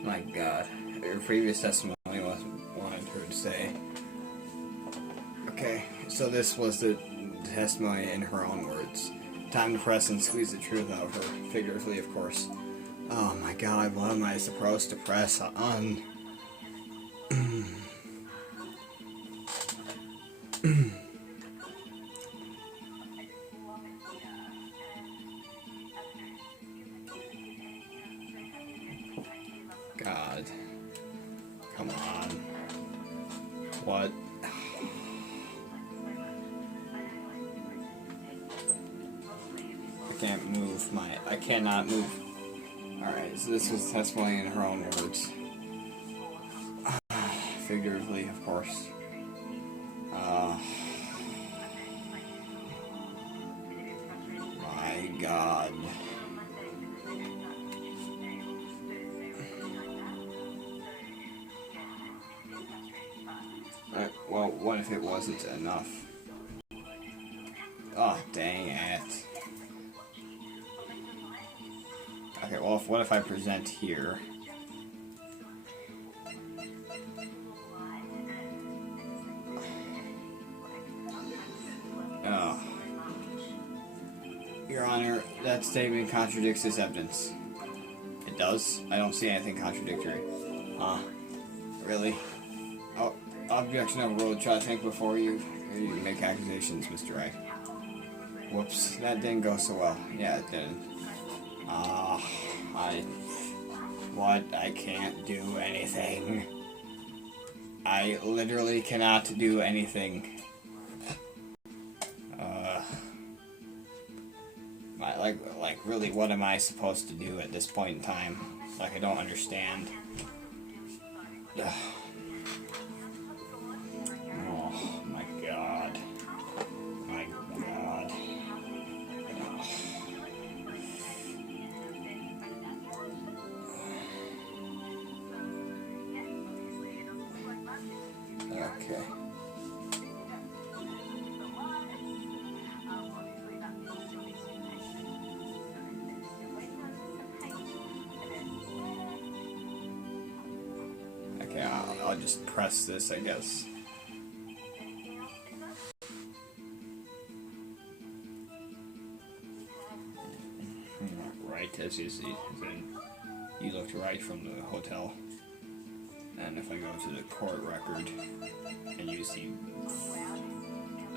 My God, your previous testimony wanted her to say. Okay, so this was the testimony in her own words. Time to press and squeeze the truth out of her, figuratively, of course. Oh my God, what am I supposed to press on? God. Come on. What? I cannot move. Alright, so this was testimony in her own words. Figuratively, of course. My God. Alright, well, what if it wasn't enough? Oh, dang it. Okay, well, what if I present here? Oh. Your Honor, that statement contradicts this evidence. It does? I don't see anything contradictory. Really? Oh, objection overruled. Try to think before you make accusations, Mr. Wright. Whoops, that didn't go so well. Yeah, it didn't. I can't do anything. I literally cannot do anything. Really, what am I supposed to do at this point in time? Like, I don't understand. Ugh. Oh, my God. My God. Okay. Okay, I'll just press this, I guess. Right, as you see, then you looked right from the hotel. And if I go to the court record, and you see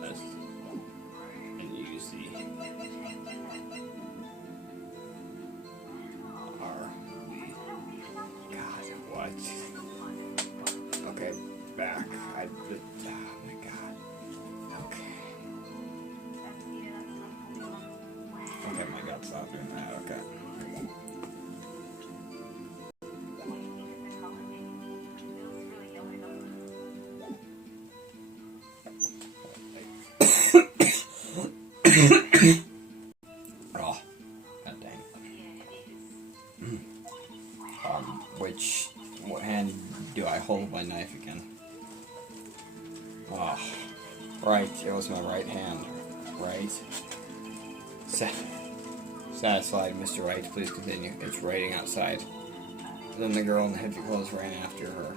this, and you see God, what? Okay, back. Oh my God. Okay. Okay, my God, stop doing that. Okay. Oh, God dang. What hand do I hold my knife again? Oh, right, it was my right hand, right? Satisfied, Mr. Wright, please continue. It's raining outside. Then the girl in the heavy clothes ran after her.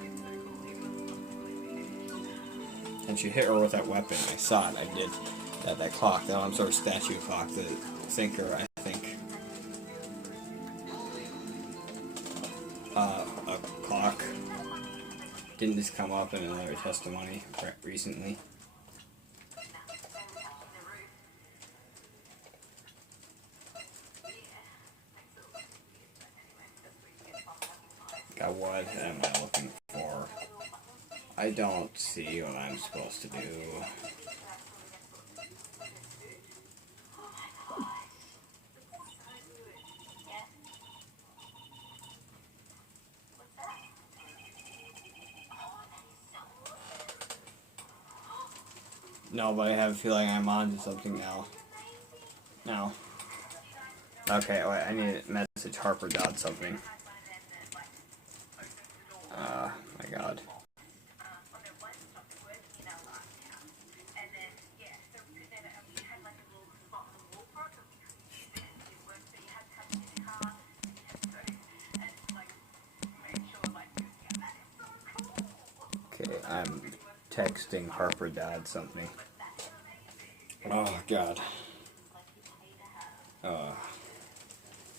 And she hit her with that weapon. I saw it, I did. That clock, that sort of statue clock, the thinker, I think. A clock. Didn't this come up in another testimony recently? God, what am I looking for? I don't see what I'm supposed to do. No, but I have a feeling I'm on to something now. Now. Okay, wait, I need to message Harper Dot something. My God. Okay, I'm texting Harper Dad something. Oh, God.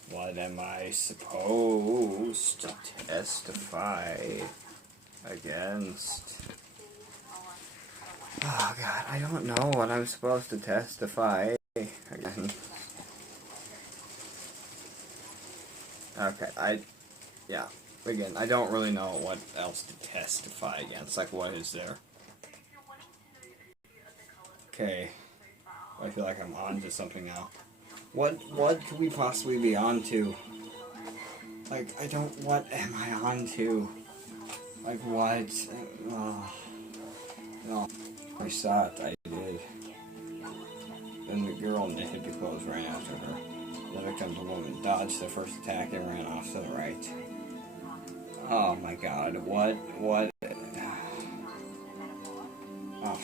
What am I supposed to testify against? Oh, God, I don't know what I'm supposed to testify against. Okay, yeah. Again, I don't really know what else to testify against. Like, what is there? Okay. I feel like I'm on to something now. What could we possibly be on to? Like, what am I on to? Like, what? No. I saw it, I did. Then the girl knitted the clothes ran after her. The victim's a woman dodged the first attack and ran off to the right. Oh my God, what? Oh.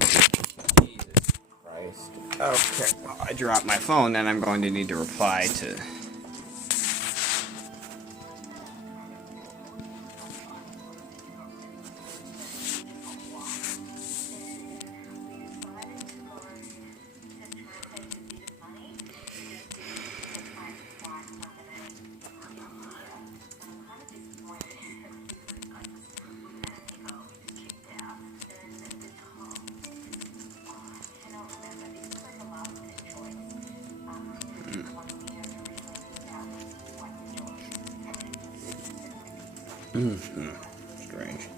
Jesus Christ. Okay, well, I dropped my phone and I'm going to need to reply to... Strange.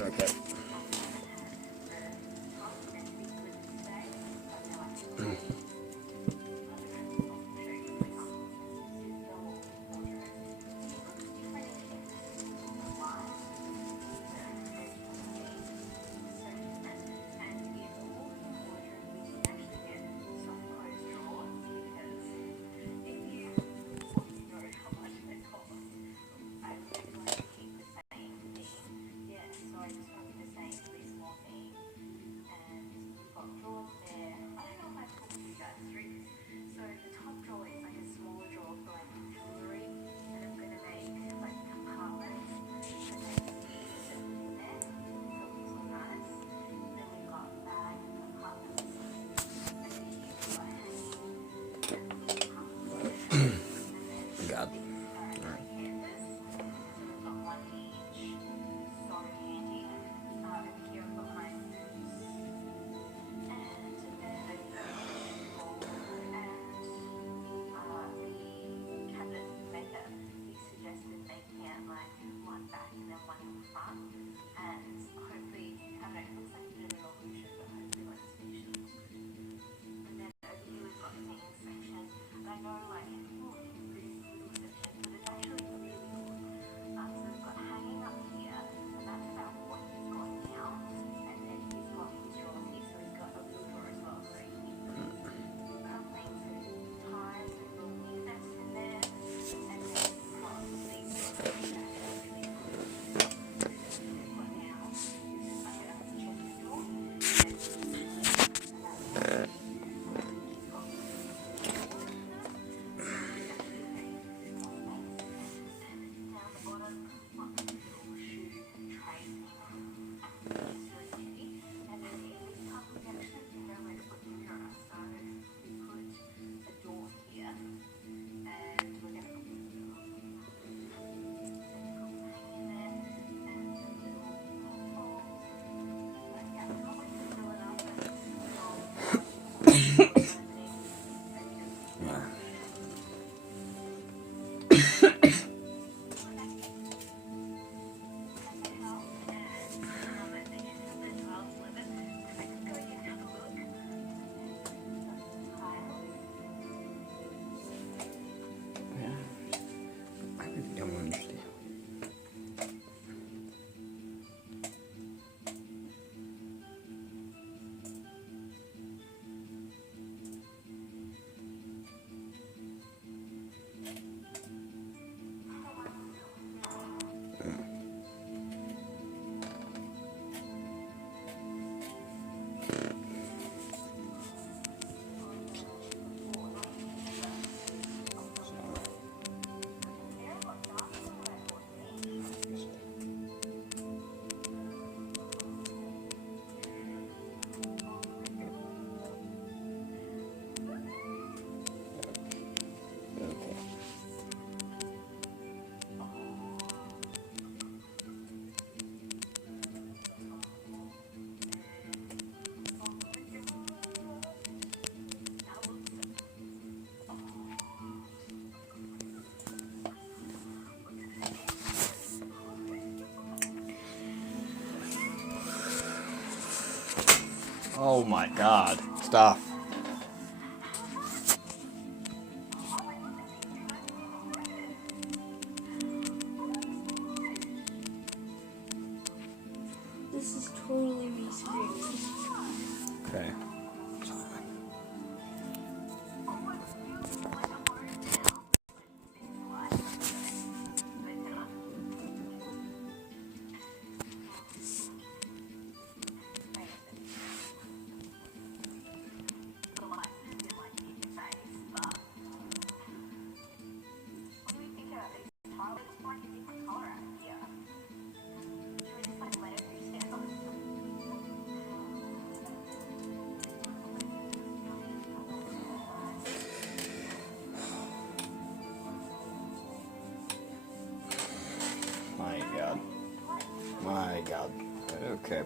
Okay. Oh my god. Stop. This is totally restreaming. Okay. My god. Okay,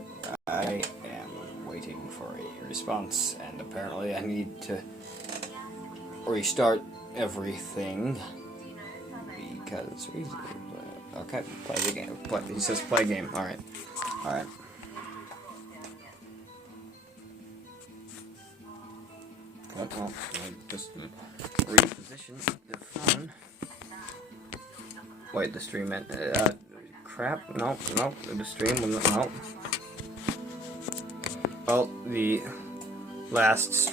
I am waiting for a response, and apparently I need to restart everything because okay, play the game. It says play game. All right. Well, I just reposition the phone. Wait, the stream crap, no, the stream will not, no. Well, the last